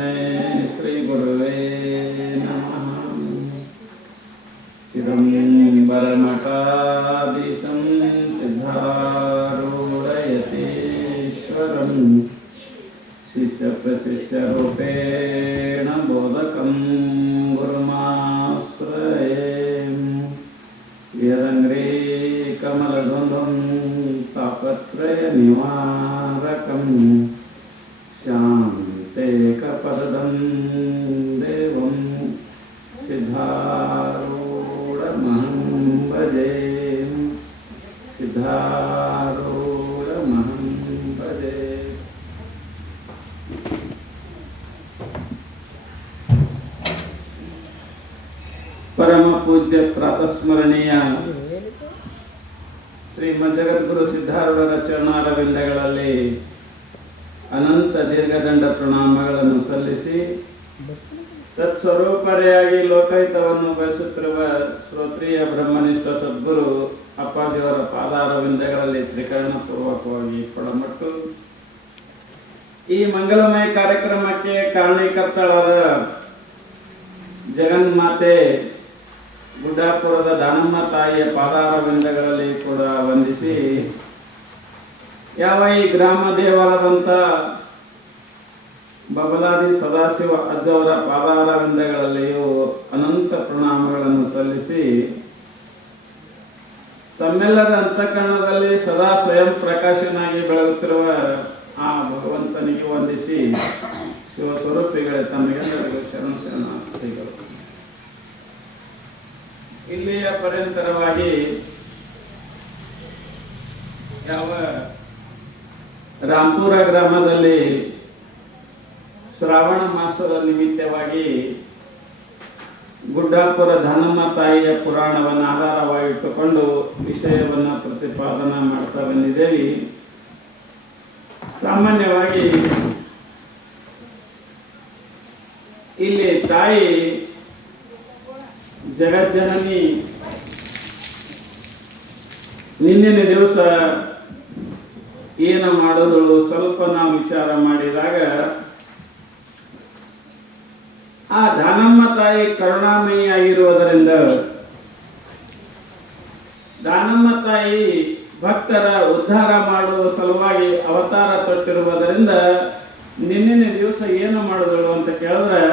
तस्मै श्री गुरुवे नमः। चिदम्बरमठाधीशं सिद्धारूढयतीश्वरं शिष्यप्रशिष्यरूपेण बोधकं गुरुमाश्रये। यदङ्घ्रे कमलद्वन्द्वं तापत्रयनिवारकं शान्तेकपदं देवं सिद्धारूढमहं भजे। सिद्धारूढमहं भजे। परम पूज्य प्रातस्मरणीय ಶ್ರೀಮದ್ ಜಗದ್ಗುರು ಸಿದ್ಧಾರೂಢರ ಚರಣಾರವಿಂದಗಳಲ್ಲಿ ಅನಂತ ದೀರ್ಘದಂಡ ಪ್ರಣಾಮಗಳನ್ನು ಸಲ್ಲಿಸಿ ತತ್ಸ್ವರೂಪರೆಯಾಗಿ ಲೋಕಹಿತವನ್ನು ಬಯಸುತ್ತಿರುವ ಶ್ರೋತ್ರಿಯ ಬ್ರಹ್ಮನಿಷ್ಠ ಸದ್ಗುರು ಅಪ್ಪಾಜಿಯವರ ಪಾದಾರವಿಂದಗಳಲ್ಲಿ ತ್ರಿಕರಣಪೂರ್ವಕವಾಗಿ ಕೊಡಮಟ್ಟು ಈ ಮಂಗಲಮಯ ಕಾರ್ಯಕ್ರಮಕ್ಕೆ ಕಾರಣೀಕರ್ತಳಾದ ಜಗನ್ಮಾತೆ ಗುಡ್ಡಾಪುರದ ದಾನಮ್ಮ ತಾಯಿಯ ಪಾದಾರವಿಂದಗಳಲ್ಲಿ ಕೂಡ ವಂದಿಸಿ, ಯಾವ ಈ ಗ್ರಾಮ ದೇವಾಲಯದಂತ ಬಬಲಾದಿ ಸದಾಶಿವ ಅಜ್ಜವರ ಪಾದಾರವಿಂದಗಳಲ್ಲಿಯೂ ಅನಂತ ಪ್ರಣಾಮಗಳನ್ನು ಸಲ್ಲಿಸಿ, ತಮ್ಮೆಲ್ಲರ ಅಂತಃಕರಣದಲ್ಲಿ ಸದಾ ಸ್ವಯಂ ಪ್ರಕಾಶನಾಗಿ ಬೆಳಗುತ್ತಿರುವ ಆ ಭಗವಂತನಿಗೆ ವಂದಿಸಿ, ಶಿವಸ್ವರೂಪಿಗಳೇ ತಮಗೆಲ್ಲರಿಗೂ ಶರಣ ಶರಣಾರ್ಥಿಗಳು. ಇಲ್ಲಿಯ ಪರ್ಯಂತರವಾಗಿ ಯಾವ ರಾಂಪುರ ಗ್ರಾಮದಲ್ಲಿ ಶ್ರಾವಣ ಮಾಸದ ನಿಮಿತ್ತವಾಗಿ ಗುಡ್ಡಾಪುರ ದಾನಮ್ಮ ತಾಯಿಯ ಪುರಾಣವನ್ನು ಆಧಾರವಾಗಿಟ್ಟುಕೊಂಡು ವಿಷಯವನ್ನು ಪ್ರತಿಪಾದನಾ ಮಾಡ್ತಾ ಬಂದಿದ್ದೇವೆ. ಸಾಮಾನ್ಯವಾಗಿ ಇಲ್ಲಿ ತಾಯಿ ಜಗಜ್ಜನನಿ ನಿನ್ನಿನ ದಿವಸ ಏನು ಮಾಡೋದು ಸ್ವಲ್ಪ ನಾವು ವಿಚಾರ ಮಾಡಿದಾಗ, ಆ ದಾನಮ್ಮ ತಾಯಿ ಕರುಣಾಮಯಿ ಆಗಿರುವುದರಿಂದ ದಾನಮ್ಮ ತಾಯಿ ಭಕ್ತರ ಉದ್ಧಾರ ಮಾಡುವ ಸಲುವಾಗಿ ಅವತಾರ ತೊಟ್ಟಿರುವುದರಿಂದ ನಿನ್ನಿನ ದಿವಸ ಏನು ಮಾಡಿದಳು ಅಂತ ಕೇಳಿದ್ರೆ,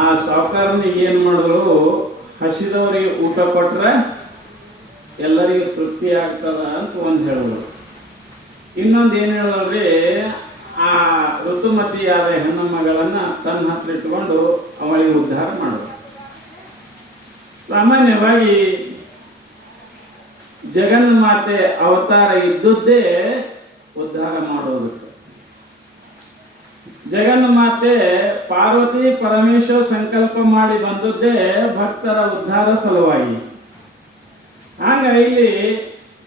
ಆ ಸಾಹುಕಾರನಿಗೆ ಏನು ಮಾಡಿದ್ರು, ಹಸಿದವರಿಗೆ ಊಟ ಕೊಟ್ರೆ ಎಲ್ಲರಿಗೂ ತೃಪ್ತಿ ಆಗ್ತದ ಅಂತ ಒಂದು ಹೇಳಿದ್ರು. ಇನ್ನೊಂದು ಏನು ಹೇಳಿದ್ರಿ, ಆ ಋತುಮತಿಯಾದ ಹೆಣ್ಣು ಮಗಳನ್ನ ತನ್ನ ಹತ್ರ ಇಟ್ಕೊಂಡು ಅವಳಿಗೆ ಉದ್ಧಾರ ಮಾಡಿದ್ರು. ಸಾಮಾನ್ಯವಾಗಿ ಜಗನ್ಮಾತೆ ಅವತಾರ ಇದ್ದುದೇ ಉದ್ಧಾರ ಮಾಡೋದಕ್ಕೆ. ಜಗನ್ಮಾತೆ ಪಾರ್ವತಿ ಪರಮೇಶ್ವರ ಸಂಕಲ್ಪ ಮಾಡಿ ಬಂದದ್ದೇ ಭಕ್ತರ ಉದ್ಧಾರ ಸಲುವಾಗಿ. ಆಗ ಇಲ್ಲಿ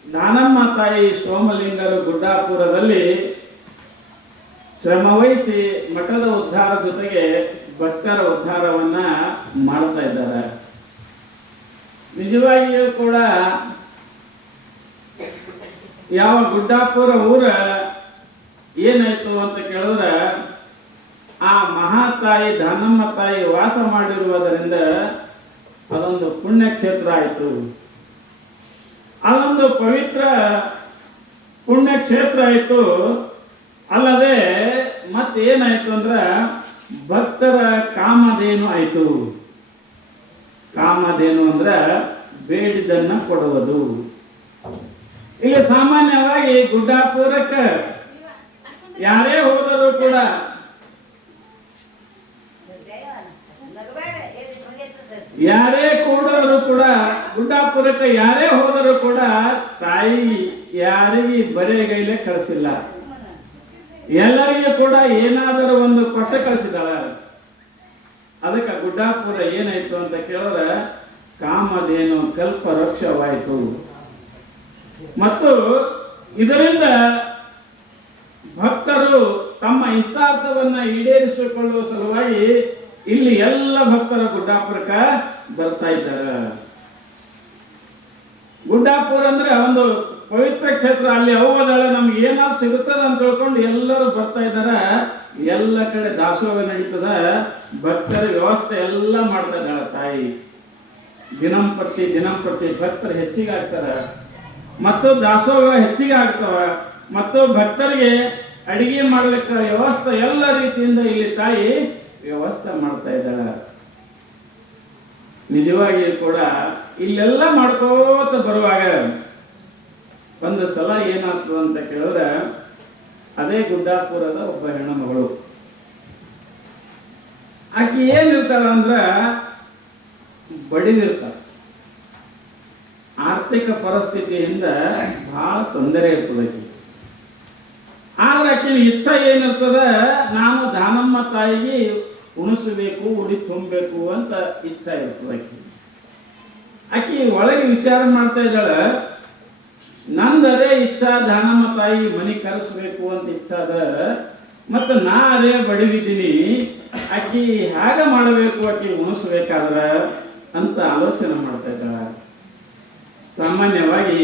ದಾನಮ್ಮ ತಾಯಿ ಸೋಮಲಿಂಗರು ಗುಡ್ಡಾಪುರದಲ್ಲಿ ಶ್ರಮವಹಿಸಿ ಮಠದ ಉದ್ಧಾರ ಜೊತೆಗೆ ಭಕ್ತರ ಉದ್ಧಾರವನ್ನ ಮಾಡ್ತಾ ಇದ್ದಾರೆ. ನಿಜವಾಗಿಯೂ ಕೂಡ ಯಾವ ಗುಡ್ಡಾಪುರ ಊರ ಏನಾಯ್ತು ಅಂತ ಕೇಳಿದ್ರೆ, ಆ ಮಹಾತಾಯಿ ದಾನಮ್ಮ ತಾಯಿ ವಾಸ ಮಾಡಿರುವುದರಿಂದ ಅದೊಂದು ಪುಣ್ಯಕ್ಷೇತ್ರ ಆಯಿತು. ಅದೊಂದು ಪವಿತ್ರ ಪುಣ್ಯಕ್ಷೇತ್ರ ಆಯಿತು. ಅಲ್ಲದೆ ಮತ್ತೇನಾಯ್ತು ಅಂದ್ರೆ ಭಕ್ತರ ಕಾಮಧೇನು ಆಯಿತು. ಕಾಮಧೇನು ಅಂದ್ರೆ ಬೇಡಿದ್ದನ್ನ ಕೊಡುವುದು. ಇಲ್ಲಿ ಸಾಮಾನ್ಯವಾಗಿ ಗುಡ್ಡಾಪುರಕ್ಕೆ ಯಾರೇ ಹೋದರೂ ಕೂಡ ಗುಡ್ಡಾಪುರಕ್ಕೆ ಯಾರೇ ಹೋದರೂ ಕೂಡ ತಾಯಿ ಯಾರಿಗೆ ಬರೆಗೈಲೆ ಕಳಿಸಿಲ್ಲ, ಎಲ್ಲರಿಗೂ ಕೂಡ ಏನಾದರೂ ಒಂದು ಕೊಟ್ಟ ಕಳಿಸಿದಾಳ. ಅದಕ್ಕೆ ಗುಡ್ಡಾಪುರ ಏನಾಯ್ತು ಅಂತ ಕೇಳಿದ್ರೆ ಕಾಮಧೇನು ಕಲ್ಪವೃಕ್ಷವಾಯಿತು. ಮತ್ತು ಇದರಿಂದ ಭಕ್ತರು ತಮ್ಮ ಇಷ್ಟಾರ್ಥವನ್ನ ಈಡೇರಿಸಿಕೊಳ್ಳುವ ಸಲುವಾಗಿ ಇಲ್ಲಿ ಎಲ್ಲ ಭಕ್ತರ ಗುಡ್ಡಾಪುರಕ್ಕೆ ಬರ್ತಾ ಇದ್ದಾರೆ. ಗುಡ್ಡಾಪುರ ಅಂದ್ರೆ ಒಂದು ಪವಿತ್ರ ಕ್ಷೇತ್ರ ಅಲ್ಲಿ ಹೋಗೋದಾಳೆ ನಮ್ಗೆ ಏನಾದ್ರು ಸಿಗುತ್ತದ ಅಂತ ತಿಳ್ಕೊಂಡು ಎಲ್ಲರೂ ಬರ್ತಾ ಇದ್ದಾರ. ಎಲ್ಲ ಕಡೆ ದಾಸೋಹ ನಡೀತದ, ಭಕ್ತರ ವ್ಯವಸ್ಥೆ ಎಲ್ಲ ಮಾಡ್ತಾ ಇದ್ದಾಳೆ ತಾಯಿ. ದಿನಂಪ್ರತಿ ಭಕ್ತರು ಹೆಚ್ಚಿಗೆ ಆಗ್ತಾರ ಮತ್ತು ದಾಸೋಹ ಹೆಚ್ಚಿಗೆ ಆಗ್ತಾವ ಮತ್ತು ಭಕ್ತರಿಗೆ ಅಡಿಗೆ ಮಾಡಲಿಕ್ಕೆ ವ್ಯವಸ್ಥೆ ಎಲ್ಲ ರೀತಿಯಿಂದ ಇಲ್ಲಿ ತಾಯಿ ವ್ಯವಸ್ಥೆ ಮಾಡ್ತಾ ಇದ್ದಾಳೆ. ನಿಜವಾಗಿ ಕೂಡ ಇಲ್ಲೆಲ್ಲ ಮಾಡ್ಕೋತ ಬರುವಾಗ ಒಂದು ಸಲ ಏನಾಗ್ತದೆ ಅಂತ ಕೇಳಿದ್ರೆ, ಅದೇ ಗುಡ್ಡಾಪುರದ ಒಬ್ಬ ಹೆಣ್ಣು ಮಗಳು, ಆಕೆ ಏನಿರ್ತಾಳ ಅಂದ್ರ ಬಡಿದಿರ್ತಾಳ. ಆರ್ಥಿಕ ಪರಿಸ್ಥಿತಿಯಿಂದ ಬಹಳ ತೊಂದರೆ ಇರ್ತದೆ ಆಕೆ. ಆದ್ರೆ ಆಕಿನ ಇಚ್ಛೆ ಏನಿರ್ತದ, ನಾನು ದಾನಮ್ಮ ತಾಯಿಗೆ ಉಣಿಸಬೇಕು, ಉಡಿ ತುಂಬಬೇಕು ಅಂತ ಇಚ್ಛೆ ಇರ್ತದೆ ಆಕಿ. ಆಕಿ ಒಳಗೆ ವಿಚಾರ ಮಾಡ್ತಾ ಇದ್ದಾಳ, ನಂದರೆ ಇಚ್ಛಾ ದಾನಮ್ಮ ತಾಯಿ ಮನೆ ಕರೆಸ್ಬೇಕು ಅಂತ ಇಚ್ಛಾದ, ಮತ್ತು ನಾ ಅದೇ ಬಡಿವಿದ್ದೀನಿ, ಆಕಿ ಹೇಗೆ ಮಾಡಬೇಕು, ಆಕಿ ಉಣಿಸ್ಬೇಕಾದ್ರ ಅಂತ ಆಲೋಚನೆ ಮಾಡ್ತಾ ಇದ್ದಾಳ. ಸಾಮಾನ್ಯವಾಗಿ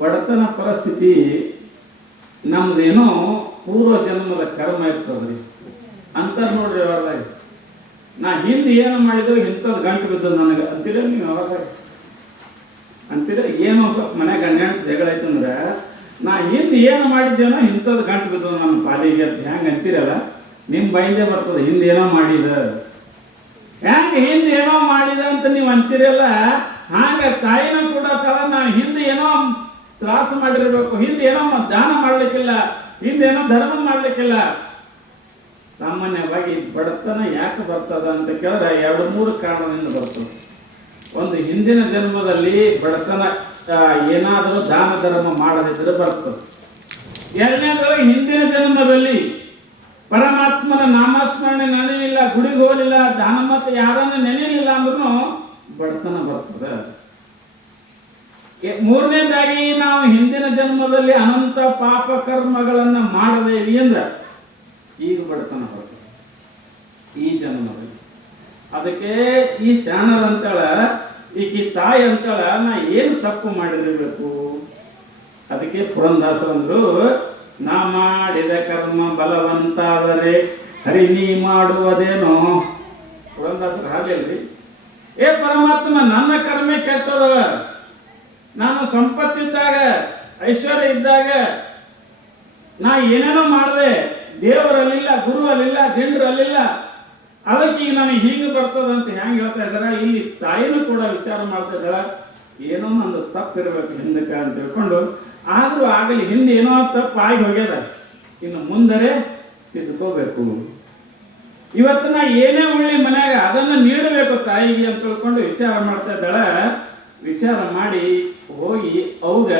ಬಡತನ ಪರಿಸ್ಥಿತಿ ನಮ್ದೇನೋ ಪೂರ್ವ ಜನ್ಮದ ಕರ್ಮ ಇರ್ತದ್ರಿ ಅಂತ ನೋಡ್ರಿ. ಯಾವಾಗ ನಾ ಹಿಂದೆ ಏನು ಮಾಡಿದ್ರು ಇಂಥದ್ದು ಗಂಟು ಬಿದ್ದು ನನಗೆ ಅಂತೀರ ನೀವು? ಯಾವಾಗ ಅಂತೀರ ಏನೋ ಸ್ವಲ್ಪ ಮನೆ ಗಂಟು ಜಗಳ ಆಯ್ತಂದ್ರೆ, ನಾ ಹಿಂದೆ ಏನು ಮಾಡಿದ್ದೇನೋ ಇಂಥದ್ದು ಗಂಟು ಬಿದ್ದು ನನ್ನ ಪಾಲಿಗೆ ಅಂತ ಹೆಂಗೆ ಅಂತೀರಲ್ಲ, ನಿಮ್ಮ ಬೈಂದೇ ಬರ್ತದೆ. ಹಿಂದೆ ಏನೋ ಮಾಡಿದ, ಹೆಂಗೆ ಹಿಂದೆ ಏನೋ ಮಾಡಿದ ಅಂತ ನೀವು ಅಂತೀರಲ್ಲ, ಹಾಗೆ ತಾಯಿನೂ ಕೂಡ ತಳ ನಾನು ಹಿಂದೆ ಏನೋ ತ್ರಾಸ ಮಾಡಿರ್ಬೇಕು, ಹಿಂದೆ ಏನೋ ದಾನ ಮಾಡ್ಲಿಕ್ಕಿಲ್ಲ, ಹಿಂದೆ ಏನೋ ಧರ್ಮ ಮಾಡ್ಲಿಕ್ಕಿಲ್ಲ. ಸಾಮಾನ್ಯವಾಗಿ ಬಡತನ ಯಾಕೆ ಬರ್ತದ ಅಂತ ಕೇಳಿದ್ರೆ 2-3 ಕಾರಣದಿಂದ ಬರ್ತದೆ. ಒಂದು, ಹಿಂದಿನ ಜನ್ಮದಲ್ಲಿ ಬಡತನ ಏನಾದರೂ ದಾನ ಧರ್ಮ ಮಾಡದಿದ್ರೆ ಬರ್ತದೆ. ಎರಡನೇದು, ಹಿಂದಿನ ಜನ್ಮದಲ್ಲಿ ಪರಮಾತ್ಮನ ನಾಮಸ್ಮರಣೆ ನೆನೆಯಲಿಲ್ಲ, ಗುಡಿಗೆ ಹೋಗಲಿಲ್ಲ, ದಾನ ಮತ್ತು ಯಾರನ್ನು ನೆನೆಯಲಿಲ್ಲ ಅಂದ್ರೂ ಬಡತನ ಬರ್ತದೆ. ಮೂರನೇದಾಗಿ, ನಾವು ಹಿಂದಿನ ಜನ್ಮದಲ್ಲಿ ಅನಂತ ಪಾಪ ಕರ್ಮಗಳನ್ನ ಮಾಡದೇವಿ ಅಂದ್ರೆ ಈಗ ಬಡತನ ಬರ್ತದೆ ಈ ಜನ್ಮದಲ್ಲಿ. ಅದಕ್ಕೆ ಈ ಶಾಣರಂತಳ, ಈಕಿ ತಾಯಿ ಅಂತಳ, ನಾ ಏನು ತಪ್ಪು ಮಾಡಿರಬೇಕು. ಅದಕ್ಕೆ ಪುರಂದಾಸರಂದ್ರು, ನಾ ಮಾಡಿದ ಕರ್ಮ ಬಲವಂತಾದರೆ ಹರಿಣಿ ಮಾಡುವುದೇನೋ. ಪುರಂದಾಸರು ಹಾಗೆಲ್ರಿ, ಏ ಪರಮಾತ್ಮ, ನನ್ನ ಕರ್ಮ ಕೆಟ್ಟದವ, ನಾನು ಸಂಪತ್ತಿದ್ದಾಗ, ಐಶ್ವರ್ಯ ಇದ್ದಾಗ ನಾ ಏನೇನೋ ಮಾಡಿದೆ, ದೇವರಲ್ಲಿಲ್ಲ, ಗುರುವಲ್ಲಿಲ್ಲ, ದಿಂಡ್ರಲ್ಲಿಲ್ಲ, ಅದಕ್ಕೆ ಈಗ ನನಗೆ ಹೀಗೆ ಬರ್ತದಂತ ಹೆಂಗೆ ಹೇಳ್ತಾ ಇದ್ದಾರ. ಇಲ್ಲಿ ತಾಯಿನೂ ಕೂಡ ವಿಚಾರ ಮಾಡ್ತಾ ಇದ್ದಾಳ, ಏನೋ ನಂದು ತಪ್ಪಿರ್ಬೇಕು ಹಿಂದಕ್ಕೆ ಅಂತ ತಿಳ್ಕೊಂಡು. ಆದರೂ ಆಗಲಿ, ಹಿಂದೆ ಏನೋ ತಪ್ಪು ಆಗಿ ಹೋಗ್ಯದ, ಇನ್ನು ಮುಂದರೆ ತಿದ್ದುಕೋಬೇಕು. ಇವತ್ತು ನಾ ಏನೇ ಉಳ್ಳಿ ಮನ್ಯಾಗ ಅದನ್ನು ನೀಡಬೇಕು ತಾಯಿಗೆ ಅಂತ ತಿಳ್ಕೊಂಡು ವಿಚಾರ ಮಾಡ್ತಾ ಇದ್ದಾಳ. ವಿಚಾರ ಮಾಡಿ ಹೋಗಿ ಅವಾಗ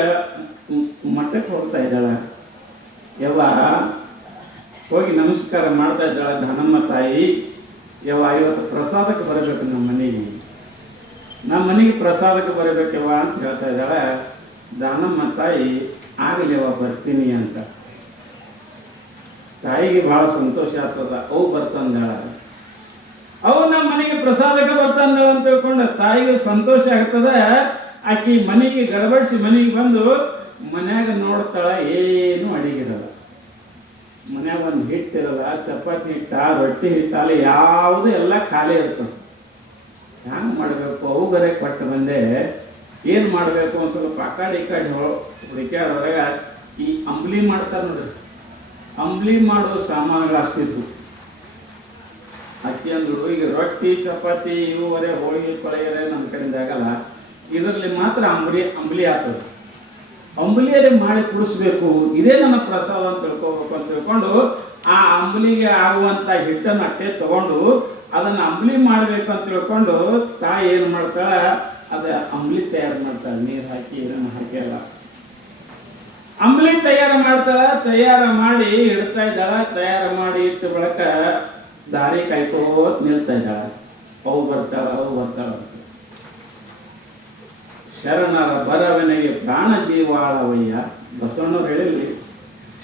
ಮಠಕ್ಕೆ ಹೋಗ್ತಾ ಇದ್ದಾಳ. ಹೋಗಿ ನಮಸ್ಕಾರ ಮಾಡ್ತಾ ಇದ್ದಾಳ. ದಾನಮ್ಮ ತಾಯಿ, ಇವತ್ತು ಪ್ರಸಾದಕ್ಕೆ ಬರಬೇಕು ನಮ್ಮ ಮನೆಗೆ ಪ್ರಸಾದಕ್ಕೆ ಬರಬೇಕವ್ವ ಅಂತ ಹೇಳ್ತಾ ಇದ್ದಾಳೆ. ದಾನಮ್ಮ ತಾಯಿ, ಆಗಲಿ ಬರ್ತೀನಿ ಅಂತ. ತಾಯಿಗೆ ಬಹಳ ಸಂತೋಷ ಆಗ್ತದ. ಅವು ಬರ್ತಂದಾಳ, ಅವು ನಮ್ಮ ಮನೆಗೆ ಪ್ರಸಾದಕ್ಕೆ ಬರ್ತಂದಾಳ ಅಂತ ತಿಳ್ಕೊಂಡು ತಾಯಿಗೆ ಸಂತೋಷ ಆಗ್ತದ. ಆಕಿ ಮನೆಗೆ ಗಡಬಡಿಸಿ ಮನೆಗೆ ಬಂದು ಮನ್ಯಾಗ ನೋಡ್ತಾಳ, ಏನು ಅಡಿಗಿರಲ್ಲ. ಮನ್ಯಾಗ ಒಂದು ಹಿಟ್ಟಿರಲ್ಲ, ಚಪಾತಿ ಹಿಟ್ಟ, ರೊಟ್ಟಿ ಹಿಟ್ಟಾಲ, ಯಾವುದು ಎಲ್ಲ ಖಾಲಿ ಇರ್ತದೆ. ಹ್ಯಾಂಗೆ ಮಾಡಬೇಕು? ಅವು ಬರೇ ಕೊಟ್ಟು ಬಂದೆ, ಏನು ಮಾಡಬೇಕು? ಒಂದು ಸ್ವಲ್ಪ ಆ ಕಡೆ ಈ ಕಡೆ ಹುಡುಕ್ಯಾಡೋದಾಗ ಈ ಅಂಬ್ಲಿ ಮಾಡ್ತಾರೆ ನೋಡ್ರಿ, ಅಂಬ್ಲಿ ಮಾಡುವ ಸಾಮಾನುಗಳು ಅಷ್ಟಿತ್ತು. ಅಕ್ಕಿ ಅಂದ್ರು, ಈಗ ರೊಟ್ಟಿ ಚಪಾತಿ ಇವರೇ ಹೋಳಿಗೆ ಪಳೆಯರೇ ನಮ್ಮ ಕಡೆಯಿಂದ ಆಗಲ್ಲ, ಇದರಲ್ಲಿ ಮಾತ್ರ ಅಂಬ್ಲಿ ಆಗ್ತದೆ. ಅಂಬಲಿಯರೇ ಮಾಡಿ ಕುಡಿಸ್ಬೇಕು, ಇದೇ ನನ್ನ ಪ್ರಸಾದ ಅಂತ ತಿಳ್ಕೊಬೇಕು ಅಂತ ತಿಳ್ಕೊಂಡು ಆ ಅಂಬಲಿಗೆ ಆಗುವಂಥ ಹಿಟ್ಟನ್ನು ಅಟ್ಟೆ ತಗೊಂಡು ಅದನ್ನು ಅಂಬಲಿ ಮಾಡಬೇಕು ಅಂತ ತಿಳ್ಕೊಂಡು ತಾಯಿ ಏನು ಮಾಡ್ತಾಳೆ, ಅದ ಅಂಬಲಿ ತಯಾರು ಮಾಡ್ತಾಳೆ. ನೀರು ಹಾಕಿ ಇದನ್ನು ಹಾಕಿ ಎಲ್ಲ ಅಂಬಲಿ ತಯಾರು ಮಾಡ್ತಾಳೆ. ತಯಾರು ಮಾಡಿ ಇಡ್ತಾ ಇದ್ದಾಳ. ತಯಾರು ಮಾಡಿ ಇಟ್ಟು ಬಳಕ ದಾರಿ ಕಾಯ್ಕೋತ್ ನಿಲ್ತಾ ಇದ್ದಾಳ. ಅವು ಬರ್ತಾಳ ಅಂತ. ಶರಣರ ಬರವನೆಗೆ ಪ್ರಾಣ ಜೀವಾಳವಯ್ಯ ಬಸವಣ್ಣವ್ರು ಹೇಳಿರ್ಲಿ.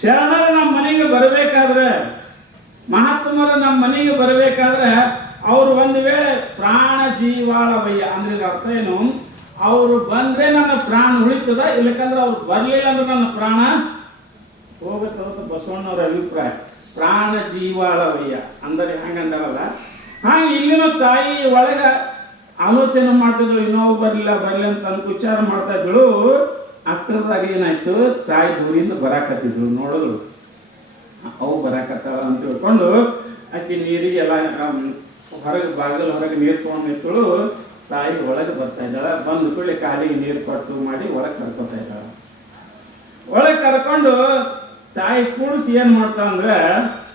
ಶರಣರು ನಮ್ಮ ಮನೆಗೆ ಬರಬೇಕಾದ್ರೆ, ಮಹಾತ್ಮರು ನಮ್ಮ ಮನೆಗೆ ಬರಬೇಕಾದ್ರೆ ಅವರು ಒಂದು ವೇಳೆ ಪ್ರಾಣ ಜೀವಾಳವಯ್ಯ ಅಂದ್ರೆ ಅರ್ಥ ಏನು, ಅವರು ಬಂದ್ರೆ ನನ್ನ ಪ್ರಾಣ ಉಳಿತದ, ಇಲ್ಲಕಂದ್ರೆ ಅವ್ರು ಬರ್ಲಿಲ್ಲ ಅಂದ್ರೆ ನನ್ನ ಪ್ರಾಣ ಹೋಗುತ್ತದ. ಬಸವಣ್ಣವ್ರ ಅಭಿಪ್ರಾಯ. ಪ್ರಾಣ ಜೀವಾಳವಯ್ಯ ಅಂದರೆ ಹಂಗಂದಾರಲ್ಲ, ಹಾಗೆ ಇಲ್ಲಿನ ತಾಯಿ ಒಳಗ ಆಲೋಚನೆ ಮಾಡ್ತಿದ್ರು, ಇನ್ನೊಬ್ಬ ಬರಲಿಲ್ಲ ಅಂತ ವಿಚಾರ ಮಾಡ್ತಾ ಇದ್ಳು. ಅಷ್ಟರದಾಗ ಏನಾಯ್ತು, ತಾಯಿ ದೂರಿಂದ ಬರಾಕತ್ತಿದ್ರು, ನೋಡಿದ್ರು ಅವು ಬರಾಕತ್ತಾಳ ಅಂತ ತಿಳ್ಕೊಂಡು ಆಕೆ ನೀರಿಗೆಲ್ಲ ಹೊರಗೆ ಬಾಗಿಲು ಹೊರಗೆ ನೀರು ತೊಗೊಂಡು ನಿಂತಳು. ತಾಯಿ ಒಳಗೆ ಬರ್ತಾ ಇದ್ದಾಳೆ. ಬಂದು ಕೂಡಲೇ ಕಾಲಿಗೆ ನೀರು ಕೊಟ್ಟು ಮಾಡಿ ಒಳಗೆ ಕರ್ಕೊತಾ ಇದ್ದಾಳೆ. ಒಳಗೆ ಕರ್ಕೊಂಡು ತಾಯಿ ಕೂಡಿಸಿ ಏನು ಮಾಡ್ತಾ ಅಂದ್ರೆ,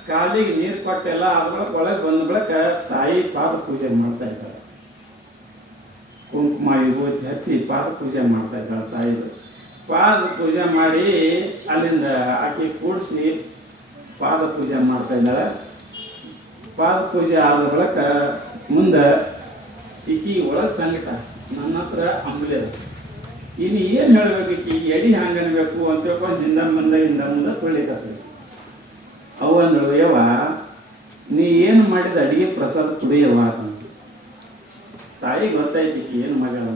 ಕಾಲಿಗೆ ನೀರು ಕೊಟ್ಟೆಲ್ಲ ಅದ್ರೊಳಗೆ ಒಳಗೆ ಬಂದ ಬಳಿಕ ತಾಯಿ ಪಾದ ಪೂಜೆ ಮಾಡ್ತಾ ಇದ್ದಾಳೆ. ಕುಂಕುಮ ವಿಭೂತಿ ಹಚ್ಚಿ ಪಾದ ಪೂಜೆ ಮಾಡ್ತಾ ಇದ್ದಾಳೆ. ತಾಯಿದು ಪಾದ ಪೂಜೆ ಮಾಡಿ ಅಲ್ಲಿಂದ ಆಕೆ ಕೂಡಿಸಿ ಪಾದ ಪೂಜೆ ಮಾಡ್ತಾ ಇದ್ದಾಳೆ. ಪಾದ ಪೂಜೆ ಆದ ಬಳಿಕ ಮುಂದೆ ಈಕಿ ಒಳಗೆ ಸಂಕಟ, ನನ್ನ ಹತ್ರ ಅಂಬಲಿ ಅದ, ಇನ್ನು ಏನು ಹೇಳ್ಬೇಕು, ಈಕಿ ಎಡಿ ಹಂಗೆ ಅನ್ಬೇಕು ಅಂತ ತಿಳ್ಕೊಂಡು ಹಿಂದ ಮುಂದೆ ತುಳಿಕತ್ತದ. ಅವು ಅಂದ್ರು, ಯವ್ವ ನೀ ಏನು ಮಾಡಿದ ಅಡಿಗೆ ಪ್ರಸಾದ ಕುಡಿಯವ್ವ ಅಂತ. ತಾಯಿ ಗೊತ್ತಾಯ್ತು ಈಕಿ ಏನು ಮಾಡ್ಯಾಳ.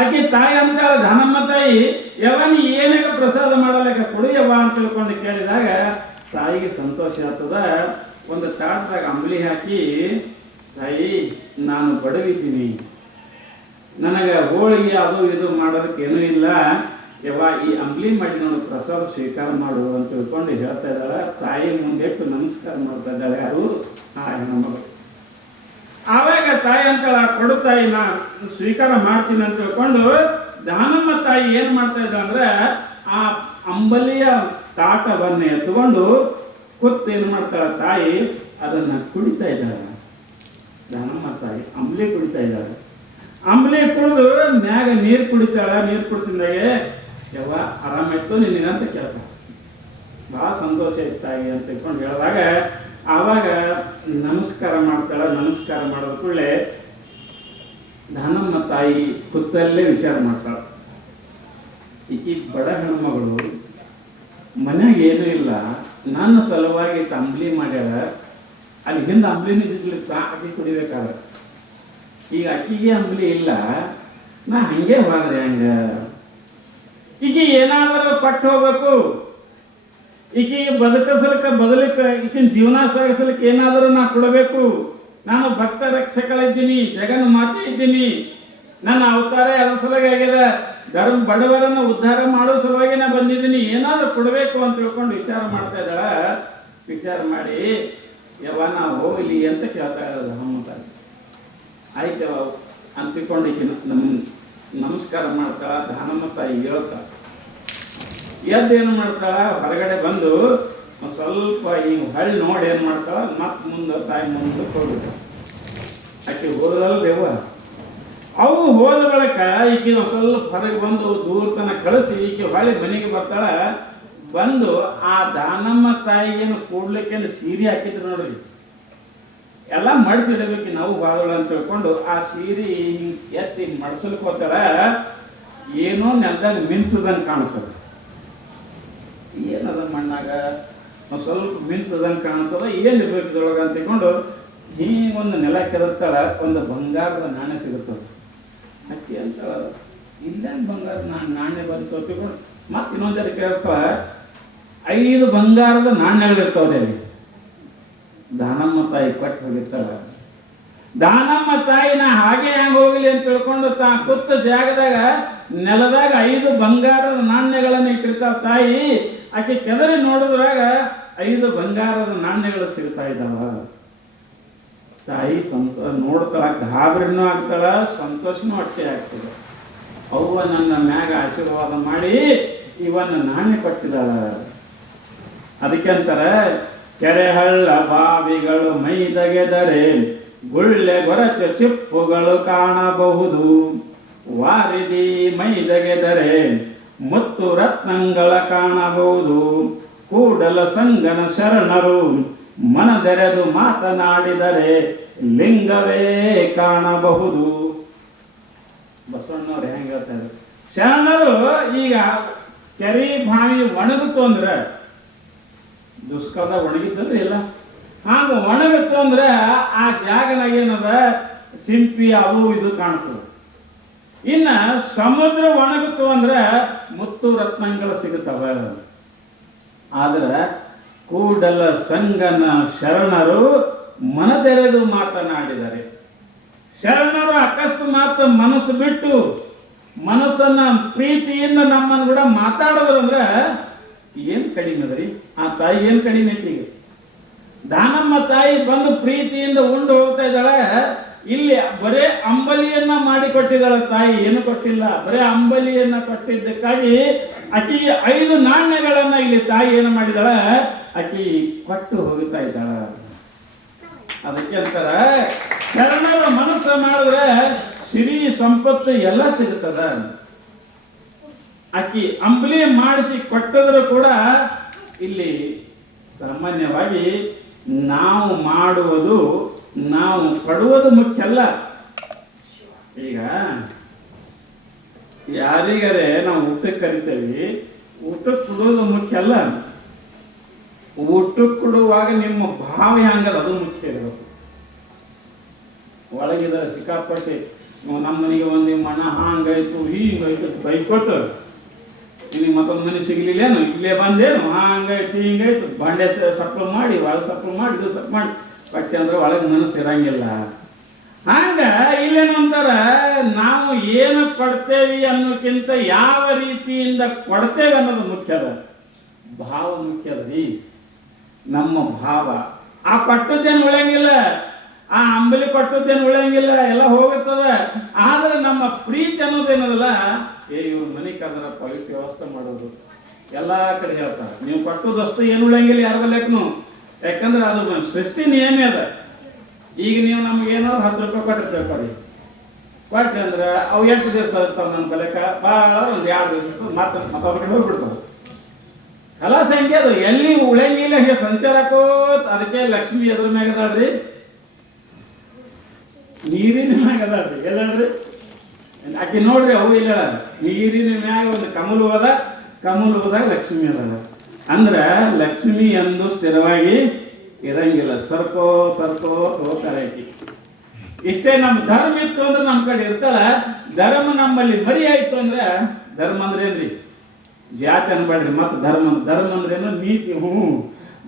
ಆಕೆ ತಾಯಿ ಅಂತಾಳ, ಧನಮ್ಮ ತಾಯಿ, ಯವ್ವ ನೀ ಏನಾಗ ಪ್ರಸಾದ ಮಾಡಲಕ್ಕ ಕುಡಿಯವ್ವ ಅಂತ ತಿಳ್ಕೊಂಡು ಕೇಳಿದಾಗ ತಾಯಿಗೆ ಸಂತೋಷ ಆಗ್ತದ. ಒಂದು ತಾಟದಾಗ ಅಂಬಲಿ ಹಾಕಿ, ತಾಯಿ ನಾನು ಬಡವಿದ್ದೀನಿ, ನನಗೆ ಹೋಳಿಗೆ ಅದು ಇದು ಮಾಡೋದಕ್ಕೆ ಏನೂ ಇಲ್ಲ, ಯವ್ವ ಈ ಅಂಬಲಿ ಮಾಡಿ ನಾನು ಪ್ರಸಾದ ಸ್ವೀಕಾರ ಮಾಡು ಅಂತ ತಿಳ್ಕೊಂಡು ಹೇಳ್ತಾ ಇದ್ದಾಳೆ. ತಾಯಿ ಮುಂದೆಟ್ಟು ನಮಸ್ಕಾರ ಮಾಡ್ತಾ ಇದ್ದಾಳೆ ಯಾರು, ಆ ಹೆಣ್ಮಗಳು. ಆವಾಗ ತಾಯಿ ಅಂತಾಳ, ಕೊಡು ತಾಯಿ ನಾ ಸ್ವೀಕಾರ ಮಾಡ್ತೀನಿ ಅಂತ ತಿಳ್ಕೊಂಡು ದಾನಮ್ಮ ತಾಯಿ ಏನು ಮಾಡ್ತಾ ಇದ್ದ ಅಂದ್ರೆ, ಆ ಅಂಬಲಿಯ ತಾಟವನ್ನೇ ಎತ್ಕೊಂಡು ಕೂತು ಏನು ಮಾಡ್ತಾಳ ತಾಯಿ, ಅದನ್ನು ಕುಡಿತಾ ಇದ್ದಾಳೆ. ದಾನಮ್ಮ ತಾಯಿ ಅಂಬಲಿ ಕುಡಿತಾ ಇದ್ದಾಳೆ. ಅಂಬಲಿ ಕುಡಿದು ಮ್ಯಾಗ ನೀರು ಕುಡಿತಾಳ. ನೀರು ಕುಡಿಸಿದಾಗೆ, ಯವ್ವ ಆರಾಮಾಯ್ತು ನಿನಗಂತ ಕೇಳ್ತಾಳೆ. ಭಾಳ ಸಂತೋಷ ಆಯ್ತು ತಾಯಿ ಅಂತ ತಿಳ್ಕೊಂಡು ಹೇಳಿದಾಗ ಆವಾಗ ನಮಸ್ಕಾರ ಮಾಡ್ತಾಳೆ. ನಮಸ್ಕಾರ ಮಾಡೋದ ಕೂಡಲೇ ದಾನಮ್ಮ ತಾಯಿ ಕುತ್ತಲ್ಲೇ ವಿಚಾರ ಮಾಡ್ತಾಳೆ, ಈಕಿ ಬಡ ಹೆಣ್ಮಗಳು, ಮನ್ಯಾಗ ಏನೂ ಇಲ್ಲ, ನನ್ನ ಸಲುವಾಗಿ ಅಂಬಲಿ ಮಾಡ್ಯಾಳ, ಅಲ್ಲಿ ಹಿಂದೆ ಅಂಬಲಿನೂ ಇದ್ಲಿಕ್ಕೆ ಅಕ್ಕಿ ಕುಡಿಬೇಕಾದ್ರೆ, ಈಗ ಅಕ್ಕಿಗೆ ಅಂಬಲಿ ಇಲ್ಲ, ನಾ ಹಂಗೆ ಹೋದ್ರೆ ಹಂಗ, ಈಕಿ ಏನಾದರೂ ಕೊಟ್ಟು ಹೋಗ್ಬೇಕು, ಈಕಿಗೆ ಬದಲಿಕ್ಕೆ ಈಗಿನ ಜೀವನ ಸಾಗಿಸಲಿಕ್ಕೆ ಏನಾದರೂ ನಾ ಕೊಡಬೇಕು. ನಾನು ಭಕ್ತ ರಕ್ಷಕಳಿದ್ದೀನಿ, ಜಗನ್ ಮಾತೆ ಇದ್ದೀನಿ, ನನ್ನ ಅವತಾರ ಅದರ ಸಲುವಾಗಿ ಆಗ್ಯದ, ಬಡವರನ್ನು ಉದ್ಧಾರ ಮಾಡೋ ಸಲುವಾಗಿ ನಾ ಬಂದಿದ್ದೀನಿ, ಏನಾದರೂ ಕೊಡಬೇಕು ಅಂತ ತಿಳ್ಕೊಂಡು ವಿಚಾರ ಮಾಡ್ತಾ ಇದ್ದಾಳ. ವಿಚಾರ ಮಾಡಿ, ಯವ್ವ ನಾ ಹೋಗಲಿ ಅಂತ ಕೇಳ್ತಾ ಇರೋದು ಹನುಮಂತ. ಆಯ್ತವ ಅಂತ ತಿಳ್ಕೊಂಡು ಈಕಿ ನಮಸ್ಕಾರ ಮಾಡ್ತಾಳ. ದಾನಮ್ಮ ತಾಯಿ ಹೇಳ್ತಾಳ. ಎದ್ದೇನು ಮಾಡ್ತಾಳ, ಹೊರಗಡೆ ಬಂದು ಸ್ವಲ್ಪ ಹಿಂಗೆ ಹಳ್ಳಿ ನೋಡಿ ಏನು ಮಾಡ್ತಾಳ, ಮತ್ತೆ ಮುಂದೆ ತಾಯಿ ಮುಂದಕ್ಕೆ ಹೋಗ್ಬಿಡ್ತಾಳ. ಆಕೆ ಹೋದಲ್ಲೇವ, ಅವು ಹೋದ ಬಳಿಕ ಈಕೆ ಸ್ವಲ್ಪ ಹೊರಗೆ ಬಂದು ದೂರ ತನಕ ಕಳಿಸಿ ಈಕೆ ಹೊಳ್ಳಿ ಮನೆಗೆ ಬರ್ತಾಳ. ಬಂದು ಆ ದಾನಮ್ಮ ತಾಯಿಗೇನು ಕೂಡ್ಲಿಕ್ಕೇನು ಸೀರೆ ಹಾಕಿದ್ರು ನೋಡ್ರಿ, ಎಲ್ಲ ಮಡಿಸಿಡಬೇಕು ನಾವು ಬಾದಳು ಅಂತ ತಿಳ್ಕೊಂಡು ಆ ಸೀರೆ ಹಿಂಗೆ ಎತ್ತಿ ಮಡ್ಸಲ್ಕ್ ಹೋಗ್ತಾರ. ಏನೋ ನೆಲದಾಗ ಮಿಂಚದಂಗೆ ಕಾಣ್ತದೆ. ಏನದ ಮಣ್ಣಾಗ ಸ್ವಲ್ಪ ಮಿಂಚದಂಗೆ ಕಾಣ್ತದ, ಏನಿರ್ಬೇಕು ಇದ್ರೊಳಗೆ ಅಂತ ತಿಳ್ಕೊಂಡು ಹೀಗೊಂದು ನೆಲ ಕೆದರ್ತಾಳ. ಒಂದು ಬಂಗಾರದ ನಾಣ್ಯ ಸಿಗುತ್ತದೆ. ಅಕ್ಕಿ ಅಂತ ಇಲ್ಲೇನು ಬಂಗಾರದ ನಾಣ್ಯ ಬಂತು ತಿಳ್ಕೊಂಡು ಮತ್ತೆ ಇನ್ನೊಂದು ಜನ ಕೇಳ್ತಾವ, 5 ಬಂಗಾರದ ನಾಣ್ಯಗಳಿರ್ತಾವ್ರಿ ಅಲ್ಲಿ. ದಾನಮ್ಮ ತಾಯಿ ಕೊಟ್ಟು ಹೋಗಿರ್ತಾಳ. ದಾನಮ್ಮ ತಾಯಿ ನಾ ಹಾಗೆ ಹೆಂಗೆ ಹೋಗಲಿ ಅಂತ ತಿಳ್ಕೊಂಡು ತಾ ಕೂತ ಜಾಗದಾಗ ನೆಲದಾಗ 5 ಬಂಗಾರದ ನಾಣ್ಯಗಳನ್ನು ಇಟ್ಟಿರ್ತಾವ ತಾಯಿ. ಆಕೆ ಕೆದರಿ ನೋಡಿದ್ರಾಗ 5 ಬಂಗಾರದ ನಾಣ್ಯಗಳು ಸಿಗ್ತಾ ಇದ್ದಾವ. ತಾಯಿ ನೋಡ್ತಾಳ, ಗಾಬರಿನೂ ಆಗ್ತಾಳ, ಸಂತೋಷನೂ ಅಷ್ಟೇ ಆಗ್ತದೆ. ಅವ್ವ ನನ್ನ ಮ್ಯಾಗ ಆಶೀರ್ವಾದ ಮಾಡಿ ಇವನ್ನ ನಾಣ್ಯ ಕೊಟ್ಟಿದ್ದಾಳ. ಅದಕ್ಕೆ ಅಂತಾರೆ, ಕೆರೆ ಹಳ್ಳ ಬಾವಿಗಳು ಮೈದಗೆದರೆ ಗುಳ್ಳೆ ಗೊರಚ ಚಿಪ್ಪುಗಳು ಕಾಣಬಹುದು, ವಾರಿದಿ ಮೈದಗೆದರೆ ಮುತ್ತು ರತ್ನಗಳ ಕಾಣಬಹುದು, ಕೂಡಲ ಸಂಗನ ಶರಣರು ಮನದೆರೆದು ಮಾತನಾಡಿದರೆ ಲಿಂಗವೇ ಕಾಣಬಹುದು. ಬಸವಣ್ಣವ್ರು ಹೆಂಗೆ ಹೇಳ್ತಾರೆ, ಶರಣರು ಈಗ ಕೆರೆ ಬಾವಿ ಒಣಗುತ್ತು ಅಂದ್ರೆ, ದುಷ್ಕಾಲದಾಗ ಒಣಗಿತ್ತಂದ್ರೆ ಇಲ್ಲ, ಹಾಗ ಒಣಗುತ್ತು ಅಂದ್ರೆ ಆ ಜಾಗನಾಗ ಏನದ ಸಿಂಪಿ ಅವು ಇದು ಕಾಣಿಸ್ತದೆ. ಇನ್ನ ಸಮುದ್ರ ಒಣಗುತ್ತು ಅಂದ್ರೆ ಮುತ್ತು ರತ್ನಗಳು ಸಿಗುತ್ತವ. ಆದ್ರೆ ಕೂಡಲ ಸಂಗನ ಶರಣರು ಮನದೆರೆದು ಮಾತನಾಡಿದರೆ, ಶರಣರು ಅಕಸ್ಮಾತ್ ಮನಸ್ಸು ಬಿಟ್ಟು ಮನಸ್ಸನ್ನ ಪ್ರೀತಿಯಿಂದ ನಮ್ಮನ್ನು ಕೂಡ ಮಾತಾಡೋದಂದ್ರೆ ಏನ್ ಕಡಿಮೆ ಅದರಿ? ಆ ತಾಯಿ ಏನ್ ಕಡಿಮೆ ಐತಿ? ಈಗ ದಾನಮ್ಮ ತಾಯಿ ಬಂದು ಪ್ರೀತಿಯಿಂದ ಉಂಡು ಹೋಗ್ತಾ ಇದ್ದಾಳೆ. ಇಲ್ಲಿ ಬರೇ ಅಂಬಲಿಯನ್ನ ಮಾಡಿ ಕೊಟ್ಟಿದ್ದಾಳೆ ತಾಯಿ, ಏನು ಕೊಟ್ಟಿಲ್ಲ, ಬರೇ ಅಂಬಲಿಯನ್ನ ಕೊಟ್ಟಿದ್ದಕ್ಕಾಗಿ ಆಕಿ 5 ನಾಣ್ಯಗಳನ್ನ ಇಲ್ಲಿ ತಾಯಿ ಏನು ಮಾಡಿದಾಳ, ಆಕಿ ಕೊಟ್ಟು ಹೋಗ್ತಾ ಇದ್ದಾಳ. ಅದಕ್ಕೆ ಅಂತಾರ ಶರಣರ ಮನಸ್ಸು ಮಾಡಿದ್ರೆ ಸಿರಿ ಸಂಪತ್ತು ಎಲ್ಲ ಸಿಗುತ್ತದ. ಆಕಿ ಅಂಬಲಿ ಮಾಡಿಸಿ ಕೊಟ್ಟದ್ರು ಕೂಡ ಇಲ್ಲಿ ಸಾಮಾನ್ಯವಾಗಿ ನಾವು ಮಾಡುವುದು, ನಾವು ಕೊಡುವುದು ಮುಖ್ಯ ಅಲ್ಲ. ಈಗ ಯಾರಿಗಾರೆ ನಾವು ಊಟಕ್ಕೆ ಕರಿತೇವಿ, ಊಟಕ್ಕೆ ಕೊಡೋದು ಮುಖ್ಯ ಅಲ್ಲ, ಊಟಕ್ಕೆ ಕೊಡುವಾಗ ನಿಮ್ಮ ಭಾವ ಹೆಂಗದ ಅದು ಮುಖ್ಯ ಇರಬೇಕು. ಒಳಗಿದ ಸಿಕ್ಕಾಪಟ್ಟೆ ನಮ್ಮ ಮನೆಗೆ ಒಂದು ಮಣ ಹಂಗಾಯ್ತು ಹಿಂಗಾಯ್ತು ಬೈಕೊಟ್ಟು ನಿನಗೆ ಮತ್ತೊಂದು ಮನೆ ಸಿಗಲಿಲ್ಲೇನು, ಇಲ್ಲೇ ಬಂದೇನು, ಹಂಗಾಯ್ತು ಹಿಂಗಾಯ್ತು ಬಂಡೆ ಸಪ್ಲು ಮಾಡಿ ಒಳಗೆ ಸಪ್ಲು ಮಾಡಿ ಇದು ಸಪ್ ಮಾಡಿ ಬಟ್ಟೆ ಅಂದ್ರೆ ಒಳಗೆ ಮನಸ್ಸು ಇರಂಗಿಲ್ಲ. ಹಂಗ ಇಲ್ಲೇನು ಅಂತಾರ, ನಾವು ಏನು ಕೊಡ್ತೇವಿ ಅನ್ನೋಕ್ಕಿಂತ ಯಾವ ರೀತಿಯಿಂದ ಕೊಡ್ತೇವೆ ಅನ್ನೋದು ಮುಖ್ಯ ಅದ, ಭಾವ ಮುಖ್ಯ ಅದ ರೀ. ನಮ್ಮ ಭಾವ ಆ ಕೊಟ್ಟದ್ದೇನು ಉಳಿಯಂಗಿಲ್ಲ, ಆ ಅಂಬಲಿ ಕೊಟ್ಟದ್ದೇನು ಉಳಿಯಂಗಿಲ್ಲ, ಎಲ್ಲ ಹೋಗುತ್ತದ. ಆದ್ರೆ ನಮ್ಮ ಪ್ರೀತಿ ಅನ್ನೋದೇನದಲ್ಲ, ಇವ್ರ ಮನೆ ಕರ್ದ್ರಪ್ಪ ಅದಕ್ಕೆ ವ್ಯವಸ್ಥೆ ಮಾಡೋದು ಎಲ್ಲ ಕಡೆ ಹೇಳ್ತಾರೆ. ನೀವು ಕೊಟ್ಟದಷ್ಟು ಏನು ಉಳಿಯಂಗಿಲ್ಲ ಯಾರ ಬಲ್ಲೇಕ್ನು, ಯಾಕಂದ್ರೆ ಅದು ಸೃಷ್ಟಿ ನಿಯಮ ಅದ. ಈಗ ನೀವು ನಮ್ಗೆ ಏನಾದ್ರು 10 ರೂಪಾಯಿ ಕೊಟ್ಟಿರ್ತೇವೆ ಕೊಟ್ರಿ ಅಂದ್ರೆ ಅವು ಎಷ್ಟು ದಿವಸ ಇರ್ತಾವೆ ನನ್ನ ಬಲೆಕ, ಭಾಳ ಒಂದು 2 ದಿವಸ ಮತ್ತೆ ಹೋಗ್ಬಿಡ್ತಾವೆ. ಕಲಾ ಸಂಖ್ಯೆ ಅದು ಎಲ್ಲಿ ಉಳಿಯಂಗಿಲ್ಲ, ಹೀಗೆ ಸಂಚಾರಕ್ಕೋತ್. ಅದಕ್ಕೆ ಲಕ್ಷ್ಮಿ ಎದ್ರ ಮ್ಯಾಗ ಅದಾಳ್ರಿ, ನೀರಿನ ಮ್ಯಾಗ ಅದಾಳ್ರಿ. ಎಲ್ಲಾಳ್ರಿ ಆಕೆ ನೋಡ್ರಿ, ಅವು ಇಲ್ಲ ನೀರಿನ ಮ್ಯಾಗ ಒಂದು ಕಮಲು ಅದ, ಕಮಲು ಹೋದಾಗ ಲಕ್ಷ್ಮಿ ಅದ. ಅಂದ್ರೆ ಲಕ್ಷ್ಮಿ ಎಂದು ಸ್ಥಿರವಾಗಿ ಇರಂಗಿಲ್ಲ, ಸರ್ಕೋ ಹೋಗ್ತಾರೆ ಆಕಿ. ಇಷ್ಟೇ ನಮ್ಮ ಧರ್ಮ ಇತ್ತು ಅಂದ್ರೆ ನಮ್ಮ ಕಡೆ ಇರ್ತಾಳ. ಧರ್ಮ ನಮ್ಮಲ್ಲಿ ಮರಿ ಆಯ್ತು ಅಂದ್ರೆ, ಧರ್ಮ ಅಂದ್ರೆ ಏನ್ರಿ? ಜಾತಿ ಅನ್ಬೇಡ್ರಿ, ಮತ್ತೆ ಧರ್ಮ ಅಂದ್ರೇನು? ನೀತಿ.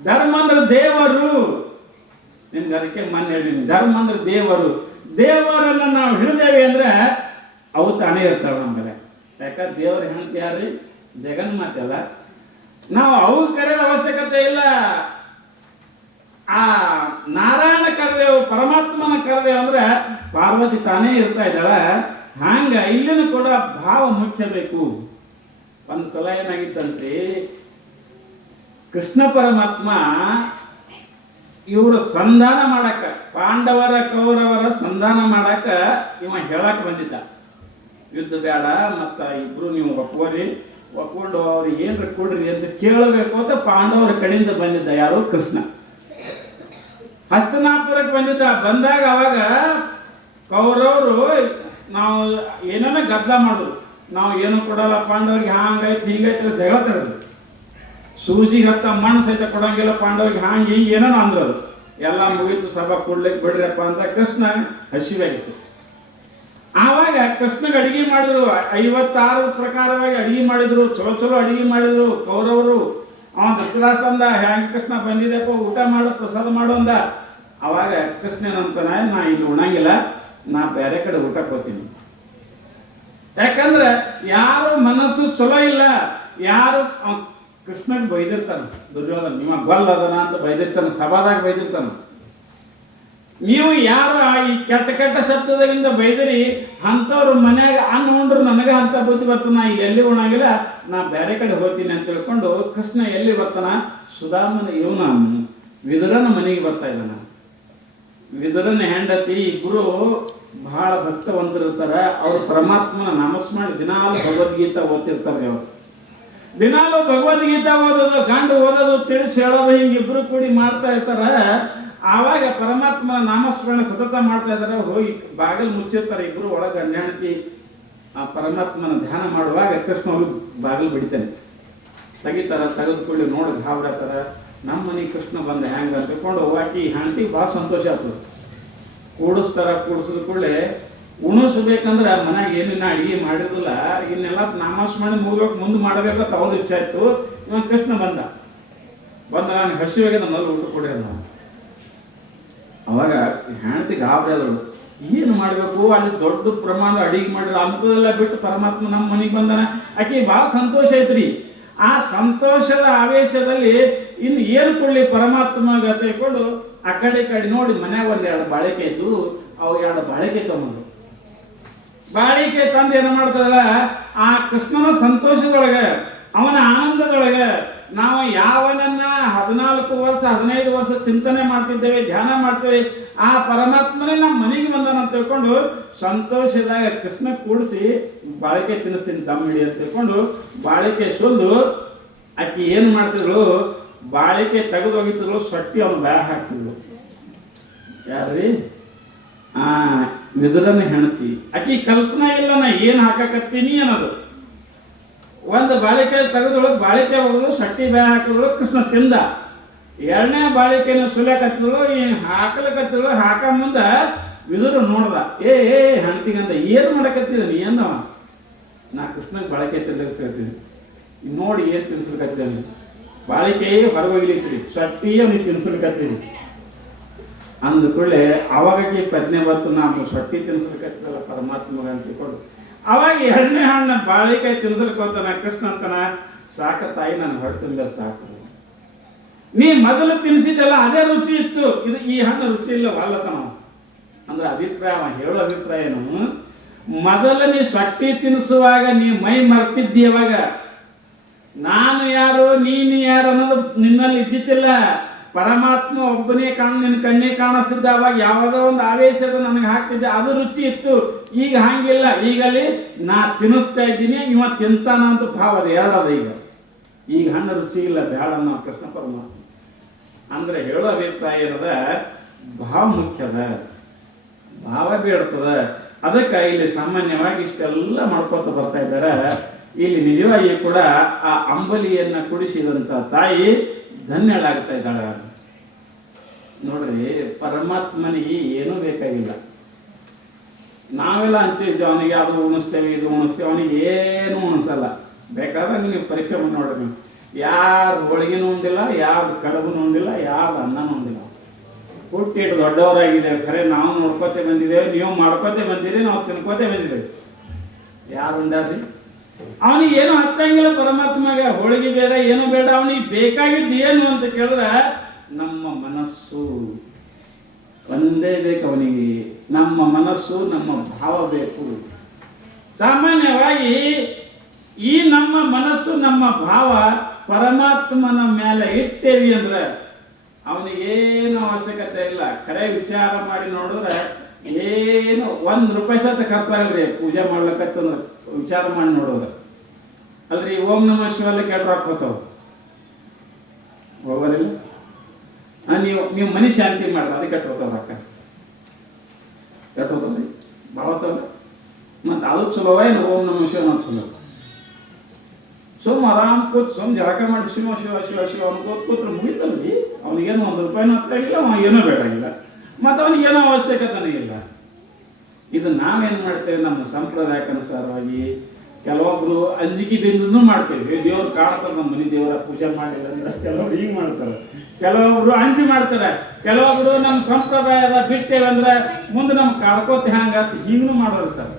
ಧರ್ಮ ಅಂದ್ರೆ ದೇವರು. ನಿಮ್ಗೆ ಅದಕ್ಕೆ ಮೊನ್ನೆ ಹೇಳಿನಿ, ಧರ್ಮ ಅಂದ್ರೆ ದೇವರು. ದೇವರನ್ನ ನಾವು ಹಿಡಿದೇವೆ ಅಂದ್ರೆ ಅವು ತಾನೇ ಇರ್ತಾವೆ ನಮ್ಮಲ್ಲಿ. ಯಾಕಂದ್ರೆ ದೇವರ ಹೆಂಡತಿ ಯಾರ್ರಿ? ಜಗನ್ಮಾತೆ ಅಲ್ಲ. ನಾವು ಅವು ಕರೆದ ಅವಶ್ಯಕತೆ ಇಲ್ಲ. ಆ ನಾರಾಯಣ ಕರೆದೇವು, ಪರಮಾತ್ಮನ ಕರೆದೇವು ಅಂದ್ರೆ ಪಾರ್ವತಿ ತಾನೇ ಇರ್ತಾ ಇದ್ದಾಳ. ಹಂಗ ಇಲ್ಲಿನೂ ಕೂಡ ಭಾವ ಮುಖ್ಯ ಬೇಕು. ಒಂದು ಸಲ ಏನಾಗಿತ್ತಂತ್ರಿ, ಕೃಷ್ಣ ಪರಮಾತ್ಮ ಇವರು ಸಂಧಾನ ಮಾಡಕ್ಕ, ಪಾಂಡವರ ಕೌರವರ ಸಂಧಾನ ಮಾಡಕ್ಕ ಇವ ಹೇಳಕ್ ಬಂದಿದ್ದ, ಯುದ್ಧ ಬೇಡ, ಮತ್ತ ಇಬ್ರು ನೀವು ಒಪ್ಕೊಂಡು ಅವ್ರಿಗೆ ಏನ್ರ ಕೊಡ್ರಿ ಅಂತ ಕೇಳಬೇಕು ಅಂತ ಪಾಂಡವರ ಕಡೆಯಿಂದ ಬಂದಿದ್ದ. ಯಾರು? ಕೃಷ್ಣ. ಹಸ್ತನಾಪುರಕ್ಕೆ ಬಂದಿದ್ದ. ಬಂದಾಗ ಅವಾಗ ಕೌರವರು ನಾವು ಏನೇನ ಗದ್ದಲ ಮಾಡೋದು, ನಾವು ಏನು ಕೊಡಲ್ಲ ಪಾಂಡವರಿಗೆ, ಹಂಗಾಯ್ತು ಹಿಂಗಾಯ್ತು ಜಗಳ ತರೋದು. ಸೂಜಿಗೆ ಹತ್ತ ಮಣ್ಣು ಸಹಿತ ಕೊಡಂಗಿಲ್ಲ ಪಾಂಡವರಿಗೆ, ಹಿಂಗೆ ಏನೋ ಅಂದ್ರು. ಎಲ್ಲ ಮುಗೀತು, ಸಭಾ ಕೊಡ್ಲಿಕ್ಕೆ ಬಿಡ್ರಪ್ಪ ಅಂತ ಕೃಷ್ಣ ಹಸಿವಾಗಿತ್ತು. ಆವಾಗ ಕೃಷ್ಣಗೆ ಅಡಿಗೆ ಮಾಡಿದ್ರು, 56 ಪ್ರಕಾರವಾಗಿ ಅಡಿಗೆ ಮಾಡಿದ್ರು, ಚಲೋ ಅಡಿಗೆ ಮಾಡಿದ್ರು ಕೌರವರು. ಅವ ಧೃತರಾಷ್ಟ್ರ ಅಂದ, ಹ್ಯಾಂಗ ಕೃಷ್ಣ ಬಂದಿದೆಪ್ಪ, ಊಟ ಮಾಡು, ಪ್ರಸಾದ ಮಾಡು ಅಂದ. ಅವಾಗ ಕೃಷ್ಣನಂತಾನ, ನಾ ಇಲ್ಲಿ ಉಣಂಗಿಲ್ಲ, ನಾ ಬೇರೆ ಕಡೆ ಊಟಕ್ಕೆ ಹೋಗ್ತೀನಿ. ಯಾಕಂದ್ರೆ ಯಾರು ಮನಸ್ಸು ಚಲೋ ಇಲ್ಲ, ಯಾರು ಕೃಷ್ಣನ್ ಬೈದಿರ್ತಾನ, ದುರ್ಯೋಧನ ನಿಮ್ಮ ಗೊಲ್ಲದನ ಅಂತ ಬೈದಿರ್ತಾನ, ಸಭಾದಾಗ ಬೈದಿರ್ತಾನ. ನೀವು ಯಾರು ಈ ಕೆಟ್ಟ ಶಬ್ದದಿಂದ ಬೈದಿರಿ, ಅಂಥವ್ರ ಮನ್ಯಾಗ ಅನ್ನ ಉಂಡ್ರು ನನಗೆ ಅಂತ ಬುದ್ಧಿ ಬರ್ತಾನ, ಈಗ ಎಲ್ಲಿ ಉಣಂಗಿಲ್ಲ, ನಾ ಬೇರೆ ಕಡೆ ಹೋಗ್ತೀನಿ ಅಂತ ತಿಳ್ಕೊಂಡು ಕೃಷ್ಣ ಎಲ್ಲಿ ಬರ್ತಾನ? ಸುಧಾಮನ ಇವನ ವಿದುರನ ಮನೆಗೆ ಬರ್ತಾ ಇದ್ದಾನ. ವಿದುರನ ಹೆಂಡತಿ ಇಬ್ರು ಬಹಳ ಭಕ್ತವಂತರಿರ್ತಾರ. ಅವ್ರು ಪರಮಾತ್ಮನ ನಾಮಸ್ಮರಣೆ ದಿನಾಲು ಭಗವದ್ಗೀತಾ ಓದ್ತಿರ್ತಾರೆ. ಅವರು ದಿನಾಲು ಭಗವದ್ಗೀತಾ ಓದೋದು, ಗಂಡು ಓದೋದು, ತಿಳಿಸಿ ಹೇಳೋದು, ಹಿಂಗಿಬ್ರು ಕೂಡಿ ಮಾಡ್ತಾ ಇರ್ತಾರ. ಆವಾಗ ಪರಮಾತ್ಮನ ನಾಮಸ್ಮರಣೆ ಸತತ ಮಾಡ್ತಾ ಇದ್ದಾರೆ. ಹೋಗಿ ಬಾಗಿಲು ಮುಚ್ಚಿರ್ತಾರೆ ಇಬ್ರು, ಒಳಗೆ ಗಂಡ ಹೆಂಡತಿ ಆ ಪರಮಾತ್ಮನ ಧ್ಯಾನ ಮಾಡುವಾಗ ಕೃಷ್ಣ ಹೋಗಿ ಬಾಗಿಲು ಬಿಡ್ತಾನೆ. ತೆಗೆದುಕೊಳ್ಳಿ ನೋಡಿ ಗಾಬರಾತಾರ, ನಮ್ಮ ಮನೆಗೆ ಕೃಷ್ಣ ಬಂದ ಹೆಂಗ ಅಂತ ತಿಳ್ಕೊಂಡು ಆಕಿ ಹೆಂಡತಿ ಭಾಳ ಸಂತೋಷ ಆಗ್ತದೆ. ಕೂಡಿಸಿದ ಕೂಡಲೇ ಉಣಿಸ್ಬೇಕಂದ್ರೆ ಮನೆಗೆ ಏನಿನ್ನ ಅಡಿಗೆ ಮಾಡಿದಿಲ್ಲ, ಇನ್ನೆಲ್ಲ ನಾಮಾಸ್ ಮಾಡಿ ಮುಗಿಬೇಕು, ಮುಂದೆ ಮಾಡಬೇಕಂತ ಅವ್ರ ಇಚ್ಛೆ ಆಯ್ತು. ಇವಾಗ ಕೃಷ್ಣ ಬಂದ ನಾನು ಹಸಿವಾಗೆ ನಮ್ಮಲ್ಲಿ ಊಟ ಕೊಡ್ಯಾರ. ನಾವು ಅವಾಗ ಹೆಂಡತಿ ಗಾಬರಿ ಆದಳು, ಏನು ಮಾಡಬೇಕು, ಅಲ್ಲಿ ದೊಡ್ಡ ಪ್ರಮಾಣದ ಅಡಿಗೆ ಮಾಡಿರೋ ಅಂಥದೆಲ್ಲ ಬಿಟ್ಟು ಪರಮಾತ್ಮ ನಮ್ಮ ಮನೆಗೆ ಬಂದಾನ. ಆಕೆ ಭಾಳ ಸಂತೋಷ ಐತ್ರಿ. ಆ ಸಂತೋಷದ ಆವೇಶದಲ್ಲಿ ಇನ್ನು ಏನು ಕೊಡಲಿ ಪರಮಾತ್ಮ ತಿಳ್ಕೊಂಡು ಆ ಕಡೆ ನೋಡಿ ಮನ್ಯಾಗ ಒಂದೆರಡು ಬಾಳಿಕೆ ಇದ್ದು ಅವು ಎರಡು ಬಾಳಿಕೆ ತಗೊಂಡು ಬಾಳಿಕೆ ತಂದು ಏನು ಮಾಡ್ತದಲ್ಲ, ಆ ಕೃಷ್ಣನ ಸಂತೋಷದೊಳಗೆ, ಅವನ ಆನಂದದೊಳಗೆ ನಾವು ಯಾವನನ್ನ 14 ವರ್ಷ 15 ವರ್ಷ ಚಿಂತನೆ ಮಾಡ್ತಿದ್ದೇವೆ, ಧ್ಯಾನ ಮಾಡ್ತೇವೆ, ಆ ಪರಮಾತ್ಮನೇ ನಮ್ಮ ಮನೆಗೆ ಬಂದಾನ ಅಂತ ತಿಳ್ಕೊಂಡು ಸಂತೋಷದಾಗ ಕೃಷ್ಣ ಕೂಡಿಸಿ ಬಾಳಿಕೆ ತಿನ್ನಿಸ್ತೀನಿ ದಮ್ ಹಿಡಿ ಅಂತ ತಿಳ್ಕೊಂಡು ಬಾಳಿಕೆ ಸುಲ್ದು ಆಕಿ ಏನು ಮಾಡ್ತಿದ್ರು, ಬಾಳಿಕೆ ತೆಗೆದು ಹೋಗಿದ್ರು, ಸೊಟ್ಟಿ ಅವನು ಬೇಡ ಹಾಕ್ತಿದ್ರು. ಯಾರ್ರಿ? ವಿದುರನ ಹೆಂಡತಿ. ಆಕಿ ಕಲ್ಪನಾ ಇಲ್ಲ ನಾ ಏನು ಹಾಕಕತ್ತೀನಿ ಅನ್ನೋದು. ಒಂದು ಬಾಳಿಕೆ ತೆಗೆದೊಳಗೆ ಬಾಳಿಕೆ ಹೋದ್ರು, ಸಟ್ಟಿ ಬೇರೆ ಹಾಕಿದ್ರು, ಕೃಷ್ಣ ತಿಂದ. ಎರಡನೇ ಬಾಳಿಕೆನ ಸುಲಿಯಕತ್ತಿದ್ರು, ಈ ಹಾಕಲಕತ್ತಿದ್ರು. ಹಾಕ ಮುಂದೆ ವಿದುರು ನೋಡ್ದ, ಏ ಹೆಂಡತಿಗಂದ ಏನು ಮಾಡಕತ್ತಿದ ನೀ ಅಂದವ. ನಾ ಕೃಷ್ಣಗೆ ಬಾಳಿಕೆ ತಿನ್ನಿಸ್ಕತ್ತೀನಿ, ನೋಡಿ ಏನು ತಿನ್ಸ್ಲಿಕತ್ತೀನಿ, ಬಾಳಿಕೆ ಹೊರಗೋಗ್ಲಿಕ್ರಿ, ಸಟ್ಟಿ ನೀವು ತಿನ್ಸ್ಲಿಕತ್ತೀನಿ ಅಂದ್ಕೊಳ್ಳೆ. ಅವಾಗಕ್ಕೆ ಪ್ರಜ್ಞೆ ಬಂತು, ನಾವು ಸೊಟ್ಟಿ ತಿನ್ಸ್ಲಿಕ್ಕತ್ತಲ್ಲ ಪರಮಾತ್ಮಗ ಅಂತ ತಿಳ್ಕೊಂಡು ಅವಾಗ ಎರಡನೇ ಹಣ್ಣ ಬಾಳಿಕಾಯಿ ತಿನ್ಸಲ್ಕೋತಾನ. ಕೃಷ್ಣ ಅಂತಾನ, ಸಾಕ ತಾಯಿ ನನ್ನ ಹೊಟ್ಟೆ ತುಂಬ ಸಾಕು, ನೀ ಮೊದಲು ತಿನ್ಸಿದ್ದಲ್ಲ ಅದೇ ರುಚಿ ಇತ್ತು, ಇದು ಈ ಹಣ್ಣು ರುಚಿ ಇಲ್ಲ ಅಲ್ಲತನ ಅಂದ್ರೆ ಅಭಿಪ್ರಾಯ. ಹೇಳೋ ಅಭಿಪ್ರಾಯ ಏನು, ಮೊದಲು ನೀ ಸೊಟ್ಟಿ ತಿನ್ನಿಸುವಾಗ ನೀ ಮೈ ಮರ್ತಿದ್ದೀವಾಗ ನಾನು ಯಾರು ನೀನು ಯಾರು ಅನ್ನೋದು ನಿನ್ನಲ್ಲಿ ಇದ್ದಿತ್ತಿಲ್ಲ. ಪರಮಾತ್ಮ ಒಬ್ಬನೇ ನಿನ್ನ ಕಣ್ಣೇ ಕಾಣಿಸ್ತಿದ್ದ. ಅವಾಗ ಯಾವುದೋ ಒಂದು ಆವೇಶದ ನನಗೆ ಹಾಕ್ತಿದ್ದೆ, ಅದು ರುಚಿ ಇತ್ತು. ಈಗ ಹಂಗಿಲ್ಲ, ಈಗಲ್ಲಿ ನಾ ತಿನ್ನಿಸ್ತಾ ಇದ್ದೀನಿ, ಇವ ತಿಂತಾನ ಅಂತ ಭಾವ ಅದು ಎರಡದ. ಈಗ ಹಣ್ಣು ರುಚಿ ಇಲ್ಲ, ಬೇಡ ಅನ್ನೋ ಕೃಷ್ಣ ಪರಮಾತ್ಮ ಅಂದ್ರೆ ಹೇಳೋ ಅಭಿಪ್ರಾಯ ಏನದ, ಭಾವ ಮುಖ್ಯದ, ಭಾವ ಬೇಡ್ತದ. ಅದಕ್ಕೆ ಇಲ್ಲಿ ಸಾಮಾನ್ಯವಾಗಿ ಇಷ್ಟೆಲ್ಲ ಮಾಡ್ಕೊತ ಬರ್ತಾ ಇದ್ದಾರೆ. ಇಲ್ಲಿ ನಿಜವಾಗಿ ಕೂಡ ಆ ಅಂಬಲಿಯನ್ನ ಕುಡಿಸಿದಂತ ತಾಯಿ ಧನ್ಯಳಾಗ್ತಾ ಇದ್ದಾಳೆ. ನೋಡ್ರಿ, ಪರಮಾತ್ಮನಿಗೆ ಏನೂ ಬೇಕಾಗಿಲ್ಲ. ನಾವೆಲ್ಲ ಅಂತೀವಿ ಅವನಿಗೆ ಅದು ಉಣಿಸ್ತೇವೆ ಇದು ಉಣಿಸ್ತೇವೆ, ಅವನಿಗೆ ಏನು ಉಣಿಸಲ್ಲ. ಬೇಕಾದ್ರೆ ನೀವು ಪರೀಕ್ಷೆ ಮಾಡಿ ನೋಡ್ರಿ, ಯಾರು ಹೋಳಿಗೆನೂ ಉಂಡಿಲ್ಲ, ಯಾರು ಕಡುಬು ಉಂಡಿಲ್ಲ, ಯಾರು ಅನ್ನನೂ ಉಂಡಿಲ್ಲ. ಹುಟ್ಟಿಟ್ಟು ದೊಡ್ಡವರಾಗಿದ್ದೇವೆ, ಖರೆ ನಾವು ನೋಡ್ಕೋತೆ ಬಂದಿದ್ದೇವೆ, ನೀವು ಮಾಡ್ಕೋತೆ ಬಂದಿರಿ, ನಾವು ತಿನ್ಕೋತೆ ಬಂದಿದ್ದೇವೆ. ಯಾರು ಉಂಡಾರ್ರಿ? ಅವನಿಗೆ ಏನು ಹತ್ತಂಗಿಲ್ಲ ಪರಮಾತ್ಮಗೆ. ಹೋಳಿಗೆ ಬೇಡ, ಏನು ಬೇಡ, ಅವನಿಗೆ ಬೇಕಾಗಿದ್ದು ಏನು ಅಂತ ಕೇಳಿದ್ರೆ ನಮ್ಮ ಮನಸ್ಸು ಒಂದೇ ಬೇಕು ಅವನಿಗೆ. ನಮ್ಮ ಮನಸ್ಸು, ನಮ್ಮ ಭಾವ ಬೇಕು. ಸಾಮಾನ್ಯವಾಗಿ ಈ ನಮ್ಮ ಮನಸ್ಸು, ನಮ್ಮ ಭಾವ ಪರಮಾತ್ಮನ ಮೇಲೆ ಇಟ್ಟೇವಿ ಅಂದ್ರೆ ಅವನಿಗೇನು ಅವಶ್ಯಕತೆ ಇಲ್ಲ. ಖರೆ ವಿಚಾರ ಮಾಡಿ ನೋಡಿದ್ರೆ ಏನು 1 ರೂಪಾಯಿ ಸತ ಖರ್ಚಾಗಲ್ರಿ ಪೂಜೆ ಮಾಡ್ಲಿಕ್ಕಂತಂದ್ರೆ. ವಿಚಾರ ಮಾಡಿ ನೋಡೋದು ಅಲ್ರಿ. ಓಂ ನಮಃ ಶಿವಲ್ಲಿ ಕೆಟ್ಟ ರೊಕ್ಕ ಹೋಗ್ತಾವ ಹೋಗಲಿಲ್ಲ. ನೀವು ಮನೆ ಶಾಂತಿ ಮಾಡ್ರಿ, ಅದಕ್ಕೆ ಕೆಟ್ಟ ಹೋಗ್ತಾವ ರೊಕ್ಕ, ಕೆಟ್ಟ ಹೋಗ್ತಾವ್ರಿ ಭಾಳ ಹೋಗ್ತಾವ. ಮತ್ತು ಅದು ಚಲೋ ಏನು ಓಂ ನಮಃ ಶಿವ ಅಂತ ಚಲೋ. ಆರಾಮ್ ಕೂತ್ ಜಳಕ ಮಾಡಿ ಶಿವ ಶಿವ ಶಿವ ಶಿವ ಅವ್ನು ಕೂತ್ರೆ ಮುಗಿತಲ್ರಿ. ಅವನಿಗೇನು 1 ರೂಪಾಯಿನೂ ಹತ್ತಾಗಿಲ್ಲ, ಅವ ಏನೂ ಬೇಕಾಗಿಲ್ಲ, ಮತ್ತು ಅವನಿಗೇನೋ ಅವಶ್ಯಕತೆನೇ ಇಲ್ಲ. ಇದು ನಾವೇನು ಮಾಡ್ತೇವೆ, ನಮ್ಮ ಸಂಪ್ರದಾಯಕ್ಕನುಸಾರವಾಗಿ ಕೆಲವೊಬ್ರು ಅಂಜಿಕೆ ಬಿಂದು ಮಾಡ್ತೇವೆ. ದೇವ್ರು ಕಾಡ್ತಾರೆ, ನಮ್ಮ ಮನೆ ದೇವರ ಪೂಜೆ ಮಾಡಿಲ್ಲ ಅಂದ್ರೆ ಕೆಲವೊಬ್ರು ಹಿಂಗೆ ಮಾಡ್ತಾರೆ, ಕೆಲವೊಬ್ರು ಅಂಜಿ ಮಾಡ್ತಾರೆ, ಕೆಲವೊಬ್ರು ನಮ್ಮ ಸಂಪ್ರದಾಯದ ಬಿಟ್ಟೇವೆ ಅಂದ್ರೆ ಮುಂದೆ ನಮ್ಗೆ ಕಾಡ್ಕೋತೆ ಹಂಗಂತ ಹಿಂಗೂ ಮಾಡೋರ್ತಾರೆ.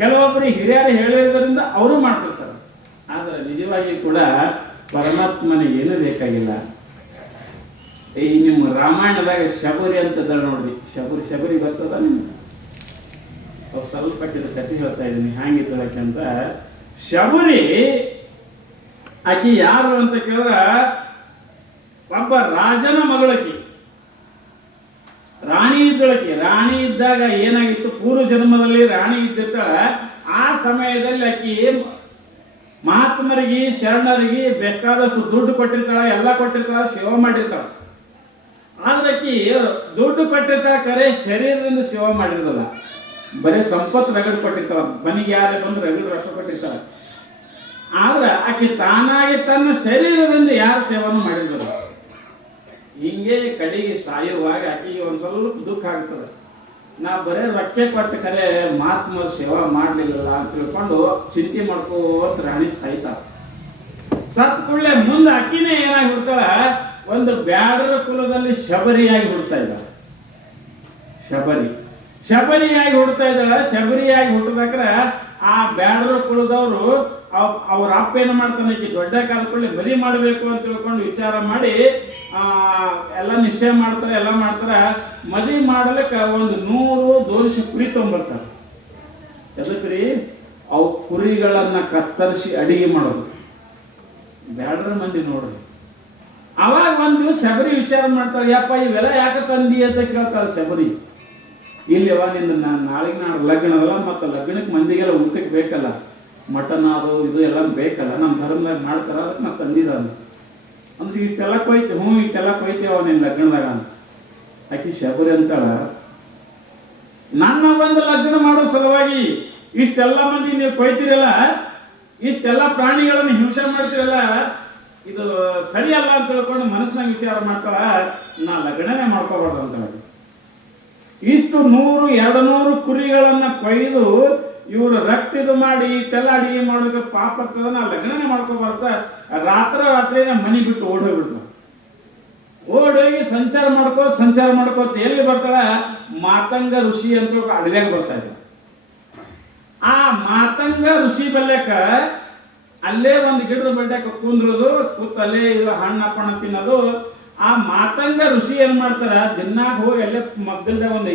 ಕೆಲವೊಬ್ರು ಹಿರಿಯರು ಹೇಳಿರೋದ್ರಿಂದ ಅವರು ಮಾಡ್ತಿರ್ತಾರೆ. ಆದರೆ ನಿಜವಾಗಿ ಕೂಡ ಪರಮಾತ್ಮನಿಗೆ ಏನೂ ಬೇಕಾಗಿಲ್ಲ. ಈ ನಿಮ್ಮ ರಾಮಾಯಣದಾಗ ಶಬರಿ ಅಂತದ ನೋಡ್ರಿ, ಶಬರಿ ಬರ್ತದ ನಿಮ್ಗೆ? ಅವ್ರು ಸ್ವಲ್ಪ ಕಥೆ ಹೇಳ್ತಾ ಇದ್ದೀನಿ ಹ್ಯಾಂಗಿದ್ದಳಕ್ಕೆ ಅಂತ. ಶಬರಿ ಆಕಿ ಯಾರು ಅಂತ ಕೇಳಿದ್ರೆ ಒಬ್ಬ ರಾಜನ ಮಗಳಕಿ, ರಾಣಿ ಇದ್ದಳಕಿ. ರಾಣಿ ಇದ್ದಾಗ ಏನಾಗಿತ್ತು, ಪೂರ್ವ ಜನ್ಮದಲ್ಲಿ ರಾಣಿ ಇದ್ದಿರ್ತಾಳೆ. ಆ ಸಮಯದಲ್ಲಿ ಆಕಿ ಮಹಾತ್ಮರಿಗೆ ಶರಣರಿಗೆ ಬೇಕಾದಷ್ಟು ದುಡ್ಡು ಕೊಟ್ಟಿರ್ತಾಳೆ, ಎಲ್ಲ ಕೊಟ್ಟಿರ್ತಾಳೆ, ಸೇವೆ ಮಾಡಿರ್ತಾಳೆ. ಆದ್ರೆ ಆಕಿ ದುಡ್ಡು ಕೊಟ್ಟಿರ್ತಾಳೆ, ಕರೆ ಶರೀರದಿಂದ ಸೇವೆ ಮಾಡಿರಲ್ಲ, ಬರೀ ಸಂಪತ್ತು ರಗಡ್ ಕೊಟ್ಟಿರ್ತಾಳೆ. ಮನೆಗೆ ಯಾರೇ ಬಂದು ರಗಡ್ ರೊಕ್ಕ ಕೊಟ್ಟಿರ್ತಾಳೆ. ಆದ್ರೆ ಆಕೆ ತಾನಾಗಿ ತನ್ನ ಶರೀರದಿಂದ ಯಾರು ಸೇವನೆ ಮಾಡಿರ್ತಾರೆ. ಹಿಂಗೆ ಕಡೆಗೆ ಸಾಯುವಾಗ ಆಕೆಗೆ ಒಂದು ಸ್ವಲ್ಪ ದುಃಖ ಆಗ್ತದೆ. ನಾ ಬರೇ ರೊಕ್ಕೆ ಕೊಟ್ಟು ಕರೆ ಮಹಾತ್ಮ ಸೇವಾ ಮಾಡಲಿಲ್ಲ ಅಂತ ತಿಳ್ಕೊಂಡು ಚಿಂತೆ ಮಾಡ್ಕೋತ ರಾಣಿ ಸಾಯ್ತಾಳ. ಸತ್ ಕೂಡಲೇ ಮುಂದೆ ಅಕ್ಕಿನೇ ಏನಾಗಿ ಹುಡ್ತಾಳ, ಒಂದು ಬ್ಯಾಡರ ಕುಲದಲ್ಲಿ ಶಬರಿಯಾಗಿ ಹುಡ್ತಾ ಇದ್ದಾಳ. ಶಬರಿಯಾಗಿ ಹುಡ್ತಾ ಇದ್ದಾಳ. ಶಬರಿಯಾಗಿ ಹುಟ್ಟಬೇಕಾದ್ರೆ ಆ ಬ್ಯಾಡರ ಕುಲದವರು ಅವ್ರ ಅಪ್ಪ ಏನು ಮಾಡ್ತಾನೆ, ಈಕಿ ದೊಡ್ಡ ಕಾಲಕೊಳ್ಳಿ ಬಲಿ ಮಾಡಬೇಕು ಅಂತ ತಿಳ್ಕೊಂಡು ವಿಚಾರ ಮಾಡಿ ಎಲ್ಲ ನಿಶ್ಚಯ ಮಾಡ್ತಾರೆ, ಎಲ್ಲ ಮಾಡ್ತಾರೆ. ಮದುವೆ ಮಾಡಲಿಕ್ಕೆ ಒಂದು 100 ದೋರಿಸಿ ಕುರಿ ತೊಗೊಂಬರ್ತಾರೆ. ಎದಕ್ರಿ? ಅವು ಕುರಿಗಳನ್ನ ಕತ್ತರಿಸಿ ಅಡಿಗೆ ಮಾಡೋದು. ಬ್ಯಾಡ್ರ ಮಂದಿ ನೋಡ್ರಿ. ಅವಾಗ ಒಂದು ದಿವಸ ಶಬರಿ ವಿಚಾರ ಮಾಡ್ತಾಳೆ, ಯಪ್ಪ ಇವೆಲ್ಲ ಯಾಕೆ ತಂದಿ ಅಂತ ಕೇಳ್ತಾಳೆ ಶಬರಿ. ಇಲ್ಲಿ ಅವ ನಿಂದ ನಾಳೆಗೆ ನಾಳೆ ಲಗ್ನ ಅದಲ್ಲ, ಮತ್ತು ಲಗ್ನಕ್ಕೆ ಮಂದಿಗೆಲ್ಲ ಊಟಕ್ಕೆ ಬೇಕಲ್ಲ, ಮಟನ್ ಅದು ಇದು ಎಲ್ಲ ಬೇಕಲ್ಲ, ನಮ್ಮ ಧರ್ಮದಾಗ ಮಾಡ್ತಾರ, ಅದಕ್ಕೆ ನಾ ತಂದಿದ್ದಾನೆ ಅಂದ್ರೆ ಇಷ್ಟೆಲ್ಲ ಕೊಯ್ತು. ಇಷ್ಟೆಲ್ಲ ಕೊಯ್ತೇವ ನಿನ್ನ ಲಗ್ನದಾಗ ಅಂತ. ಆಕಿ ಶಬರಿ ಅಂತಾಳ, ನನ್ನ ಬಂದು ಲಗ್ನ ಮಾಡೋ ಸಲುವಾಗಿ ಇಷ್ಟೆಲ್ಲ ಮಂದಿ ನೀವು ಕೊಯ್ತಿರಲ್ಲ, ಇಷ್ಟೆಲ್ಲ ಪ್ರಾಣಿಗಳನ್ನು ಹಿಂಸೆ ಮಾಡ್ತಿರಲ್ಲ, ಇದು ಸರಿಯಲ್ಲ ಅಂತ ತಿಳ್ಕೊಂಡು ಮನಸ್ಸಿನಾಗ ವಿಚಾರ ಮಾಡ್ತಾಳ, ನಾ ಲಗ್ನನೇ ಮಾಡ್ಕೋಬಾರ್ದು ಅಂತಾಳೆ. ಇಷ್ಟು 100-200 ಕುರಿಗಳನ್ನ ಕೊಯ್ದು ಇವರು ರಕ್ತಿದು ಮಾಡಿ ಇಷ್ಟೆಲ್ಲ ಅಡಿಗೆ ಮಾಡೋಕೆ ಪಾಪ ಆಗ್ತದ, ನಾ ಲಗ್ನನೇ ಮಾಡ್ಕೋಬಾರ್ದ. ರಾತ್ರಿನೇ ಮನೆ ಬಿಟ್ಟು ಓಡೋಗ್ಬಿಡ್ತಾಳೆ. ಓಡೋಗಿ ಸಂಚಾರ ಮಾಡ್ಕೋತ ಎಲ್ಲಿ ಬರ್ತಾಳ, ಮಾತಂಗ ಋಷಿ ಅಂತ ಅಡವ್ಯಾಗ ಬರ್ತಾ ಇದ್ದ. ಆ ಮಾತಂಗ ಋಷಿ ಬಲ್ಯಕ ಅಲ್ಲೇ ಒಂದು ಗಿಡದ ಬಡ್ಡಕ್ಕೆ ಕುಂದ್ರದು, ಕೂತಲ್ಲೇ ಇದು ಹಣ್ಣ ಪಣ್ಣ ತಿನ್ನೋದು. ಆ ಮಾತಂಗ ಋಷಿ ಏನ್ ಮಾಡ್ತಾರ, ದಿನಾಗ ಹೋಗಿ ಅಲ್ಲೇ ಮಗ್ಗಲ್ದಾಗ ಒಂದು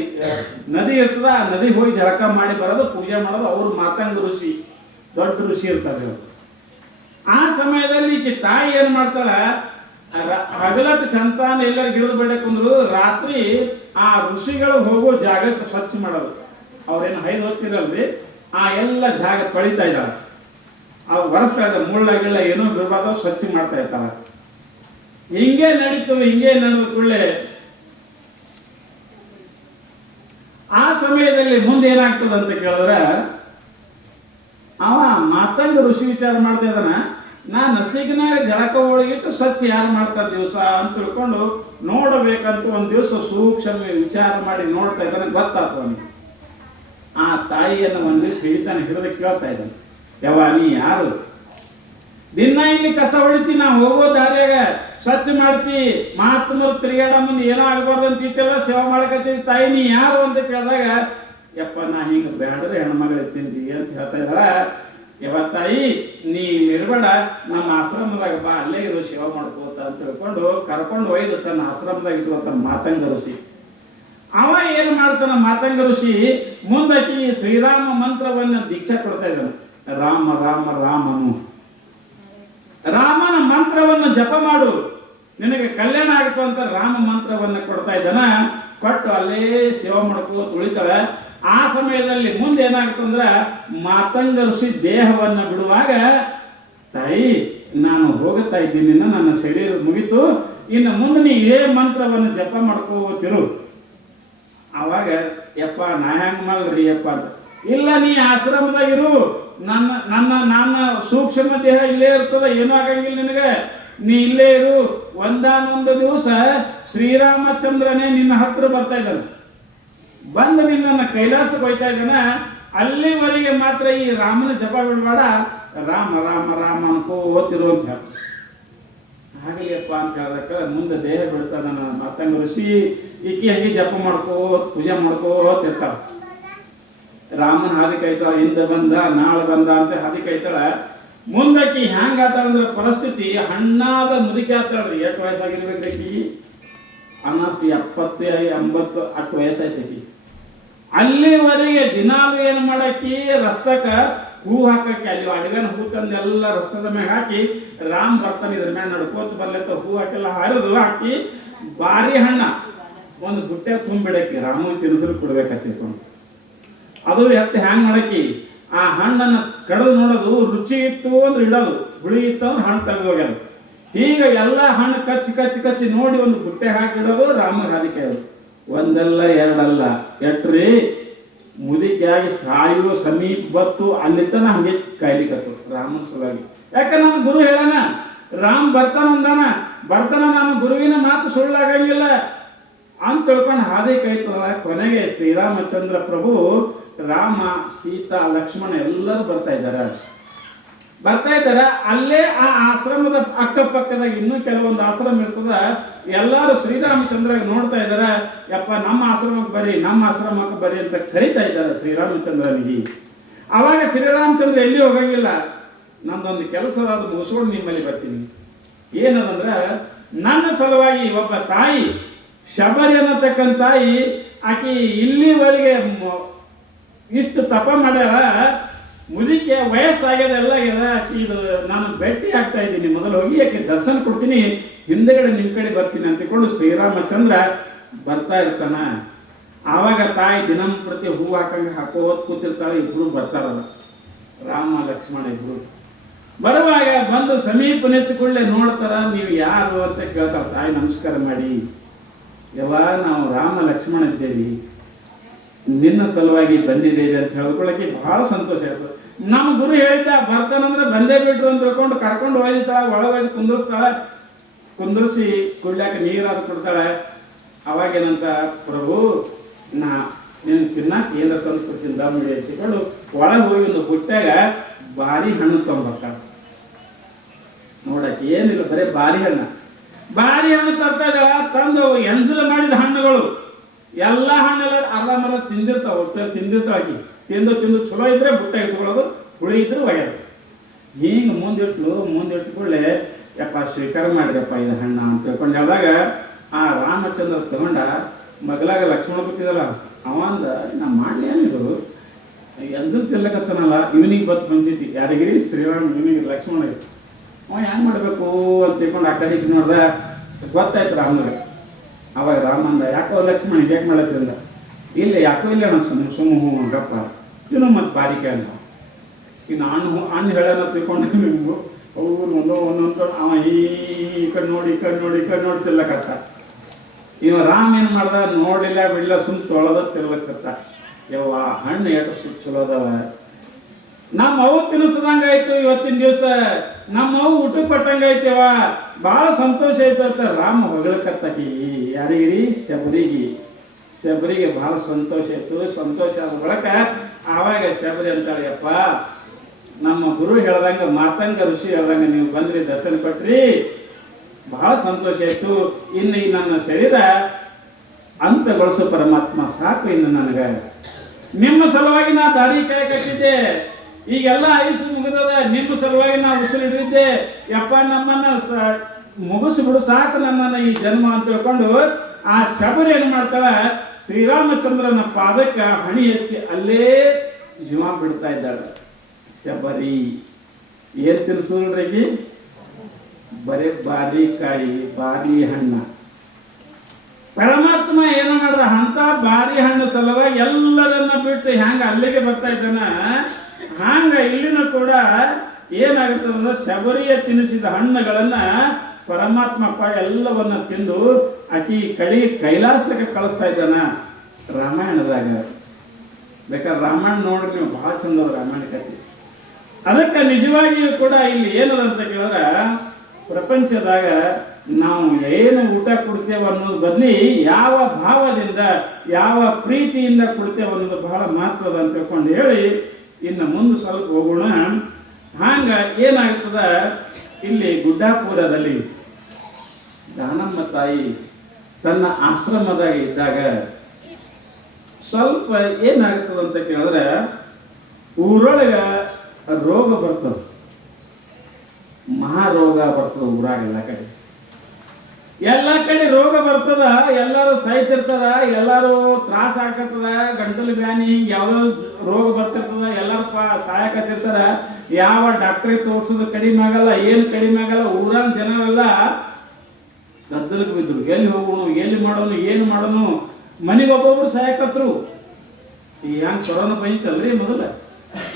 ನದಿ ಇರ್ತದ, ಆ ನದಿಗೆ ಹೋಗಿ ಜಳಕ ಮಾಡಿ ಬರೋದು, ಪೂಜೆ ಮಾಡೋದು. ಅವ್ರು ಮಾತಂಗ ಋಷಿ, ದೊಡ್ಡ ಋಷಿ ಇರ್ತಾರೆ. ಆ ಸಮಯದಲ್ಲಿ ಈಕೆ ತಾಯಿ ಏನ್ ಮಾಡ್ತಾಳ, ಹಗಲತ್ತು ಚಂತಾನ ಎಲ್ಲರ ಗಿಡದ ಬಡ್ಡೆ ಕುಂದ್ರು, ರಾತ್ರಿ ಆ ಋಷಿಗಳು ಹೋಗೋ ಜಾಗಕ್ಕೆ ಸ್ವಚ್ಛ ಮಾಡೋದು. ಅವ್ರೇನು ಹೈದು ಹೊತ್ತಿರಲ್ರಿ, ಆ ಎಲ್ಲ ಜಾಗ ತೊಳಿತಾ ಇದ್ದಾಳೆ, ಅವು ಒರೆಸ್ತಾ ಇದ್ದಾವೆ, ಮುಳ್ಳಾಗಿಲ್ಲ ಏನೋ ಬಿಡಬಾರ್ದು, ಸ್ವಚ್ಛ ಮಾಡ್ತಾ ಇರ್ತಾಳೆ. ಹಿಂಗೆ ನಡೆದ ಕೂಡಲೇ ಆ ಸಮಯದಲ್ಲಿ ಮುಂದೆ ಏನಾಗ್ತದೆ ಅಂತ ಕೇಳಿದ್ರೆ, ಅವ ಮಾತಂಗ ಋಷಿ ವಿಚಾರ ಮಾಡ್ತಾ ಇದ್ದಾನ, ನಾ ನಸಿಗಿನಾಗ ಜಳಕ ಒಳಗಿಟ್ಟು ಸ್ವಚ್ಛ ಯಾರು ಮಾಡ್ತಾರೆ ದಿವಸ ಅಂತ ತಿಳ್ಕೊಂಡು ನೋಡಬೇಕಂತ ಒಂದು ದಿವಸ ಸೂಕ್ಷ್ಮ ವಿಚಾರ ಮಾಡಿ ನೋಡ್ತಾ ಇದ್ದಾನೆ. ಗೊತ್ತಾಗ್ತದೆ ಅವನಿಗೆ. ಆ ತಾಯಿಯನ್ನು ಒಂದು ದಿವಸ ಹಿಡಿದು ಕೇಳ್ತಾ ಇದ್ದಾನೆ, ಯವ್ವ ನೀ ಯಾರು? ದಿನ ಇಲ್ಲಿ ಕಸ ಹೊಡಿತಿ, ನಾ ಹೋಗೋ ದಾರಿಯಾಗ ಸ್ವಚ್ಛ ಮಾಡ್ತಿ, ಮಹಾತ್ಮರು ತಿರುಗಾಡ ಮುಂದೆ ಏನೋ ಆಗ್ಬಾರ್ದು ಅಂತ ಇಟ್ಟೆಲ್ಲ ಸೇವೆ ಮಾಡಕತ್ತಿ, ತಾಯಿ ನೀ ಯಾರು ಅಂತ ಕೇಳಿದಾಗ, ಯಪ್ಪ ನಾ ಹಿಂಗೆ ಬೇಡ್ರೆ ಹೆಣ್ಮಗಳು ತಿಂತಿ ಅಂತ ಹೇಳ್ತಾ ಇದ್ದಾರ. ಯವ್ವ ತಾಯಿ ನೀ ಇರಬೇಡ, ನಮ್ಮ ಆಶ್ರಮದಾಗ ಬಾ, ಅಲ್ಲೇ ಇರೋ ಸೇವೆ ಮಾಡ್ಕೋತ ಅಂತ ತಿಳ್ಕೊಂಡು ಕರ್ಕೊಂಡು ಒಯ್ದು ತನ್ನ ಆಶ್ರಮದಾಗ ಇರುವಂತ ಮಾತಂಗ ಋಷಿ. ಅವ ಏನು ಮಾಡ್ತಾನ, ಮಾತಂಗ ಋಷಿ ಮುಂದಕ್ಕೆ ಶ್ರೀರಾಮ ಮಂತ್ರವನ್ನ ದೀಕ್ಷಾ ಕೊಡ್ತಾ ಇದ್ದಾನೆ. ರಾಮ ರಾಮ ರಾಮನು, ರಾಮನ ಮಂತ್ರವನ್ನು ಜಪ ಮಾಡು, ನಿನಗೆ ಕಲ್ಯಾಣ ಆಗುತ್ತೆ ಅಂತ ರಾಮ ಮಂತ್ರವನ್ನು ಕೊಡ್ತಾ ಇದ್ದಾನ. ಕೊಟ್ಟು ಅಲ್ಲೇ ಸೇವೆ ಮಾಡ್ಕೋ ತುಳಿತಾಳೆ. ಆ ಸಮಯದಲ್ಲಿ ಮುಂದೆ ಏನಾಗುತ್ತೆ ಅಂದ್ರೆ, ಮಾತಂಗ ಋಷಿ ದೇಹವನ್ನು ಬಿಡುವಾಗ, ತಾಯಿ ನಾನು ಹೋಗುತ್ತಾ ಇದ್ದೀನಿ, ನನ್ನ ಶರೀರ ಮುಗಿತು, ಇನ್ನು ಮುಂದೆ ನೀ ಇದೇ ಮಂತ್ರವನ್ನು ಜಪ ಮಾಡ್ಕೋತಿರು. ಅವಾಗ ಯಪ್ಪ ನಾ ಹೆಂಗ್ ಮಾಡ್ರಿ ಯಪ್ಪ ಅಂತ, ಇಲ್ಲ ನೀ ಆಶ್ರಮದಾಗಿರು, ನನ್ನ ಸೂಕ್ಷ್ಮ ದೇಹ ಇಲ್ಲೇ ಇರ್ತದ, ಏನೂ ಆಗಂಗಿಲ್ಲ ನಿನಗೆ, ನೀ ಇಲ್ಲೇ ಇರು. ಒಂದಾನೊಂದು ದಿವಸ ಶ್ರೀರಾಮಚಂದ್ರನೇ ನಿನ್ನ ಹತ್ರ ಬರ್ತಾ ಇದ್ದಾನೆ, ಬಂದು ನಿನ್ನನ್ನು ಕೈಲಾಸಕ್ಕೆ ಹೋಯ್ತಾ ಇದ್ದಾನ. ಅಲ್ಲಿವರೆಗೆ ಮಾತ್ರ ಈ ರಾಮನ ಜಪ ಬಿಡಬೇಡ, ರಾಮ ರಾಮ ರಾಮ ಅನ್ಕೋ ಓದ್ತಿರುವಂತ ಆಗಲಿಯಪ್ಪ ಅಂತ ಹೇಳಕ್ಕೆ ಮುಂದೆ ದೇಹ ಬಿಡ್ತಾನ ಮಾತಂಗ ಋಷಿ. ಈಕಿ ಹಂಗೆ ಜಪ ಮಾಡ್ಕೋ ಪೂಜೆ ಮಾಡ್ಕೋತಿರ್ತಾಳ. ರಾಮನ ಹಾದಿ ಕಾಯ್ತಾಳ, ಹಿಂದೆ ಬಂದ ನಾಳೆ ಬಂದ ಅಂತ ಹಾದಿ ಕಾಯ್ತಾಳ. ಮುಂದಕ್ಕಿ ಹ್ಯಾಂಗ ಆತಾಳಂದ್ರೆ ಪರಿಸ್ಥಿತಿ ಹಣ್ಣಾದ ಮುದುಕಿ ಆತಾಳ್ರಿ. ಎಷ್ಟು ವಯಸ್ಸಾಗಿರ್ಬೇಕಿ? ಅನ್ನಷ್ಟು 70-80 ಅಷ್ಟು ವಯಸ್ಸಾಯ್ತೈತಿ. ಅಲ್ಲಿವರೆಗೆ ದಿನಾಲು ಏನು ಮಾಡಾಕಿ, ರಸ್ತಕ್ಕ ಹೂ ಹಾಕಕ್ಕೆ, ಅಲ್ಲಿ ಅಡವಿನ ಹೂ ತಂದು ಎಲ್ಲ ರಸ್ತದ ಮ್ಯಾಗ ಹಾಕಿ, ರಾಮ್ ಬರ್ತಾನೆ ಇದ್ರ ಮ್ಯಾಗ ನಡ್ಕೋತ ಬರ್ಲತ್ತ ಹೂ ಹಾಕೆಲ್ಲ ಹರಿದು ಹಾಕಿ, ಬಾರಿ ಹಣ್ಣ ಒಂದು ಬುಟ್ಟೆ ತುಂಬಿಡಕ್ಕೆ ರಾಮನ ತಿನಿಸಲು ಕೊಡ್ಬೇಕಂತ. ಅದು ಎತ್ತ ಹ್ಯಾಂಗ್ ಮಾಡಾಕಿ, ಆ ಹಣ್ಣನ್ನು ಕಡಿದು ನೋಡೋದು, ರುಚಿ ಇತ್ತು ಅಂದ್ರೆ ಇಡೋದು, ಹುಳಿ ಇತ್ತು ಅಂದ್ರೆ ಹಣ್ಣು ತೆಗೆದು ಹೋಗ್ಯದು. ಈಗ ಎಲ್ಲ ಹಣ್ಣು ಕಚ್ಚಿ ನೋಡಿ ಒಂದು ಬುಟ್ಟೆ ಹಾಕಿಡೋದು, ರಾಮನ ಹಾದಿಕೆ ಅದು. ಒಂದಲ್ಲ ಎರಡಲ್ಲ, ಎಟ್ರಿ ಮುದುಕಿಯಾಗಿ ಸಾಯುವ ಸಮೀಪ ಬತ್ತು, ಅಲ್ಲಿ ತನ ಹಂಗೆ ಕಾಯ್ಲಿಕ್ಕತ್ತು ರಾಮನ ಸಲುವಾಗಿ. ಯಾಕೆ ನನ್ನ ಗುರು ಹೇಳನ, ರಾಮ್ ಬರ್ತಾನ ಅಂದಾನ, ಬರ್ತಾನ, ನಮ್ಮ ಗುರುವಿನ ಮಾತು ಸುಳ್ಳಾಗಂಗಿಲ್ಲ. ಅಂತ ತಿಳ್ಕೊಂಡು ಹಾದಿ ಕೈತಲ್ಲ. ಕೊನೆಗೆ ಶ್ರೀರಾಮಚಂದ್ರ ಪ್ರಭು, ರಾಮ, ಸೀತಾ, ಲಕ್ಷ್ಮಣ ಎಲ್ಲರೂ ಬರ್ತಾ ಇದ್ದಾರೆ. ಅಲ್ಲೇ ಆ ಆಶ್ರಮದ ಅಕ್ಕಪಕ್ಕದಾಗ ಇನ್ನೂ ಕೆಲವೊಂದು ಆಶ್ರಮ ಇರ್ತದ. ಎಲ್ಲರೂ ಶ್ರೀರಾಮಚಂದ್ರ ನೋಡ್ತಾ ಇದ್ದಾರೆ. ಯಪ್ಪ, ನಮ್ಮ ಆಶ್ರಮಕ್ಕೆ ಬರ್ರಿ, ನಮ್ಮ ಆಶ್ರಮಕ್ಕೆ ಬರ್ರಿ ಅಂತ ಕರಿತಾ ಇದ್ದಾರೆ ಶ್ರೀರಾಮಚಂದ್ರನಿಗೆ. ಅವಾಗ ಶ್ರೀರಾಮಚಂದ್ರ ಎಲ್ಲಿ ಹೋಗಂಗಿಲ್ಲ. ನಂದೊಂದು ಕೆಲಸ ಅದು ಮುಗಿಸ್ಕೊಂಡು ನಿಮ್ಮಲ್ಲಿ ಬರ್ತೀನಿ. ಏನದಂದ್ರೆ, ನನ್ನ ಸಲುವಾಗಿ ಒಬ್ಬ ತಾಯಿ, ಶಬರಿ ಅನ್ನತಕ್ಕಂಥ ತಾಯಿ, ಆಕಿ ಇಲ್ಲಿವರೆಗೆ ಇಷ್ಟು ತಪ ಮಾಡ್ಯಾರ. ಮುದಿಕೆ ವಯಸ್ಸಾಗ್ಯದೆಲ್ಲ ಆಗ್ಯದ. ಇದು ನಾನು ಭೇಟಿ ಆಗ್ತಾ ಇದ್ದೀನಿ, ಮೊದಲು ಹೋಗಿ ಯಾಕೆ ದರ್ಶನ ಕೊಡ್ತೀನಿ, ಹಿಂದೆಗಡೆ ನಿಮ್ಮ ಕಡೆ ಬರ್ತೀನಿ ಅಂತಕೊಂಡು ಶ್ರೀರಾಮಚಂದ್ರ ಬರ್ತಾ ಇರ್ತಾನ. ಆವಾಗ ತಾಯಿ ದಿನಂಪ್ರತಿ ಹೂ ಹಾಕೋತ್ ಕೂತಿರ್ತಾಳೆ. ಇಬ್ರು ಬರ್ತಾರಲ್ಲ, ರಾಮ ಲಕ್ಷ್ಮಣ ಇಬ್ರು. ಬರುವಾಗ ಬಂದು ಸಮೀಪ ನಿಂತುಕೊಳ್ಳೆ ನೋಡ್ತಾರ. ನೀವು ಯಾರು ಅಂತ ಕೇಳ್ತಾರ. ತಾಯಿ ನಮಸ್ಕಾರ ಮಾಡಿ, ಯಾವ ನಾವು ರಾಮ ಲಕ್ಷ್ಮಣ ಇದ್ದೇವಿ, ನಿನ್ನ ಸಲುವಾಗಿ ಬಂದಿದ್ದೇವೆ ಅಂತ ಹೇಳ್ಕೊಳ್ಳೋಕೆ ಬಹಳ ಸಂತೋಷ ಆಯ್ತು. ನಮ್ಮ ಗುರು ಹೇಳಿದ್ದ ಬರ್ತಾನಂದ್ರೆ ಬಂದೇ ಬಿಟ್ರು ಅಂತ ತಿಳ್ಕೊಂಡು ಕರ್ಕೊಂಡು ಒಯ್ತಾಳ. ಒಳಗೆ ಕುಂದಿರ್ಸ್ತಾಳ. ಕುಂದಿರ್ಸಿ ಕುಡ್ಲಾಕ ನೀರಾದ್ರು ಕೊಡ್ತಾಳೆ. ಅವಾಗೇನಂತ, ಪ್ರಭು ನಾ ನೀನು ತಿನ್ನಾಕ ಏನಾರ ತಂದು ಕೊಡ್ತೀನಿ ದಾಮಡಿ ಅಂತಿಕೊಂಡು ಒಳಗೆ ಹೋಗಿ ಒಂದು ಹುಟ್ಟಾಗ ಬಾರಿ ಹಣ್ಣು ತೊಗೊಂಡ್ಬರ್ತಾಳೆ. ನೋಡಕ್ಕೆ ಏನಿಲ್ಲ, ಬರೀ ಬಾರಿ ಹಣ್ಣು ತರ್ತಾ ಇದ್ದಾಳ. ತಂದು ಎಂಜಲು ಮಾಡಿದ ಹಣ್ಣುಗಳು ಎಲ್ಲ ಹಣ್ಣೆಲ್ಲ ಅರ್ಧ ಮರ ತಿಂದಿರ್ತಾವೆ. ತಿಂದಿರ್ತಾಳೆ. ತಿಂದು ಚಲೋ ಇದ್ರೆ ಬುಟ್ಟ ಇಟ್ಕೊಳ್ಳೋದು, ಹುಳಿ ಇದ್ರೆ ಒಯ್ಯೋದು. ಹಿಂಗೆ ಮುಂದಿಟ್ಕೊಳ್ಳೆ, ಯಪ್ಪ ಸ್ವೀಕಾರ ಮಾಡಿದಪ್ಪ ಇದು ಹಣ್ಣ ಅಂತ ತಿಳ್ಕೊಂಡು ಹೇಳಿದಾಗ ಆ ರಾಮಚಂದ್ರ ತಗೊಂಡ. ಮಗಲಾಗ ಲಕ್ಷ್ಮಣ ಗೊತ್ತಿದಲ್ಲ, ಅವಂದ ನಾ ಮಾಡಲಿ ಏನಿದು ಎಂಜಲ್ ತಿರ್ಲಕತ್ತನಲ್ಲ, ಇವನಿಗೆ ಬತ್ತು ಬಂದಿದ್ದಿ ಯಾರಿಗಿರಿ ಶ್ರೀರಾಮ್, ಇವನಿಗೆ ಲಕ್ಷ್ಮಣಗೆ. ಅವ ಹೆಂಗೆ ಮಾಡಬೇಕು ಅಂತ ತಿಳ್ಕೊಂಡು ಆ ಕಡೆ ನೋಡ್ದ. ಗೊತ್ತಾಯ್ತು ರಾಮನಿಗೆ. ಅವಾಗ ರಾಮಂದ, ಯಾಕೋ ಲಕ್ಷ್ಮಣ ಹೇಗೆ ಮಾಡತ್ರಿಂದ, ಇಲ್ಲ ಯಾಕೋ ಇಲ್ಲ ಅಣ್ಣ, ಸುಮ್ಮ ಹೂ ಗಪ್ಪ ಇವನು ಮತ್ತು ಬಾರಿಕೆ ಅಂತ. ಇನ್ನು ಹಣ್ಣು ಹೇಳೋಣ ತಿಳ್ಕೊಂಡು ನಿಮ್ಗೂ ಅವ್ರು ಒಂದೊಂದು ಅವ ಈ ಕಡೆ ನೋಡಿ ತಿರ್ಲಕತ್ತ. ಇವ ರಾಮ್ ಏನು ಮಾಡ್ದ, ನೋಡಿಲ್ಲ ಬಿಡಲ್ಲ, ಸುಮ್ಮ ತೊಳೆದ ತಿರ್ಲಕತ್ತ. ಯವ್ವ ಹಣ್ಣು ಎಷ್ಟು ಚಲೋ ಅದಾವ. ನಮ್ಮ ಅವು ತಿನ್ನಿಸ್ದಂಗ ಆಯ್ತು ಇವತ್ತಿನ ದಿವಸ, ನಮ್ಮ ಅವು ಊಟ ಕೊಟ್ಟಂಗ ಐತಿವ, ಭಾಳ ಸಂತೋಷ ಆಯ್ತು ಅಂತ ರಾಮ ಹೊಗಳಕತ್ತಾಕಿ. ಯಾರಿಗಿರಿ? ಶಬರಿಗೆ ಭಾಳ ಸಂತೋಷ ಆಯ್ತು. ಸಂತೋಷ ಆದ ಬಳಿಕ ಆವಾಗ ಶಬರಿ ಅಂತಾಳೆ, ಯಪ್ಪ ನಮ್ಮ ಗುರು ಹೇಳ್ದಂಗ, ಮಾತಂಗ ಋಷಿ ಹೇಳ್ದಂಗ ನೀವು ಬಂದ್ರಿ, ದರ್ಶನ ಕೊಟ್ರಿ, ಬಹಳ ಸಂತೋಷ ಆಯ್ತು. ಇನ್ನು ಈ ನನ್ನ ಶರೀರ ಅಂತಗೊಳಿಸೋ ಪರಮಾತ್ಮ ಸಾಕು. ಇನ್ನು ನನಗೆ ನಿಮ್ಮ ಸಲುವಾಗಿ ನಾ ದಾರಿ ಕಾಯಕತ್ತಿದ್ದೆ. ಈಗೆಲ್ಲ ಆಯುಷ್ ಮುಗಿದದ, ನಿಮ್ಮ ಸಲುವಾಗಿ ನಾ ಉಸಿರು ಹಿಡಿದಿದ್ದೆ. ಯಪ್ಪ ನಮ್ಮನ್ನ ಮುಗಿಸ್ಬಿಡು, ಸಾಕು ನನ್ನನ್ನು ಈ ಜನ್ಮ ಅಂತ ತಿಳ್ಕೊಂಡು ಆ ಶಬರಿ ಏನು ಮಾಡ್ತಾಳ, ಶ್ರೀರಾಮಚಂದ್ರನ ಪಾದಕ್ಕೆ ಹಣಿ ಹಚ್ಚಿ ಅಲ್ಲೇ ಜೀವ ಬಿಡ್ತಾ ಇದ್ದಾಳೆ. ಶಬರಿ ಏನ್ ತಿನ್ನಿಸೋದ್ರಿಗೆ? ಬರೀ ಬಾರಿಕಾಯಿ, ಬಾರಿ ಹಣ್ಣ. ಪರಮಾತ್ಮ ಏನು ಮಾಡ್ರ, ಅಂತ ಬಾರಿ ಹಣ್ಣು ಸಲುವಾಗಿ ಎಲ್ಲದನ್ನ ಬಿಟ್ಟು ಹ್ಯಾಂಗ ಅಲ್ಲಿಗೆ ಬರ್ತಾ ಇದ್ದಾನ, ಹಂಗ ಇಲ್ಲಿನೂ ಕೂಡ ಏನಾಗುತ್ತಂದ್ರೆ ಶಬರಿಯ ತಿನ್ನಿಸಿದ ಹಣ್ಣುಗಳನ್ನ ಪರಮಾತ್ಮಪ್ಪ ಎಲ್ಲವನ್ನ ತಿಂದು ಆಕಿ ಕಡೆಗೆ ಕೈಲಾಸಕ್ಕೆ ಕಳಿಸ್ತಾ ಇದ್ದಾನ. ರಾಮಾಯಣದಾಗ ಬೇಕಾದ್ರೆ ರಾಮಾಯಣ ನೋಡ್ರಿ ನೀವು, ಬಹಳ ಚಂದ ರಾಮಾಯಣ ಕಥೆ. ಅದಕ್ಕೆ ನಿಜವಾಗಿಯೂ ಕೂಡ ಇಲ್ಲಿ ಏನದಂತ ಕೇಳಿದ್ರೆ, ಪ್ರಪಂಚದಾಗ ನಾವು ಏನು ಊಟ ಕೊಡ್ತೇವೆ ಅನ್ನೋದು ಬದಲಿ ಯಾವ ಭಾವದಿಂದ, ಯಾವ ಪ್ರೀತಿಯಿಂದ ಕೊಡ್ತೇವೆ ಅನ್ನೋದು ಬಹಳ ಮಹತ್ವದ ಅಂತ ತಿಳ್ಕೊಂಡು ಹೇಳಿ ಇನ್ನು ಮುಂದೆ ಸ್ವಲ್ಪ ಹೋಗೋಣ. ಹಾಂಗ ಏನಾಗ್ತದ, ಇಲ್ಲಿ ಗುಡ್ಡಾಪುರದಲ್ಲಿ ದಾನಮ್ಮ ತಾಯಿ ತನ್ನ ಆಶ್ರಮದಾಗ ಇದ್ದಾಗ ಸ್ವಲ್ಪ ಏನಾಗ್ತದಂತ ಕೇಳಿದ್ರೆ, ಊರೊಳಗ ರೋಗ ಬರ್ತದ, ಮಹಾರೋಗ ಬರ್ತದ. ಊರಾಗ ಎಲ್ಲ ಕಡೆ ರೋಗ ಬರ್ತದ, ಎಲ್ಲರೂ ಸಾಯ್ತಿರ್ತದ, ಎಲ್ಲರೂ ತ್ರಾಸ ಆಗ್ತದ, ಗಂಟಲು ಬ್ಯಾನಿ, ಯಾವ್ದೋ ರೋಗ ಬರ್ತಿರ್ತದ, ಎಲ್ಲರೂ ಸಾಯಕತ್ತಿರ್ತಾರ. ಯಾವ ಡಾಕ್ಟ್ರಿಗೆ ತೋರ್ಸೋದು ಕಡಿಮೆ ಆಗಲ್ಲ, ಏನು ಕಡಿಮೆ ಆಗಲ್ಲ. ಊರಾನ ಜನರೆಲ್ಲ ಗದ್ದಲಕ್ಕೆ ಬಿದ್ರು, ಎಲ್ಲಿ ಹೋಗೋನು, ಎಲ್ಲಿ ಮಾಡೋನು, ಏನು ಮಾಡೋನು. ಮನೆಗೆ ಒಬ್ಬೊಬ್ರು ಸಾಯಕತ್ರು. ಈಗ ಹೆಂಗೆ ಕೊರೋನಾ ಬೈತಲ್ರಿ ಮೊದಲ,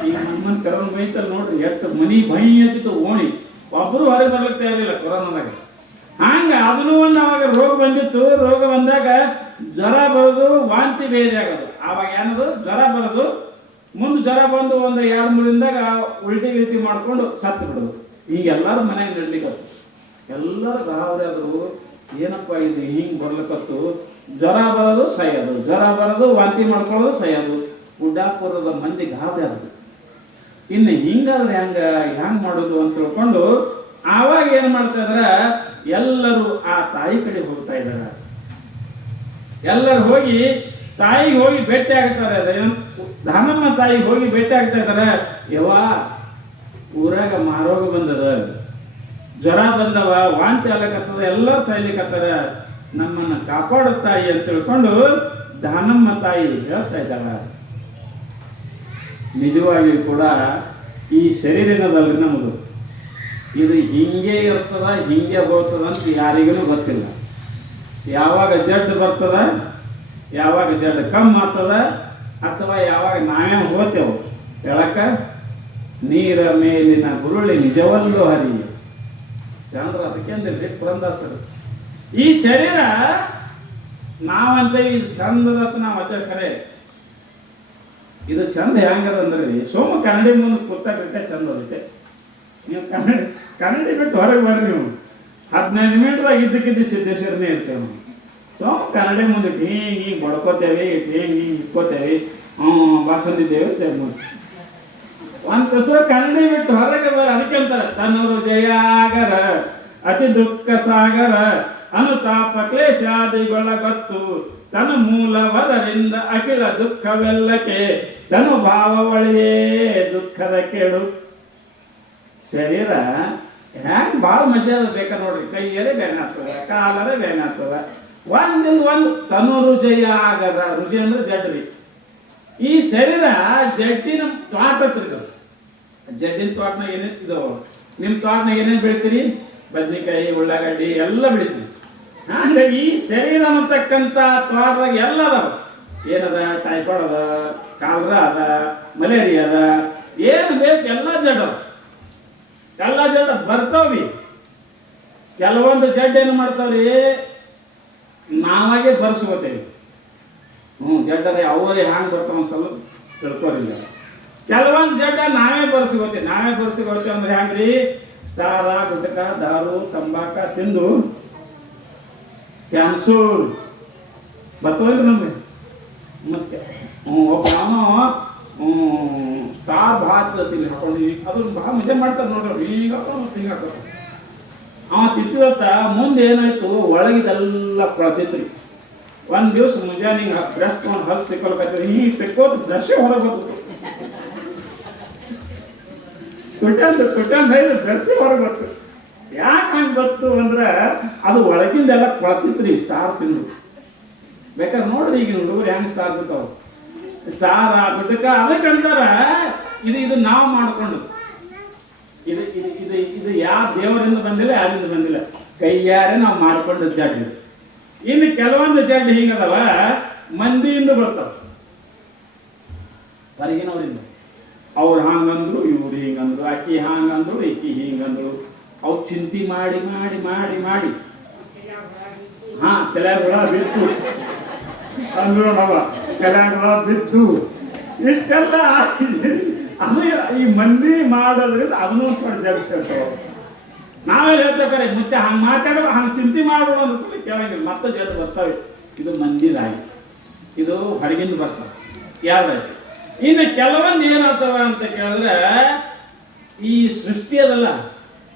ಈಗ ನಮ್ಮನ್ನ ಕೊರೋನಾ ಬೈತಲ್ ನೋಡ್ರಿ, ಎಷ್ಟು ಮನಿ ಬೈ ಅಂತಿತ್ತು ಓಣಿ, ಒಬ್ಬರು ಹೊರಗೆ ಬರ್ಲಿಕ್ಕೆ ತಯಾರಿಲ್ಲ ಕೊರೋನಾದಾಗ. ಹಂಗ ಅದನ್ನು ಒಂದು ಅವಾಗ ರೋಗ ಬಂದಿತ್ತು. ರೋಗ ಬಂದಾಗ ಜ್ವರ ಬರೋದು, ವಾಂತಿ ಬೇರೆ ಆಗೋದು. ಆವಾಗ ಏನದು ಜ್ವರ ಬರೋದು, ಮುಂದೆ ಜ್ವರ ಬಂದು ಒಂದು 2-3 ದಿನದಾಗ ಉಲ್ಟಿ ಮಾಡ್ಕೊಂಡು ಸತ್ತು ಬಿಡೋದು. ಈಗ ಎಲ್ಲರೂ ಮನೆಗೆ ನಡ್ಲಿಕ್ಕತ್ತು. ಎಲ್ಲರೂ ಗಾಬರಿ ಆದ್ರು, ಏನಪ್ಪ ಇದು ಹಿಂಗೆ ಬರ್ಲಿಕ್ಕತ್ತು, ಜ್ವರ ಬರೋದು ಸಹ್ಯೋದು, ಜ್ವರ ಬರೋದು, ವಾಂತಿ ಮಾಡ್ಕೊಳ್ಳೋದು ಸಹ್ಯೋದು. ಗುಡ್ಡಾಪುರದ ಮಂದಿ ಗಾಬರಿ ಆಗೋದು. ಇನ್ನು ಹಿಂಗಾದ್ರೆ ಹೆಂಗೆ ಮಾಡೋದು ಅಂತ ತಿಳ್ಕೊಂಡು ಆವಾಗ ಏನು ಮಾಡ್ತಾ ಇದಾರೆ, ಎಲ್ಲರೂ ಆ ತಾಯಿ ಕಡೆ ಹೋಗ್ತಾ ಇದ್ದಾರೆ. ಎಲ್ಲರೂ ಹೋಗಿ ತಾಯಿಗೆ ಹೋಗಿ ಭೇಟಿ ಆಗ್ತಾರೆ. ದಾನಮ್ಮ ತಾಯಿಗೆ ಹೋಗಿ ಭೇಟಿ ಆಗ್ತಾ ಇದ್ದಾರೆ. ಯವ್ವ, ಊರಾಗ ಮಾರೋಗ ಬಂದದ, ಜ್ವರ ಬಂದವ, ವಾಂತಿ ಆಗ್ಲಕತ್ತದ, ಎಲ್ಲ ಸಾಯ್ಲಿಕತ್ತಾರ, ನಮ್ಮನ್ನು ಕಾಪಾಡು ತಾಯಿ ಅಂತ ತಿಳ್ಕೊಂಡು ದಾನಮ್ಮ ತಾಯಿ ಹೇಳ್ತಾ ಇದ್ದಾಳ. ನಿಜವಾಗಿಯೂ ಕೂಡ ಈ ಶರೀರದಲ್ಲಿ ನಮ್ಮದು ಇದು ಹಿಂಗೆ ಇರ್ತದ, ಹಿಂಗೆ ಹೋಗ್ತದ ಅಂತ ಯಾರಿಗೂ ಗೊತ್ತಿಲ್ಲ. ಯಾವಾಗ ಜಡ್ಡು ಬರ್ತದ, ಯಾವಾಗ ಜಡ್ಡು ಕಮ್ಮಿ ಆಗ್ತದ, ಅಥವಾ ಯಾವಾಗ ನಾವೇ ಹೋಗ್ತೇವೆ ಹೇಳಕ್ಕ. ನೀರ ಮೇಲಿನ ಗುರುಳಿ ನಿಜವಲ್ಲೂ ಹರಿಯ ಚಂದ್ರ. ಅದಕ್ಕೆ ಪುರಂದಾಸರು ಈ ಶರೀರ ನಾವಂತ ಇದು ಚಂದದ ನಾವು ಅದೇ ಖರೆ. ಇದು ಚಂದ ಹೆಂಗದ ಅಂದ್ರೆ ಸೋಮ ಕನ್ನಡಿ ಮುಂದೆ ಕೂತಾಗಿಟ್ಟೆ ಚಂದ ಅದಕ್ಕೆ. ನೀವು ಕನ್ನಡಿ ಬಿಟ್ಟು ಹೊರಗೆ ಬರ್ರಿ. ನೀವು 15 ಮಿನಿಟ್ದಾಗ ಇದ್ದಕ್ಕಿದ್ದು ಸಿದ್ದೇಶ್ವರನೇ ಇರ್ತೇವೆ ನಾವು. ಸೋಮ ಕನ್ನಡಿ ಮುಂದೆ ಹಿಂಗೆ ಬಡ್ಕೋತೇವೆ, ಹಿಂಗೆ ಇಟ್ಕೋತೇವೆ, ಬಾಸಂದಿದ್ದೇವೆ ಒಂದು ಕಸ ಕನ್ನಡಿ ಬಿಟ್ಟು ಹೊರಗೆ ಬರ. ಅದಕ್ಕೆ ಅಂತಾರೆ ತನ್ನೂರು ಜಯಾಗರ ಅತಿ ದುಃಖ ಸಾಗರ ಅನುತಾಪ ಕ್ಲೇಶಾದಿಗೊಳಗತ್ತು ತನು ಮೂಲವದರಿಂದ ಅಖಿಲ ದುಃಖವೆಲ್ಲಕ್ಕೆ ತನು ಭಾವವಳಿಯೇ ದುಃಖದ ಕೇಳು. ಶರೀರ ಹ್ಯಾಂಗ ಭಾಳ ಮಜಾ ಬೇಕಾ ನೋಡ್ರಿ. ಕೈಯರೇ ಬೇನೆ ಆಗ್ತದ, ಕಾಲರೇ ಬೇನೆ ಆಗ್ತದ. ಒಂದಿಲ್ಲ ಒಂದು ತನು ರುಜಯ ಆಗದ. ರುಜಿ ಅಂದ್ರೆ ಜಡ್ರಿ. ಈ ಶರೀರ ಜಡ್ಡಿನ ತೋಟ ಹತ್ತಿರ. ಜಡ್ಡಿನ ತೋಟನಾಗ ಏನೇನು ಇದಾವ? ನಿಮ್ಮ ತೋಟನಾಗ ಏನೇನು ಬೆಳಿತೀರಿ? ಬದ್ನಿಕಾಯಿ, ಉಳ್ಳಾಗಡ್ಡಿ ಎಲ್ಲ ಬೆಳಿತೀವಿ. ಹಾಗಾಗಿ ಈ ಶರೀರ ಅನ್ನತಕ್ಕಂಥ ತೋಟದಾಗ ಎಲ್ಲ ಅದಾವ. ಏನದ? ಟೈಫಾಯ್ಡ್ ಅದ, ಕಾಲರಾ ಅದ, ಮಲೇರಿಯಾ ಅದ, ಏನು ಬೇಕು ಎಲ್ಲ ಜಡ್ ಅದ. ಎಲ್ಲ ಜಡ್ ಬರ್ತಾವ್ರಿ. ಕೆಲವೊಂದು ಜಡ್ ಏನು ಮಾಡ್ತಾವ್ರಿ, ನಾವಾಗೆ ಬರ್ಸ್ಕೋತೇವೆ. ಜಡ್ಡದ ಅವರೇ ಹ್ಯಾಂಗೆ ಬರ್ತಾವ ಸ್ವಲ್ಪ ತಿಳ್ಕೋರಿಲ್ಲ. ಕೆಲವೊಂದು ಜಡ್ಡ ನಾವೇ ಬರ್ಸ್ಕೋತೇವೆ. ನಾವೇ ಬರ್ಸ್ಕೋತೇವೆ ಅಂದ್ರೆ ಹ್ಯಾಂಗ್ರಿ? ದಾರ, ಗುಟ್ಕ, ದಾರು, ತಂಬಾಕ ತಿಂದು ಕ್ಯಾನ್ಸರ್ ಬರ್ತಾವಲ್ರಿ ನಮಗೆ. ಮತ್ತೆ ಒಬ್ಬ ಸ್ಟಾರ್ ಭಾತ್ ತಿಂದು ಹಾಕೊಂಡು ಅದನ್ನ ಭಾಳ ಮಜಾ ಮಾಡ್ತಾರೆ ನೋಡ್ರಿ. ಈಗ ಹಿಂಗೆ ಹಾಕೋದು ಅವ ತಿಂತಿವತ್ತ. ಮುಂದೆ ಏನಾಯ್ತು, ಒಳಗಿದೆಲ್ಲ ಕೊಳತಿತ್ರಿ. ಒಂದು ದಿವಸ ಮುಂಜಾನೆ ಹಿಂಗೆ ಬ್ರಷ್ ತೊಗೊಂಡು ಹಲ್ಲು ಸಿಕ್ಕೊಳಕತ್ತೀರಿ, ಈ ತೆಕ್ಕೋದು ಬ್ರಷೇ ಹೊರಗೆ ಬರ್ತದೆ. ತುಟ್ಟಂದು ಬ್ರಷೇ ಹೊರಗೆ ಬರ್ತದೆ. ಯಾಕೆ ಹಂಗೆ ಬರ್ತು ಅಂದ್ರೆ ಅದು ಒಳಗಿಂದೆಲ್ಲ ಕೊಳತಿತ್ರಿ ಸ್ಟಾರ್ ತಿಂದು. ಬೇಕಾದ್ರೆ ನೋಡ್ರಿ ಈಗ ಹುಡುಗರು ಹೆಂಗೆ ಸ್ಟಾರ್ ಬಿಡ್ತಾವ. ಸ್ಟಾರ್ ಆಗ್ಬಿಟ್ಟಕ್ಕ ಅದಕ್ಕಂತಾರ ಇದು ನಾವು ಮಾಡ್ಕೊಂಡು ಇದು ಇದು ಇದು ಇದು ಯಾವ ದೇವರಿಂದ ಬಂದಿಲ್ಲ, ಯಾರಿಂದ ಬಂದಿಲ್ಲ, ಕೈಯಾರೆ ನಾವು ಮಾಡ್ಕೊಂಡು ಜಡ್ಡು. ಇನ್ನು ಕೆಲವೊಂದು ಜಡ್ಡು ಹಿಂಗದವ ಮಂದಿಯಿಂದ ಬರ್ತಾವ, ಹೊರಗಿನವರಿಂದ. ಅವ್ರು ಹಾಂಗಂದ್ರು, ಇವ್ರು ಹಿಂಗಂದ್ರು, ಅಕ್ಕಿ ಹಾಂಗಂದ್ರು, ಇಕ್ಕಿ ಹಿಂಗಂದ್ರು. ಅವು ಚಿಂತೆ ಮಾಡಿ ಮಾಡಿ ಮಾಡಿ ಮಾಡಿ ತಲೆಗಳ ಬಿದ್ದು ಅಂದ್ರು ನಾವ ತಲೆಗಳ ಬಿದ್ದು ಇಷ್ಟೆಲ್ಲ ಅದು ಈ ಮಂದಿ ಮಾಡೋದ್ರಿಂದ ಅದನ್ನೂ ಒಂದು ಜಡ್ಸ್ಕೊಳ್ತಾವ. ನಾವೆಲ್ಲ ಹೇಳ್ತೇವೆ ಮುಚ್ಚೆ ಹಂಗೆ ಮಾತಾಡೋ ಹಂಗೆ ಚಿಂತೆ ಮಾಡೋಣ ಅಂತ ಕೇಳಂಗಿಲ್ಲ. ಮತ್ತೆ ಜಡ್ಡು ಬರ್ತಾವೆ. ಇದು ಮಂದಿದಾಗಿ, ಇದು ಹೊರಗಿಂದ ಬರ್ತಾವೆ ಯಾವ್ದಾಯ್ತು. ಇನ್ನು ಕೆಲವೊಂದು ಏನಾಗ್ತವ ಅಂತ ಕೇಳಿದ್ರೆ, ಈ ಸೃಷ್ಟಿ ಅದಲ್ಲ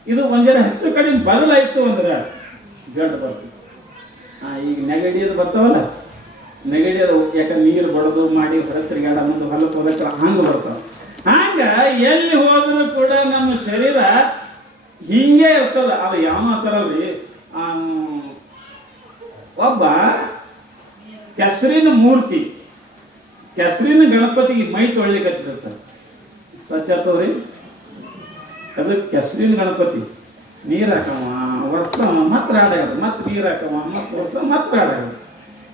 ಇದು ಒಂದರ ಹೆಚ್ಚು ಕಡಿಮೆ ಬದಲಾಯಿತು ಅಂದ್ರೆ ಜಡ್ಡು ಬರ್ತದೆ. ಈಗ ನೆಗಡಿಯದು ಬರ್ತಾವಲ್ಲ, ನೆಗಡಿಯದು ಯಾಕಂದ್ರೆ ನೀರು ಬಡದು ಮಾಡಿ ಹೊರ ತಿರುಗಾಡ ಮುಂದೆ ಹೊಲಕ್ಕೆ ಹೋದಕ್ಕೆ ಹಂಗೆ ಬರ್ತಾವೆ. ಹಂಗೆ ಎಲ್ಲಿ ಹೋದರೂ ಕೂಡ ನಮ್ಮ ಶರೀರ ಹಿಂಗೆ ಇರ್ತದ. ಅದು ಯಾವ ಥರಲ್ರಿ, ಒಬ್ಬ ಕೆಸರಿನ ಮೂರ್ತಿ, ಕೆಸರಿನ ಗಣಪತಿಗೆ ಮೈ ತೊಳಿಲಿಕ್ಕೆ ಸ್ವಚ್ಛ ಆಗ್ತದ್ರಿ. ಅದಕ್ಕೆ ಕೆಸರಿನ ಗಣಪತಿ ನೀರು ಹಾಕವ, ವರ್ಷವ, ಮತ್ತೆ ರಾಡಾಗ, ಮತ್ತೆ ನೀರು ಹಾಕವ, ಮತ್ತೆ ವರ್ಷ, ಮತ್ತೆ ರಾಡಾಗ.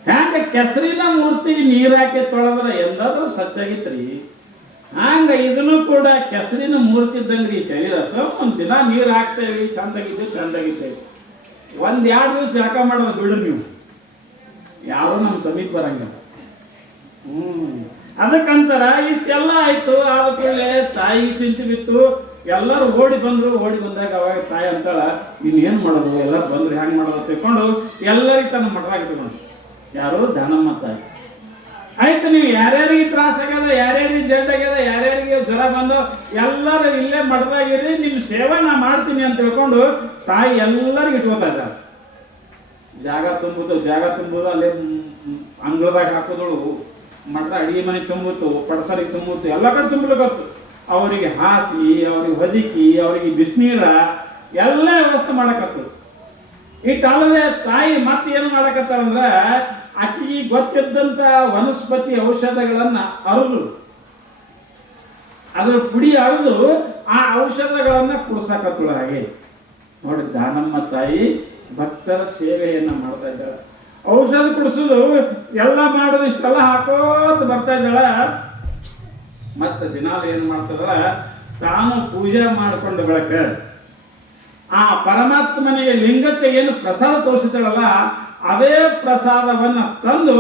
ಹ್ಯಾಂಗೆ ಕೆಸರಿನ ಮೂರ್ತಿಗೆ ನೀರು ಹಾಕಿ ತೊಳೆದ್ರೆ ಎಂದಾದ್ರೂ ಸ್ವಚ್ಛಾಗಿತ್ರಿ. ಹಂಗೆ ಇದನ್ನು ಕೂಡ ಕೆಸರಿನ ಮೂರ್ತಿ ಇದ್ದಂಗ್ರಿ ಶರೀರ. ಸ್ವಲ್ಪ ದಿನ ನೀರು ಹಾಕ್ತೇವೆ, ಚಂದಾಗಿದ್ದೇವೆ. 1-2 ದಿವಸ ಜಳಕ ಮಾಡೋದು ಬಿಡು ನೀವು, ಯಾರು ನಮ್ಮ ಸಮೀಪ ಬರಂಗಿಲ್ಲ. ಅದಕ್ಕಂತಾರ ಇಷ್ಟೆಲ್ಲ ಆಯ್ತು. ಆದ ಕೂಡಲೇ ತಾಯಿಗೆ ಚಿಂತೆ ಬಿತ್ತು. ಎಲ್ಲರೂ ಓಡಿ ಬಂದಾಗ ಅವಾಗ ತಾಯಿ ಅಂತಾಳ, ಇನ್ನೇನು ಮಾಡೋದು, ಎಲ್ಲರೂ ಬಂದ್ರು ಹೆಂಗೆ ಮಾಡೋದು ತಿಳ್ಕೊಂಡು ಎಲ್ಲರಿಗೆ ತನ್ನ ಮಠದಾಗ ಇಟ್ಕೊಂಡು ಯಾರು? ದಾನಮ್ಮ ತಾಯಿ. ಆಯ್ತು, ನೀವು ಯಾರ್ಯಾರಿಗೆ ತ್ರಾಸ ಆಗ್ಯದ, ಯಾರ್ಯಾರಿಗೆ ಜಡ್ ಆಗ್ಯದ, ಯಾರ್ಯಾರಿಗೆ ಜ್ವರ ಬಂದು ಎಲ್ಲರೂ ಇಲ್ಲೇ ಮಠದಾಗಿರಿ, ನಿಮ್ಮ ಸೇವೆ ನಾ ಮಾಡ್ತೀನಿ ಅಂತ ತಿಳ್ಕೊಂಡು ತಾಯಿ ಎಲ್ಲರಿಗೂ ಇಟ್ಕೋತಾ ಇದ್ದಾರೆ. ಜಾಗ ತುಂಬುದು ಅಲ್ಲೇ ಅಂಗಳದಾಗ ಹಾಕೋದಳು, ಮಠದ ಅಡಿಗೆ ಮನೆ ತುಂಬುತ್ತು, ಪಡಸರಿಗೆ ತುಂಬುತ್ತು, ಎಲ್ಲ ಕಡೆ ತುಂಬಲಿಕ್ಕತ್ತು. ಅವರಿಗೆ ಹಾಸಿ, ಅವ್ರಿಗೆ ಹೊದಿಕಿ, ಅವರಿಗೆ ಬಿಸಿನೀರ ಎಲ್ಲ ವ್ಯವಸ್ಥೆ ಮಾಡಕತ್ತು. ಇಟ್ಟಲ್ಲದೆ ತಾಯಿ ಮತ್ತೆ ಏನು ಮಾಡಕತ್ತಾರಂದ್ರೆ, ಆಕೆಗೆ ಗೊತ್ತಿದ್ದಂಥ ವನಸ್ಪತಿ ಔಷಧಗಳನ್ನ ಅರಿದು, ಅದ್ರ ಪುಡಿ ಅರಿದು ಆ ಔಷಧಗಳನ್ನ ಕುಡಿಸಾಕತ್ತಳು. ಹಾಗೆ ನೋಡಿ, ದಾನಮ್ಮ ತಾಯಿ ಭಕ್ತರ ಸೇವೆಯನ್ನ ಮಾಡ್ತಾ ಇದ್ದಾಳೆ. ಔಷಧ ಕುಡಿಸೋದು ಎಲ್ಲ ಮಾಡೋದು, ಇಷ್ಟೆಲ್ಲ ಹಾಕೋತ ಬರ್ತಾ ಇದ್ದಾಳ. ಮತ್ತೆ ದಿನಾಲು ಏನು ಮಾಡ್ತಾಳ, ತಾನು ಪೂಜೆ ಮಾಡಿಕೊಂಡು ಬೆಳಕ ಆ ಪರಮಾತ್ಮನಿಗೆ ಲಿಂಗಕ್ಕೆ ಏನು ಪ್ರಸಾದ ತೋರಿಸ್ತಾಳಲ್ಲ, ಅದೇ ಪ್ರಸಾದವನ್ನ ತಂದು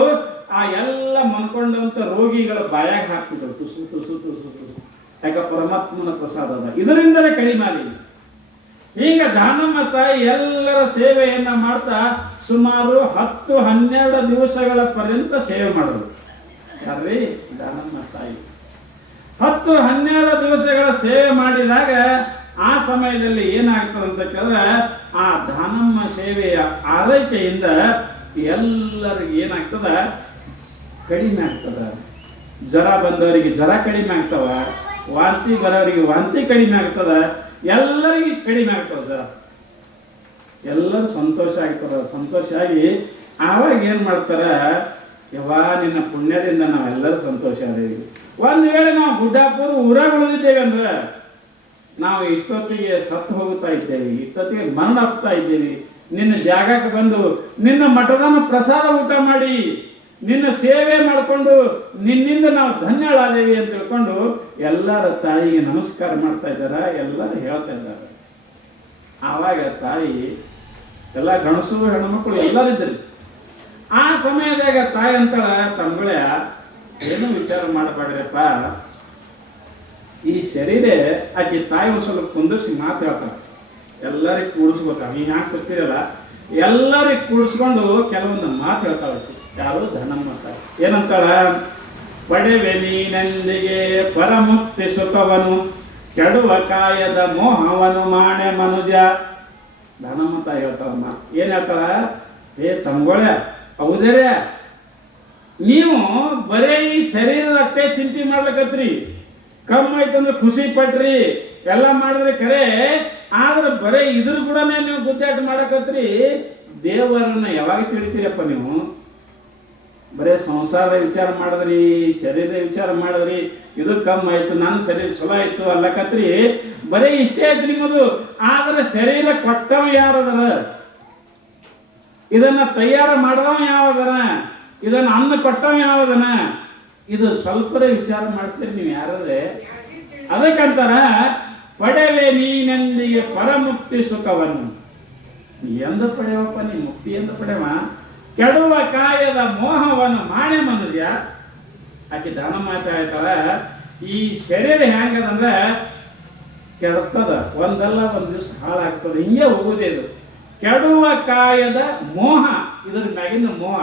ಆ ಎಲ್ಲ ಮನ್ಕೊಂಡಂತ ರೋಗಿಗಳ ಬಾಯಾಗ ಹಾಕ್ತಿದ್ರು, ತುಸು ತುಸು ತುಸು ತುಸು. ಯಾಕ ಪರಮಾತ್ಮನ ಪ್ರಸಾದ ಅದ, ಇದರಿಂದಲೇ ಕಡಿಮೆ ಆಗಿ. ಈಗ ದಾನಮ್ಮ ತಾಯಿ ಎಲ್ಲರ ಸೇವೆಯನ್ನ ಮಾಡ್ತಾ ಸುಮಾರು 10-12 ದಿವಸಗಳ ಪರ್ಯಂತ ಸೇವೆ ಮಾಡಿದ್ರು. ಯಾರ್ರಿ? ದಾನಮ್ಮ ತಾಯಿ 10-12 ದಿವಸಗಳ ಸೇವೆ ಮಾಡಿದಾಗ ಆ ಸಮಯದಲ್ಲಿ ಏನಾಗ್ತದೆ ಅಂತ ಕೇಳಿದ್ರೆ, ಆ ದಾನಮ್ಮ ಸೇವೆಯ ಆರೈಕೆಯಿಂದ ಎಲ್ಲರಿಗೆ ಏನಾಗ್ತದ, ಕಡಿಮೆ ಆಗ್ತದ. ಜ್ವರ ಬಂದವರಿಗೆ ಜ್ವರ ಕಡಿಮೆ ಆಗ್ತವ, ವಾಂತಿ ಬರೋರಿಗೆ ವಾಂತಿ ಕಡಿಮೆ ಆಗ್ತದ, ಎಲ್ಲರಿಗೆ ಕಡಿಮೆ ಆಗ್ತದ ಜ್ವರ. ಎಲ್ಲರೂ ಸಂತೋಷ ಆಗ್ತದ. ಸಂತೋಷ ಆಗಿ ಆವಾಗ ಏನು ಮಾಡ್ತಾರ, ಯವ್ವಾ ನಿನ್ನ ಪುಣ್ಯದಿಂದ ನಾವೆಲ್ಲರೂ ಸಂತೋಷ ಆದೇವಿ. ಒಂದು ವೇಳೆ ನಾವು ಗುಡ್ಡಾಪುರ ಊರಾಗ ಉಳಿದಿದ್ದೇವೆ ಅಂದ್ರೆ ನಾವು ಇಷ್ಟೊತ್ತಿಗೆ ಸತ್ತು ಹೋಗ್ತಾ ಇದ್ದೇವೆ, ಇಷ್ಟೊತ್ತಿಗೆ ಮರಣ ಆಗ್ತಾ ಇದ್ದೇವೆ. ನಿನ್ನ ಜಾಗಕ್ಕೆ ಬಂದು ನಿನ್ನ ಮಠದನ್ನು ಪ್ರಸಾದ ಊಟ ಮಾಡಿ ನಿನ್ನ ಸೇವೆ ಮಾಡಿಕೊಂಡು ನಿನ್ನಿಂದ ನಾವು ಧನ್ಯಳಾದೇವಿ ಅಂತ ತಿಳ್ಕೊಂಡು ಎಲ್ಲರ ತಾಯಿಗೆ ನಮಸ್ಕಾರ ಮಾಡ್ತಾ ಇದ್ದಾರೆ, ಎಲ್ಲರೂ ಹೇಳ್ತಾ ಇದ್ದಾರೆ. ಆವಾಗ ತಾಯಿ ಎಲ್ಲ ಗಣಸು ಹೆಣ್ಮಕ್ಳು ಎಲ್ಲರಿದ್ದರು. ಆ ಸಮಯದಾಗ ತಾಯಿ ಅಂತಾಳ, ತಂಗುಳೆ ಏನು ವಿಚಾರ ಮಾಡಬೇಡ್ರಪ್ಪ, ಈ ಶರೀರ ಆಕೆ ತಾಯಿ ಒಂದು ಸ್ವಲ್ಪ ಕುಂದಿಸಿ ಮಾತು ಹೇಳ್ತಾರೆ. ಎಲ್ಲರಿಗೆ ಕೂಡಿಸ್ಬೇಕು, ನೀವು ಯಾಕೆ ಗೊತ್ತಿರಲ್ಲ, ಎಲ್ಲರಿಗೆ ಕೂಡಿಸ್ಕೊಂಡು ಕೆಲವೊಂದು ಮಾತು ಹೇಳ್ತಾಳೆ. ಯಾರು? ದಾನಮ್ಮ ತಾಯಿ. ಏನಂತಾಳ? ಪಡೆವೆ ನೀನೆಂದಿಗೆ ಪರಮುಕ್ತಿ ಸುಖವನು, ಕೆಡುವ ಕಾಯದ ಮೋಹವನು ಮಾಣೆ ಮನುಜ. ದಾನಮ್ಮ ತಾಯಿ ಹೇಳ್ತಾಳಮ್ಮ. ಏನ್ ಹೇಳ್ತಾಳ? ಏ ತಂಗೋಳೆ, ಹೌದೇ ನೀವು ಬರೀ ಈ ಶರೀರದಷ್ಟೇ ಚಿಂತೆ ಮಾಡ್ಲಿಕ್ಕತ್ರಿ, ಕಮ್ಮಿ ಆಯ್ತಂದ್ರೆ ಖುಷಿ ಪಟ್ರಿ, ಎಲ್ಲ ಮಾಡಿದ್ರೆ ಖರೆ, ಆದ್ರೆ ಬರೀ ಇದ್ರ ಕೂಡ ನೀವು ಗುದ್ದಾಟ ಮಾಡಕತ್ರಿ. ದೇವರನ್ನ ಯಾವಾಗ ತಿಳಿತೀರಪ್ಪ ನೀವು? ಬರೇ ಸಂಸಾರದ ವಿಚಾರ ಮಾಡಿದ್ರಿ, ಶರೀರದ ವಿಚಾರ ಮಾಡಿದ್ರಿ, ಇದು ಕಮ್ಮಿ ಆಯ್ತು, ನನ್ನ ಶರೀರ ಚಲೋ ಆಯ್ತು ಅಲ್ಲಕತ್ರಿ, ಬರೀ ಇಷ್ಟೇ ಆಯ್ತು ನಿಮ್ಮದು. ಆದ್ರೆ ಶರೀರ ಕೊಟ್ಟವ ಯಾರದರ, ಇದನ್ನ ತಯಾರ ಮಾಡಿದವ ಯಾವದನ, ಇದನ್ನ ಅನ್ನ ಕೊಟ್ಟವ ಯಾವದನ, ಇದು ಸ್ವಲ್ಪರೇ ವಿಚಾರ ಮಾಡ್ತೀರಿ ನೀವು ಯಾರೇ. ಅದಕ್ಕಂತಾರ ಪಡೆವೆ ನೀನೆಂದಿಗೆ ಪರಮುಕ್ತಿ ಸುಖವನ್ನು. ಎಂದ ಪಡೆಯವಪ್ಪ ನೀ ಮುಕ್ತಿ ಎಂದ ಪಡೆವ? ಕೆಡುವ ಕಾಯದ ಮೋಹವನ್ನು ಮಾಣೆ ಮನುಷ್ಯ. ಆಕೆ ದಾನಮ್ಮ ಹೇಳ್ತಾಳ, ಈ ಶರೀರ ಹೆಂಗದಂದ್ರೆ ಕೆಡ್ತದ, ಒಂದಲ್ಲ ಒಂದು ದಿವಸ ಹಾಳಾಗ್ತದೆ, ಹಿಂಗೆ ಹೋಗುದೇ. ಇದು ಕೆಡುವ ಕಾಯದ ಮೋಹ, ಇದ್ರ ಮ್ಯಾಗಿನ ಮೋಹ.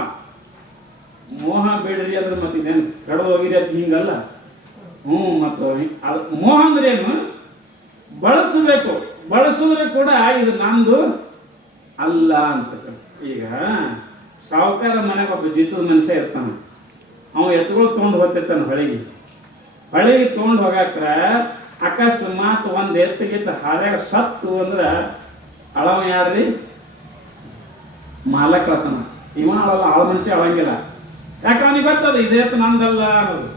ಮೋಹ ಬೇಡ್ರಿ ಅಂದ್ರೆ ಮತ್ತೆ ಇನ್ನೇನು ಕೆಡವು ಹೋಗಿರಿ ಅಂತ ಹಿಂಗಲ್ಲ. ಮತ್ತು ಅದು ಮೋಹ ಅಂದ್ರೆ ಏನು? ಬಳಸಬೇಕು, ಬಳಸಿದ್ರೆ ಕೂಡ ಇದು ನಂದು ಅಲ್ಲ ಅಂತ. ಈಗ ಸಾವುಕಾರ ಮನೆಗೆ ಒಬ್ಬ ಜಿದ್ದು ಮನುಷ್ಯ ಇರ್ತಾನೆ, ಅವ ಎತ್ತುಗಳು ತೊಗೊಂಡು ಹೋಗ್ತಿರ್ತಾನೆ ಹೊಳೆಗೆ ತೊಗೊಂಡು ಹೋಗಾಕ್ರ ಅಕಸ್ಮಾತ್ ಒಂದು ಎತ್ತಿಗಿತ್ತ ಹಾಳ್ಯಾಗ ಸತ್ತು ಅಂದ್ರೆ ಅಳವ ಯಾರ್ರಿ? ಮಾಲಕ್ ಅಳತಾನ. ಇವ ಅಳಲ್ಲ, ಆಳ ಮನುಷ್ಯ ಅಳಂಗಿಲ್ಲ. ಯಾಕೆ ಅವನಿಗೆ ಗೊತ್ತದ ಇದು ಎತ್ತು ನಂದಲ್ಲ ಅನ್ನೋದು.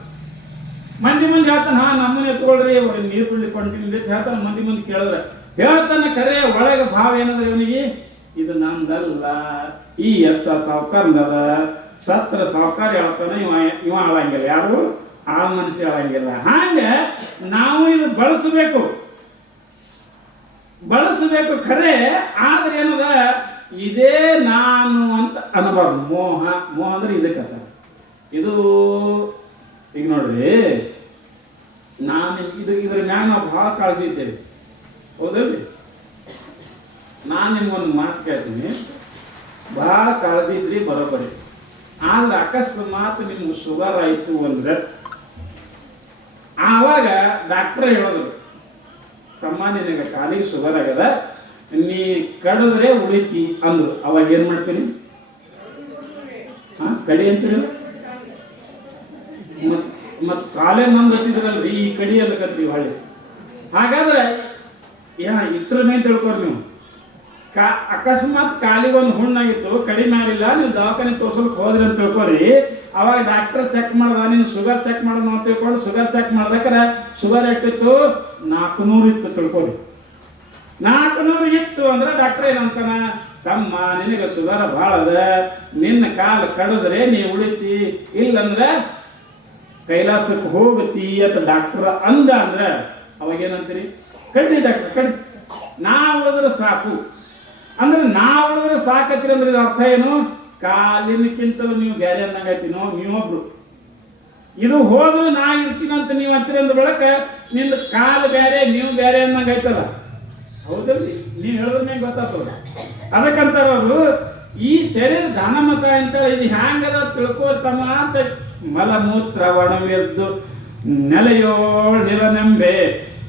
ಮಂದಿ ಹೇಳ್ತಾನೆ, ಹಾ ನಮ್ಮನ್ನ ಎತ್ಕೊಳ್ರಿ, ನೀರು ಕುಡ್ಲಿಕ್ಕೆ ಕೊಂಡ್ತೀನಿ ಅಂತ ಹೇಳ್ತಾನೆ. ಮಂದಿ ಕೇಳಿದ್ರೆ ಹೇಳ್ತಾನೆ, ಕರೆ ಒಳಗೆ ಭಾವ ಏನಂದ್ರೆ ಇವನಿಗೆ ಇದು ನಂದಲ್ಲ, ಈ ಎತ್ತ ಸಾವುಕಾರದಲ್ಲ, ಸತ್ರ ಸಾವುಕಾರ ಹೇಳ್ತಾನೆ, ಇವ ಅಳಂಗಿಲ್ಲ. ಯಾರು? ಆ ಮನುಷ್ಯ ಅಳಂಗಿಲ್ಲ. ಹಾಗೆ ನಾವು ಇದು ಬಳಸಬೇಕು ಖರೆ, ಆದ್ರೆ ಏನದ ಇದೇ ನಾನು ಅಂತ ಅನ್ನಬಾರ್ದು. ಮೋಹ ಅಂದ್ರೆ ಇದಕ್ಕೆ ಇದು. ಈಗ ನೋಡ್ರಿ, ನಾನು ಇದ್ರ ಮ್ಯಾಗ ನಾವು ಬಹಳ ಕಾಳಜಿ ಇದ್ದೇವೆ, ಹೌದಲ್ರಿ? ನಾನು ನಿಮ್ಗೊಂದು ಮಾತು ಕೇಳ್ತೀನಿ, ಬಹಳ ಕಾಳಜಿ ಇದ್ರಿ ಬರೋಬ್ಬರಿ. ಆದ್ರೆ ಅಕಸ್ಮಾತ್ ನಿಮ್ಗೆ ಶುಗರ್ ಆಯಿತು ಅಂದ್ರೆ ಆವಾಗ ಡಾಕ್ಟ್ರ್ ಹೇಳೋದು, ತಮ್ಮ ನಿನಗೆ ಕಾಲಿಗೆ ಶುಗರ್ ಆಗ್ಯದ, ನೀ ಕಡಿದ್ರೆ ಉಳಿತಿ ಅಂದ್ರು. ಅವಾಗ ಏನು ಮಾಡ್ತೀನಿ? ಕಡಿ ಅಂತೀರಿ. ಮತ್ತು ಕಾಲೇ ಮಂದಿದ್ರಲ್ರಿ, ಈ ಕಡಿ ಅನ್ಕತ್ತೀವಿ ಹೊಳ್ಳಿ. ಹಾಗಾದ್ರೆ ಇದ್ರ ಮೇಲೆ ತಿಳ್ಕೊರಿ ನೀವು. ಅಕಸ್ಮಾತ್ ಕಾಲಿಗೆ ಒಂದು ಹುಣ್ಣಾಗಿತ್ತು, ಕಡಿಮೆ ಆಗಲಿಲ್ಲ, ನೀವು ದವಾಖಾನೆ ತೋರ್ಸೋಕೆ ಹೋದ್ರಿ ಅಂತ ತಿಳ್ಕೊರಿ. ಅವಾಗ ಡಾಕ್ಟರ್ ಚೆಕ್ ಮಾಡ್ದ, ನೀನು ಶುಗರ್ ಚೆಕ್ ಮಾಡೋದು ಅಂತ ತಿಳ್ಕೊಂಡು ಶುಗರ್ ಚೆಕ್ ಮಾಡ್ಬೇಕಾರೆ ಶುಗರ್ ಎಷ್ಟಿತ್ತು? 400 ಇತ್ತು ತಿಳ್ಕೊರಿ. 400 ಇತ್ತು ಅಂದ್ರೆ ಡಾಕ್ಟರ್ ಏನಂತಾನ, ತಮ್ಮ ನಿನಗೆ ಶುಗರ್ ಭಾಳ ಅದ, ನಿನ್ನ ಕಾಲು ಕಡಿದ್ರೆ ನೀ ಉಳಿತಿ, ಇಲ್ಲಂದ್ರೆ ಕೈಲಾಸಕ್ಕೆ ಹೋಗತಿ ಅಂತ ಡಾಕ್ಟರ್ ಅಂದ ಅಂದ್ರೆ ಅವಾಗ ಏನಂತೀರಿ? ಕಡ್ರಿ ಡಾಕ್ಟರ್ ಕಡ್ರಿ, ನಾ ಉಳಿದ್ರೆ ಸಾಕು ಅಂದ್ರೆ ನಾ ಉಳಿದ್ರೆ ಸಾಕತ್ತೀರಿ ಅಂದ್ರೆ ಇದು ಅರ್ಥ ಏನು? ಕಾಲಿನಕ್ಕಿಂತಲೂ ನೀವು ಬೇರೆ ಅನ್ನಂಗೈತಿನೋ ನೀವೊಬ್ರು. ಇದು ಹೋದ್ರೆ ನಾ ಇರ್ತೀನಂತ ನೀವು ಅಂತೀರಿ ಅಂದ ಬಳಕ ನಿಂದು ಕಾಲು ಬೇರೆ ನೀವು ಬೇರೆ ಅನ್ನಂಗೈತಲ್ಲ. ಹೌದಲ್ರಿ? ನೀವು ಹೇಳಿದ್ರೆ ಗೊತ್ತಾಗ್ತದ. ಅದಕ್ಕಂತಾರ ಅವರು, ಈ ಶರೀರ ಧನಮತ ಅಂತೇಳಿ ಇದು ಹ್ಯಾಂಗದ ತಿಳ್ಕೋತಮ್ಮ ಅಂತ. ಮಲಮೂತ್ರ ಒಣವೆದ್ದು ನೆಲೆಯೋಳ್ ನಿಲನೆಂಬೆ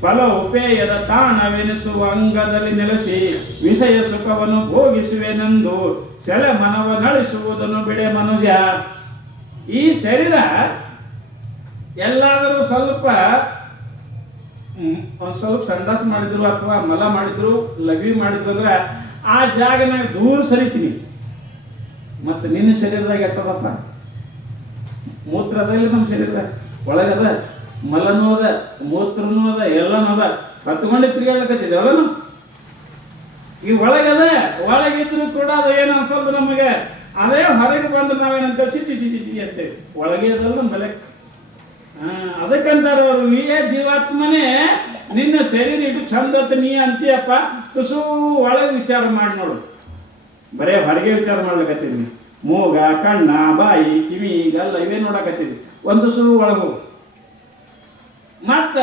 ಫಲ ಉಪೇಯದ ತಾಣವೆನಿಸುವ ಅಂಗದಲ್ಲಿ ನೆಲೆಸಿ ವಿಷಯ ಸುಖವನ್ನು ಭೋಗಿಸುವೆನೆಂದು ಸೆಲೆ ಮನವ ನಳಿಸುವುದನ್ನು ಬಿಡೆ ಮನುಜ. ಈ ಶರೀರ ಎಲ್ಲಾದರೂ ಸ್ವಲ್ಪ ಸಂಡಾಸ ಮಾಡಿದ್ರು ಅಥವಾ ಮಲ ಮಾಡಿದ್ರು ಲಘವಿ ಮಾಡಿದ್ರು ಅಂದ್ರೆ ಆ ಜಾಗನಾಗ ದೂರ ಸರಿತೀನಿ. ಮತ್ತು ನಿನ್ನ ಶರೀರದಾಗ ಎಟ್ಟದಪ್ಪ? ಮೂತ್ರ ಅದ ಇಲ್ಲ ನಮ್ಮ ಶರೀರ ಒಳಗದ, ಮಲನೂ ಅದ, ಮೂತ್ರನೂ ಅದ, ಎಲ್ಲನೂ ಅದ. ಕತ್ಕೊಂಡು ತಿರುಗಾಡ್ಲಕತ್ತಿದ್ದೆ ಎಲ್ಲನು ಈ ಒಳಗದ. ಒಳಗಿದ್ರು ಕೂಡ ಅದು ಏನು ಅನ್ಸಲ್ದು ನಮಗೆ. ಅದೇ ಹೊರಗೆ ಬಂದ್ರೆ ನಾವೇನಂತೇವೆ? ಚಿಚಿ ಚಿಚಿ ಚಿಚಿ ಅಂತೇವೆ. ಒಳಗೆ ಅದಲ್ಲ ನಮ್ಮ ಬಲೆ. ಅದಕ್ಕಂತಾರ ಅವರು, ನೀಯೇ ಜೀವಾತ್ಮನೇ, ನಿನ್ನ ಶರೀರ ಇಟ್ಟು ಚಂದತ್ ನೀ ಅಂತೀಯಪ್ಪ, ತುಸು ಒಳಗೆ ವಿಚಾರ ಮಾಡಿ ನೋಡು. ಬರೇ ಹೊರಗೆ ವಿಚಾರ ಮಾಡ್ಲಿಕತ್ತಿದ್ವಿ. ಮೂಗ, ಕಣ್ಣ, ಬಾಯಿ, ಕಿವಿ, ಗಲ್ಲ ಇವೇ ನೋಡಕತ್ತಿದ್ವಿ. ಒಂದು ಸುರು ಒಳಗು. ಮತ್ತ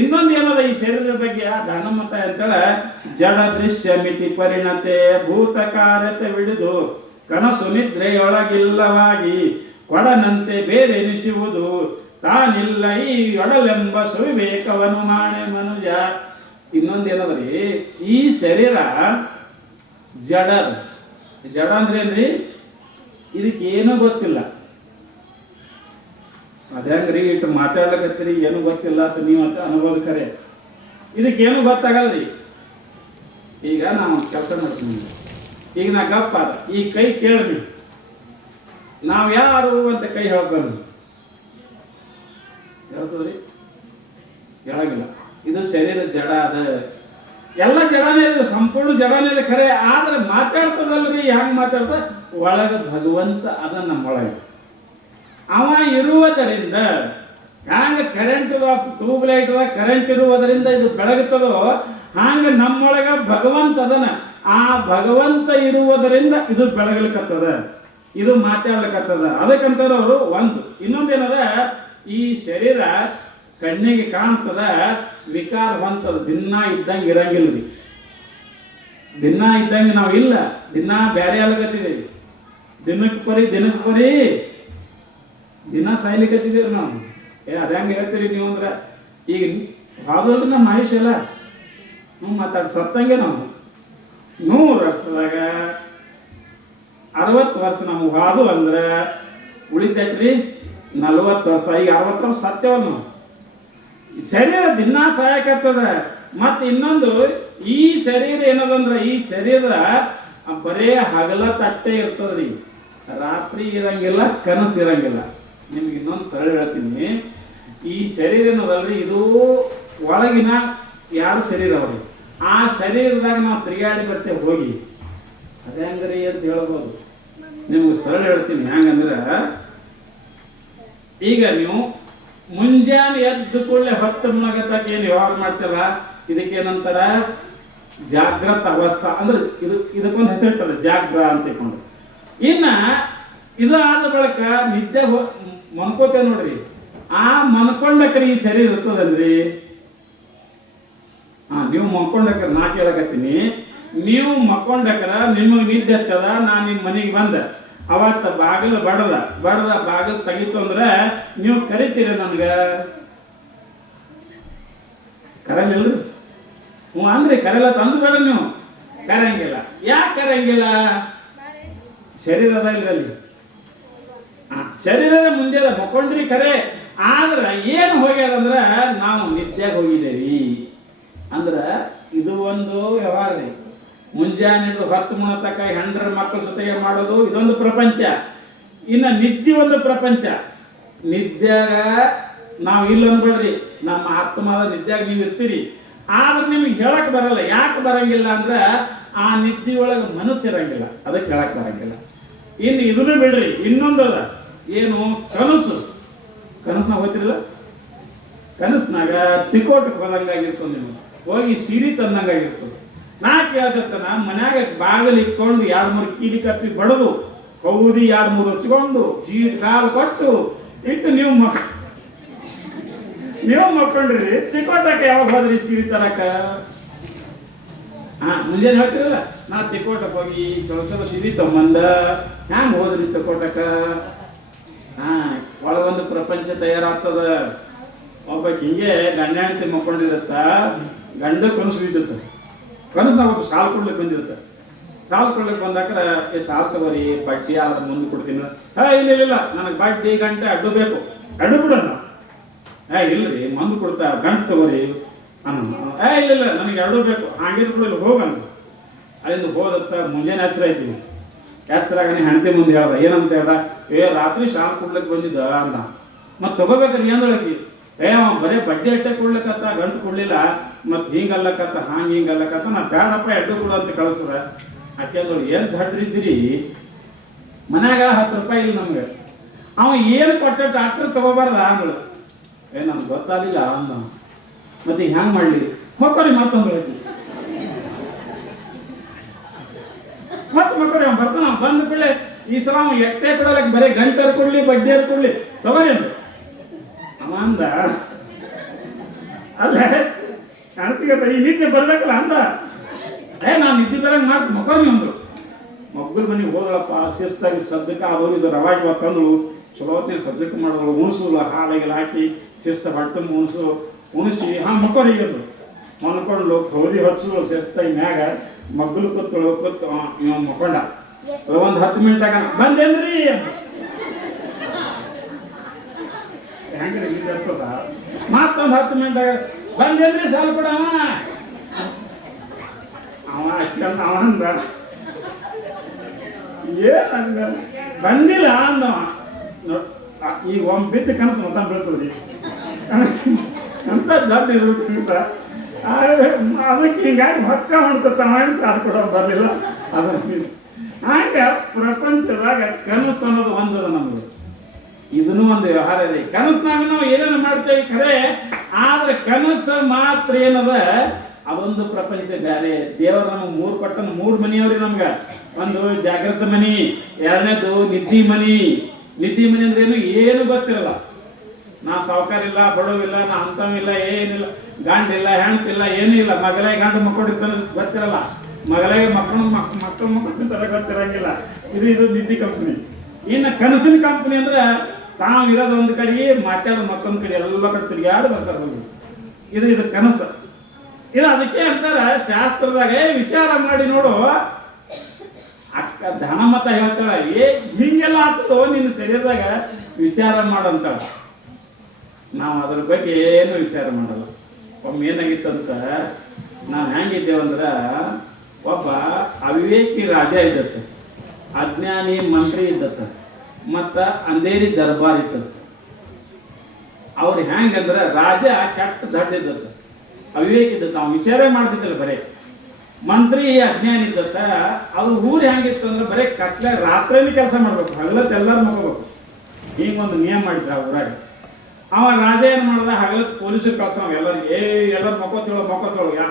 ಇನ್ನೊಂದು ಏನದ ಈ ಶರೀರದ ಬಗ್ಗೆ ಧನಮತ ಅಂತೇಳ, ಜಡ ದೃಶ್ಯ ಮಿತಿ ಪರಿಣತೆ ಭೂತ ಕಾರ್ಯತೆ ಬಿಡಿದು ಕನಸು ನಿದ್ರೆಯೊಳಗಿಲ್ಲವಾಗಿ ಕೊಡನಂತೆ ಬೇರೆ ಎನಿಸುವುದು ತಾನಿಲ್ಲ ಈ ಒಡಲೆಂಬ ಸುವಿವೇಕವನು ಮಾಣೆ ಮನುಜ. ಇನ್ನೊಂದೇನದ್ರಿ, ಈ ಶರೀರ ಜಡ. ಜಡ ಅಂದ್ರೆ ಏನ್ರಿ? ಇದಕ್ಕೇನು ಗೊತ್ತಿಲ್ಲ. ಅದ್ಯಾಂಗ್ರಿ ಇಟ್ಟು ಮಾತಾಡ್ಲಕತ್ತೀರಿ, ಏನು ಗೊತ್ತಿಲ್ಲ ಅಂತ ನೀವು ಅಂತ ಅನುಭವ ಖರೆ. ಇದಕ್ಕೇನು ಗೊತ್ತಾಗಲ್ರಿ. ಈಗ ನಾವು ಕೆಲಸ ಮಾಡ್ತೀವಿ. ಈಗ ನಾ ಗಪ್ಪ ಅದ, ಈ ಕೈ ಕೇಳ್ರಿ, ನಾವು ಯಾರು ಅಂತ ಕೈ ಹೇಳ್ತಾನೆ ಹೇಳ್ತದ್ರಿ? ಹೇಳಂಗಿಲ್ಲ. ಇದು ಶರೀರ ಜಡ ಅದ, ಎಲ್ಲ ಜಡನೇ ಇದೆ, ಸಂಪೂರ್ಣ ಜಡನೇ ಇದೆ ಖರೆ. ಆದ್ರೆ ಮಾತಾಡ್ತದಲ್ರಿ, ಹೆಂಗ್ ಮಾತಾಡ್ತ? ಒಳಗೆ ಭಗವಂತ ಅದ ನಮ್ಮೊಳಗೆ. ಅವ ಇರುವುದರಿಂದ ಹ್ಯಾಂಗ ಕರೆಂಟ್ ಟ್ಯೂಬ್ ಲೈಟ್ ಕರೆಂಟ್ ಇರುವುದರಿಂದ ಇದು ಬೆಳಗುತ್ತದೋ ಹಂಗ ನಮ್ಮೊಳಗ ಭಗವಂತ ಅದನ. ಆ ಭಗವಂತ ಇರುವುದರಿಂದ ಇದು ಬೆಳಗಲಿಕ್ಕತ್ತದ, ಇದು ಮಾತಾಡ್ಲಿಕ್ಕತ್ತದ. ಅದಕ್ಕಂತಾರ ಅವರು ಇನ್ನೊಂದೇನದ, ಈ ಶರೀರ ಕಣ್ಣಿಗೆ ಕಾಣ್ತದ, ವಿಕಾರ ಹೊಂತದ, ದಿನ ಇದ್ದಂಗೆ ಇರಂಗಿಲ್ರಿ. ದಿನ ಇದ್ದಂಗೆ ನಾವು ಇಲ್ಲ, ದಿನ ಬ್ಯಾರೆ ಅಲ್ಲಕತ್ತಿದ್ದೀವಿ. ದಿನಕ್ಕೆ ಬರೀ ದಿನ ಸಾಯ್ಲಿಕ್ಕತ್ತಿದ್ದೀರಿ ನಾವು. ಅದಂಗೆ ಹೇಳ್ತೀರಿ ನೀವು ಅಂದ್ರೆ. ಈಗ ಹಾದಲ್ರಿ ನಮ್ಮ ಆಯುಷ್ ಎಲ್ಲ ಸತ್ತಂಗೆ ನಾವು 100 ವರ್ಷದಾಗ 60 ವರ್ಷ ನಮ್ಗೆ ಹಾದು ಅಂದ್ರೆ ಉಳಿತೈತ್ರಿ 40 ವರ್ಷ. ಈಗ 60 ವರ್ಷ ಸತ್ಯವಲ್ಲ ನಾವು. ಶರೀರ ದಿನ ಸಾಯಕತ್ತದ. ಮತ್ತೆ ಇನ್ನೊಂದು, ಈ ಶರೀರ ಏನದಂದ್ರ, ಈ ಶರೀರ ಬರೇ ಹಗಲ ತಟ್ಟೆ ಇರ್ತದ್ರಿ, ರಾತ್ರಿ ಇರಂಗಿಲ್ಲ, ಕನಸು ಇರಂಗಿಲ್ಲ. ನಿಮ್ಗೆ ಇನ್ನೊಂದು ಸರಳ ಹೇಳ್ತೀನಿ. ಈ ಶರೀರ ಏನದಲ್ರಿ, ಇದು ಒಳಗಿನ ಯಾರು ಶರೀರ ಅವ್ರಿ, ಆ ಶರೀರದಾಗ ನಾವು ತಿರುಗಾಡಿ ಬರ್ತೇವೆ ಹೋಗಿ. ಅದೇ ಹಂಗ್ರಿ ಅಂತ ಹೇಳ್ಬೋದು. ನಿಮ್ಗೆ ಸರಳ ಹೇಳ್ತೀನಿ. ಹೆಂಗಂದ್ರೆ, ಈಗ ನೀವು ಮುಂಜಾನೆ ಎದ್ದು ಕೂಡಲೇ 10 ಮುನ್ನಗತಕ್ಕೆ ಏನು ವ್ಯವಹಾರ ಮಾಡ್ತೀರ, ಇದಕ್ಕೇನಂತಾರ ಜಾಗ್ರತ ಅವಸ್ಥಾ. ಅಂದ್ರೆ ಇದಕ್ಕೊಂದು ಹೆಸರಿರ್ತದೆ, ಜಾಗ್ರ ಅಂತ ತಿಳ್ಕೊಂಡು. ಇನ್ನ ಇದು ಆದ ಬಳಿಕ ನಿದ್ದೆ ಮನ್ಕೋತೇವೆ ನೋಡ್ರಿ. ಆ ಮನ್ಕೊಂಡಕ್ರೆ ಈ ಶರೀರ ಇರ್ತದಲ್ರಿ. ನೀವು ಮಕ್ಕೊಂಡಕ್ರ ನಾ ಕೇಳಕತ್ತೀನಿ. ನೀವು ಮಕ್ಕೊಂಡಕ್ರ ನಿಮಗೆ ನಿದ್ದೆ ಹತ್ತದ, ನಾನು ನಿಮ್ಮ ಮನೆಗೆ ಬಂದೆ. ಅವತ್ತ ಬಾಗಿಲು ಬಡದ ಬಾಗಿಲು ತೆಗಿತು ಅಂದ್ರೆ ನೀವು ಕರಿತೀರ ನನ್ಗೆ? ಕರಲಿಲ್ರಿ? ಹ್ಞೂ ಅಂದ್ರಿ ಕರೆಲ್ಲ ತಂದ್ಬೇಡ ನೀವು. ಕರಂಗಿಲ್ಲ. ಯಾಕೆ ಕರಂಗಿಲ್ಲ? ಶರೀರದ ಇಲ್ವಲ್ಲಿ. ಶರೀರದ ಮುಂದೆ ಮಕ್ಕೊಂಡ್ರಿ ಕರೆ, ಆದ್ರೆ ಏನು ಹೋಗ್ಯದಂದ್ರೆ ನಾವು ನಿತ್ಯಾಗ ಹೋಗಿದ್ದೇವಿ ಅಂದ್ರೆ ಇದು ಒಂದು ವ್ಯವಹಾರ ರೀ. ಮುಂಜಾನೆ 10 ಮುಣ ತಕ್ಕ ಹೆಂಡ್ರ ಮಕ್ಕಳ ಜೊತೆಗೆ ಮಾಡೋದು ಇದೊಂದು ಪ್ರಪಂಚ. ಇನ್ನು ನಿದ್ದೆ ಒಂದು ಪ್ರಪಂಚ. ನಿದ್ಯಾಗ ನಾವು ಇಲ್ಲ ಅನ್ಬೇಡ್ರಿ, ನಮ್ಮ ಆತ್ಮದ ನಿದ್ಯಾಗ ನೀವು ಇರ್ತೀರಿ. ಆದ್ರೆ ನಿಮ್ಗೆ ಹೇಳಕ್ ಬರಲ್ಲ. ಯಾಕೆ ಬರಂಗಿಲ್ಲ ಅಂದ್ರೆ ಆ ನಿದ್ದೆ ಒಳಗೆ ಮನಸ್ಸು ಇರಂಗಿಲ್ಲ, ಅದಕ್ಕೆ ಹೇಳಕ್ ಬರಂಗಿಲ್ಲ. ಇನ್ನು ಇದನ್ನು ಬಿಡ್ರಿ, ಇನ್ನೊಂದದ ಏನು? ಕನಸು. ಕನಸ್ನಾಗ ಹೋಗ್ತಿರಲ್ಲ, ಕನಸ್ನಾಗ ತಿಕೋಟಕ್ಕೆ ಹೋದಂಗಾಗಿರ್ತದೆ. ನಿಮ್ಗೆ ಹೋಗಿ ಸಿರಿ ತಂದಂಗಾಗಿರ್ತದೆ. ನಾ ಕೇಳ್ತಿರ್ತಾನ ಮನ್ಯಾಗ ಬಾಗಿಲು ಇಟ್ಕೊಂಡು 2-3 ಕೀಲಿ ಕಪ್ಪಿ ಬಡದು ಕೌದಿ 2-3 ಹಚ್ಕೊಂಡು ಜೀಟ್ ಕಾಲು ಕೊಟ್ಟು ಇಟ್ಟು ನೀವು ಮಕ್ಕೊಂಡ್ರಿ. ತಿಕೋಟಕ್ಕೆ ಯಾವಾಗ ಹೋದ್ರಿ ಸೀರೆ ತರಕ? ಮುಂಜಾನೆ ಹೇಳ್ತಿರಲ್ಲ, ನಾ ತಿಕೋಟಕ್ಕೆ ಹೋಗಿ ಕೆಲಸದ ಸೀರೆ ತಗೊಂಬಂದ. ಹ್ಯಾಂಗ ಹೋದ್ರಿ ತಿಕೋಟಕ್ಕ? ಒಳಗೊಂದು ಪ್ರಪಂಚ ತಯಾರಾಗ್ತದ. ಒಬ್ಬ ಹಿಂಗೆ ಗಂಡ ಹೆಂಡತಿ ಮಕ್ಕೊಂಡಿರತ್ತ, ಗಂಡ ಕನಸು ಬಿದ್ದಿರ್ತ. ಕನಸು ನಾವು ಸಾಲು ಕೊಡ್ಲಿಕ್ಕೆ ಬಂದಿರುತ್ತೆ. ಸಾಲು ಕೊಡ್ಲಿಕ್ಕೆ ಬಂದಾಕ ಸಾಲು ತಗೋರಿ, ಬಡ್ಡಿ ಆದ್ರೆ ಮುಂದೆ ಕೊಡ್ತೀನಿ. ಇಲ್ಲ ನನಗೆ ಬಡ್ಡಿ ಗಂಟೆ ಅಡ್ಡು ಬೇಕು, ಅಡ್ಡು ಬಿಡೋಣ. ಇಲ್ರಿ ಮಂದು ಕೊಡ್ತಾ ಗಂಟು ತಗೋರಿ ಇಲ್ಲ ನನಗೆ 2 ಬೇಕು. ಹಾಗಿದ್ರು ಇಲ್ಲಿ ಹೋಗಂತ ಅಲ್ಲಿಂದ ಹೋದತ್ತ ಮುಂಜಾನೆ ಎಚ್ಚರ ಆಯ್ತೀವಿ. ಎಚ್ಚರಾಗನೆ ಹೆಂಡತಿ ಮುಂದೆ ಹೇಳ್ದ, ಏನಂತ ಹೇಳ್ದ? ರಾತ್ರಿ ಶಾಲ್ ಕೊಡ್ಲಿಕ್ಕೆ ಬಂದಿದ್ದ ಅಂದ. ಮತ್ತೆ ತಗೋಬೇಕ್ರಿ ಏನ್ದೊಳಕಿ? ಅವ ಬರೇ ಬಡ್ಡಿ ಅಟ್ಟೆ ಕೊಡ್ಲಿಕ್ಕತ್ತ, ಗಂಟು ಕೊಡ್ಲಿಲ್ಲ. ಮತ್ತೆ ಹಿಂಗಲ್ಲಕತ್ತ ಹಿಂಗಲ್ಲಕತ್ತ. ನಾ ಬೇಡಪ್ಪ ಎಡ್ಡು ಕೊಡು ಅಂತ ಕಳಿಸ್ರ. ಅಕ್ಕೇಂದೊಳಗೆ ಏನು ದಡ್ರಿದ್ದೀರಿ, ಮನ್ಯಾಗ 10 ರೂಪಾಯಿ ಇಲ್ಲ ನಮ್ಗೆ. ಅವ ಏನು ಕೊಟ್ಟ ಡಾಕ್ಟರ್ ತಗೋಬಾರ್ದ ಅಂದಳು. ನನ್ಗೆ ಗೊತ್ತಾಗಲಿಲ್ಲ ಅಂದ. ಮತ್ತೆ ಈಗ ಹ್ಯಾಂಗ ಮಾಡ್ಲಿ? ಮಕ್ಕಳಿ ಮತ್ತೊಂದು ಹೇಳ್ತೀವಿ ಮಕ್ಕಳು ಬರ್ತಾನ. ಬಂದ ಕೂಡಲೇ ಈ ಸಲ ಎಟ್ಟೆ ಕೊಡಲಕ್ಕೆ ಬರೀ ಗಂಟೆರು ಕೊಡ್ಲಿ ಬಡ್ಡಿಯರು ಕೊಡ್ಲಿ ತಗೋರಿ ಅಂದ. ಅವ ಅಂದ, ಅಲ್ಲೇ ಕಾಣ್ತಿಗತ್ತ ಈ ನಿದ್ದೆ ಬರ್ಬೇಕಲ್ಲ ಅಂದ. ನಾನು ನಿದ್ದೆ ಬರಂಗೆ ಮಾಡ್ತೀನಿ ಮಕ್ಕಳು ಅಂದ್ರು. ಮಕ್ಕಳು ಮನೆಗೆ ಹೋದಳಪ್ಪ, ಶಿಸ್ತಾಗಿ ಸಜ್ಜಕ್ಕೆ ಆದವರು ಇದು ರವಾಜ್ ತಂದಳು. ಚಲೋ ಹೊತ್ತಿನ ಸಜ್ಜಕ್ಕೆ ಮಾಡಿದಳು. ಉಣಿಸು ಹಾಲಾಗೆಲ್ಲ ಹಾಕಿ ಶಿಸ್ತ ಹೊಟ್ಟೆ ಉಣಿಸಿ ಮಕ್ಕಳು ಹೀಗಂದು ಮನ್ಕೊಂಡು ಕೌದಿ ಹಚ್ಚು ಶಿಸ್ತಾಗಿ ಮ್ಯಾಗ ಮಗ್ಗಲು ಕೂತು ಮಕ್ಕೊಂಡ. ಒಂದು 10 ಮಿನಿಟ್ ಆಗ ಬಂದೇನ್ರಿ ಹೆಂಗ್ರಿ ಇರ್ತದ. ಮತ್ತೊಂದು 10 ಮಿನಿಟ್ ಆಗ ಬಂದೇನ್ರಿ ಸಾಲು ಕೂಡ ಅವ ಅಂದ ಏನಂದ ಬಂದಿಲ್ಲ ಅಂದವ. ಈಗ ಒಮ್ಮೆ ಬಿದ್ದು ಕನಸು ಮತ್ತ ಬೀಳ್ತದ್ರಿ ಅಂತ ದೊಡ್ಡ ಇರ್ಬೇಕು ಸರ್. ಅದಕ್ಕೆ ಹಿಂಗಾಗಿ ಹೊಕ್ಕ ಮಾಡ್ತತ್ತ ಸಾಲು ಕೂಡ ಬರಲಿಲ್ಲ. ಅದನ್ನ ಹಾಗೆ ಪ್ರಪಂಚದಾಗ ಕನಸು ಅನ್ನೋದು ಒಂದದ ನಮ್ಗೆ. ಇದನ್ನು ಒಂದು ವ್ಯವಹಾರ ಇದೆ. ಕನಸಿನಾಗ ನಾವು ಏನೇನು ಮಾಡ್ತೇವೆ ಖರೆ, ಆದ್ರೆ ಕನಸು ಮಾತ್ರ ಏನದ ಅದೊಂದು ಪ್ರಪಂಚ ಬೇರೆ. ದೇವರು ನಮಗೆ 3 ಕೊಟ್ಟನ 3 ಮನೆಯವ್ರಿ ನಮ್ಗೆ. ಒಂದು ಜಾಗೃತ ಮನಿ, 2ನೇದು ನಿದ್ದಿ ಮನಿ. ನಿದ್ದಿ ಮನಿ ಅಂದ್ರೆ ಏನು ಗೊತ್ತಿರಲ್ಲ. ನಾ ಸಾವುಕಾರ ಇಲ್ಲ, ಬಡವಿಲ್ಲ, ನಾ ಅಂತವಿಲ್ಲ, ಏನಿಲ್ಲ, ಗಂಡಿಲ್ಲ, ಹೆಣ್ತಿಲ್ಲ, ಏನೂ ಇಲ್ಲ. ಮಗಳೇ ಗಂಡು ಮಕ್ಕಳಿರ್ತಾನೆ ಗೊತ್ತಿರಲ್ಲ, ಮಗಳೇ ಮಕ್ಕಳು ಮಕ್ಕಳಿರ್ತಾರೆ ಗೊತ್ತಿರಂಗಿಲ್ಲ. ಇದು ನಿದ್ದಿ ಕಂಪ್ನಿ. ಇನ್ನು ಕನಸಿನ ಕಂಪ್ನಿ ಅಂದ್ರೆ ತಾವು ಇರೋದು ಒಂದು ಕಡೆ, ಮಾತಾಡೋದು ಮತ್ತೊಂದು ಕಡೆ, ಎಲ್ಲ ಕಡೆ ತಿರುಗಾಡಿ ಬರ್ತಾರೆ. ಇದು ಕನಸು. ಇದು ಅದಕ್ಕೆ ಅಂತಾರೆ ಶಾಸ್ತ್ರದಾಗ ವಿಚಾರ ಮಾಡಿ ನೋಡು. ಅಕ್ಕ ಧನ ಮತ ಹೇಳ್ತಾಳೆ, ಹಿಂಗೆಲ್ಲ ಆಗ್ತದೋ ನಿನ್ನ ಶರೀರದಾಗ ವಿಚಾರ ಮಾಡಂತಾಳ. ನಾವು ಅದ್ರ ಬಗ್ಗೆ ಏನು ವಿಚಾರ ಮಾಡಲ್ಲ. ಒಮ್ಮೆ ಏನಾಗಿತ್ತಂತ, ನಾನು ಹೆಂಗಿದ್ದೇವಂದ್ರೆ ಒಬ್ಬ ಅವಿವೇಕಿ ರಾಜ ಇದ್ದತ್ತ, ಅಜ್ಞಾನಿ ಮಂತ್ರಿ ಇದ್ದತ್ತ, ಮತ್ತು ಅಂಧೇರಿ ದರ್ಬಾರ್ ಇದ್ದತ್ತ. ಅವ್ರು ಹೆಂಗಂದ್ರೆ ರಾಜ ಕೆಟ್ಟ ದಡ್ಡ ಇದ್ದತ್ತ, ಅವಿವೇಕ ಇದ್ದತ್ತ, ಅವ್ನು ವಿಚಾರ ಮಾಡ್ತಿದ್ದಲ್ಲ ಬರೇ. ಮಂತ್ರಿ ಅಜ್ಞಾನಿ ಇದ್ದತ್ತ. ಅದು ಊರು ಹೆಂಗಿತ್ತು ಅಂದ್ರೆ ಬರೀ ಕತ್ಲೆ ರಾತ್ರಿಯಲ್ಲಿ ಕೆಲಸ ಮಾಡ್ಬೇಕು, ಹಗಲತ್ತು ಎಲ್ಲರೂ ಮಕ್ಕೋಬೇಕು. ಹಿಂಗೊಂದು ನಿಯಮ ಮಾಡಿದ್ರು ಆ ಊರಾಗ. ಅವ ರಾಜ ಏನು ಮಾಡ್ದ, ಹಗಲತ್ತು ಪೊಲೀಸರು ಕಳ್ಸ ಎಲ್ಲರಿಗೆ ಎಲ್ಲರೂ ಮಕ್ಕೋತೇಳು